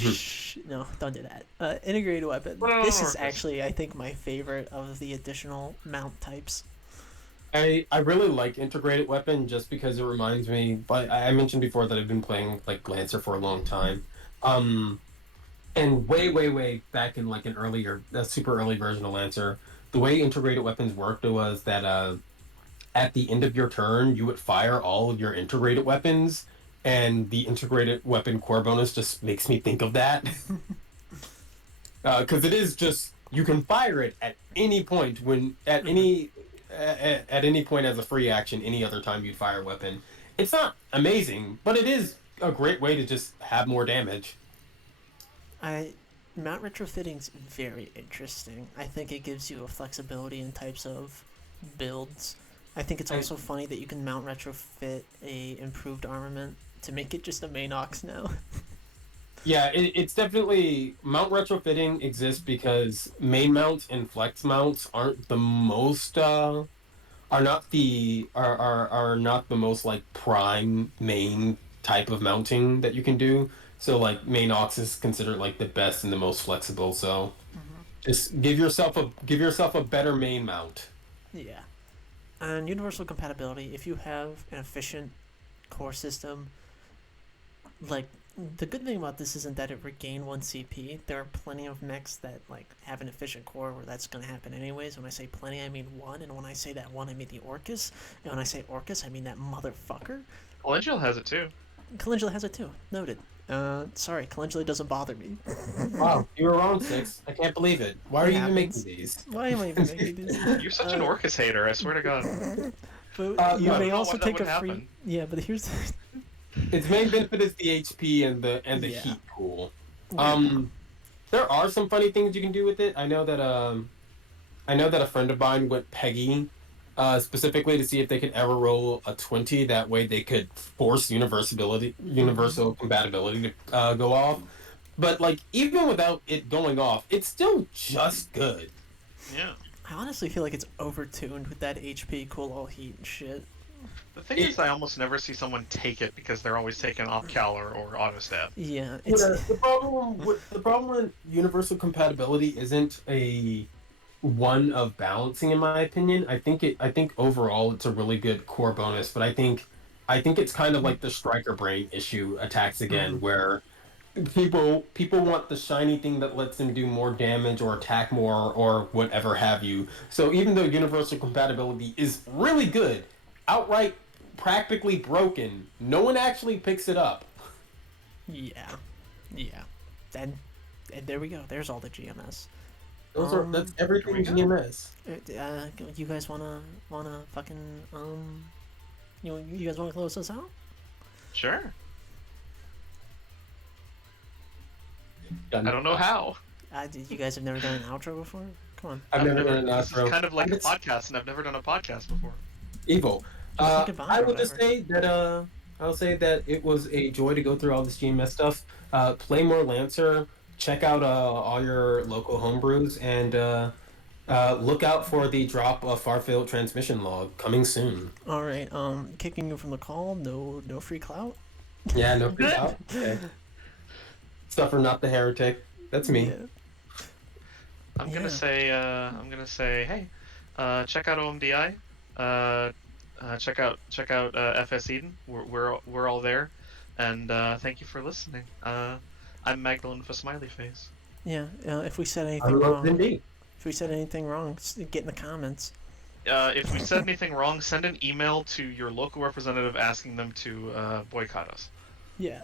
Shh, no, don't do that. Integrated weapon. No, This is Orcus. actually, I think, my favorite of the additional mount types. I really like integrated weapon just because it reminds me. But I mentioned before that I've been playing like Lancer for a long time. And way back in like a super early version of Lancer, the way integrated weapons worked was that at the end of your turn, you would fire all of your integrated weapons, and the integrated weapon core bonus just makes me think of that. Because it is just you can fire it at any point at any point as a free action any other time you fire a weapon. It's not amazing, but it is a great way to just have more damage. Mount retrofitting's very interesting. I think it gives you a flexibility in types of builds. I think it's also funny that you can mount retrofit a improved armament to make it just a main ox now. Yeah, it's definitely mount retrofitting exists because main mounts and flex mounts are not the most like prime main type of mounting that you can do. So like main aux is considered like the best and the most flexible. So Hmm. just give yourself a better main mount. Yeah. And universal compatibility, if you have an efficient core system, like the good thing about this isn't that it regained 1 CP. There are plenty of mechs that like have an efficient core where that's gonna happen anyways. When I say plenty, I mean one, and when I say that one, I mean the Orcus, and when I say Orcus, I mean that motherfucker. Calendula has it too. Calendula has it too. Noted. Sorry, Calendula doesn't bother me. Wow, you were wrong, Six. I can't believe it. Why are It you even happens. making these? Why am I even making these? You're such an Orcus hater, I swear to God. But you No, I may don't know also why that take would a free. happen. Yeah, but here's. Its main benefit is the HP and the Yeah. heat pool. Yeah. There are some funny things you can do with it. I know that a friend of mine went Peggy, specifically to see if they could ever roll a 20. That way they could force universal compatibility to go off. But like even without it going off, it's still just good. Yeah. I honestly feel like it's overtuned with that HP, cool all heat and shit. The thing It, is, I almost never see someone take it because they're always taking off Cal or auto stab. Yeah, it's. the problem with universal compatibility isn't a one of balancing, in my opinion. I think overall it's a really good core bonus, but I think it's kind of like the striker brain issue attacks again, Mhm. where people want the shiny thing that lets them do more damage or attack more or whatever have you. So even though universal compatibility is really good, outright practically broken, no one actually picks it up. Yeah. Yeah. Then, and there we go. There's all the GMS. That's There we everything go. GMS. You guys wanna fucking you guys wanna close this out? Sure. Done. I don't know how. You guys have never done an outro before? Come on. I've never done an This is outro. kind of like a It's podcast, and I've never done a podcast before. evil. Just say goodbye I or will just whatever. say that I'll say that it was a joy to go through all this GMS stuff. Play more Lancer. Check out all your local homebrews and look out for the drop of Farfield transmission log coming soon. All right. Kicking you from the call. No free clout. Yeah, no freak out. Okay. Suffer not the heretic. That's me. Yeah. I'm Yeah. gonna say, hey, check out OMDI. Check out FS Eden. We're all there, and thank you for listening. I'm Magdalene with a smiley face. Yeah. If we said I anything love wrong, indeed. get in the comments. If we said anything wrong, send an email to your local representative asking them to boycott us. Yeah.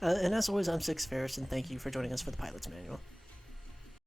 And as always, I'm Six Ferris, and thank you for joining us for the Pilot's Manual.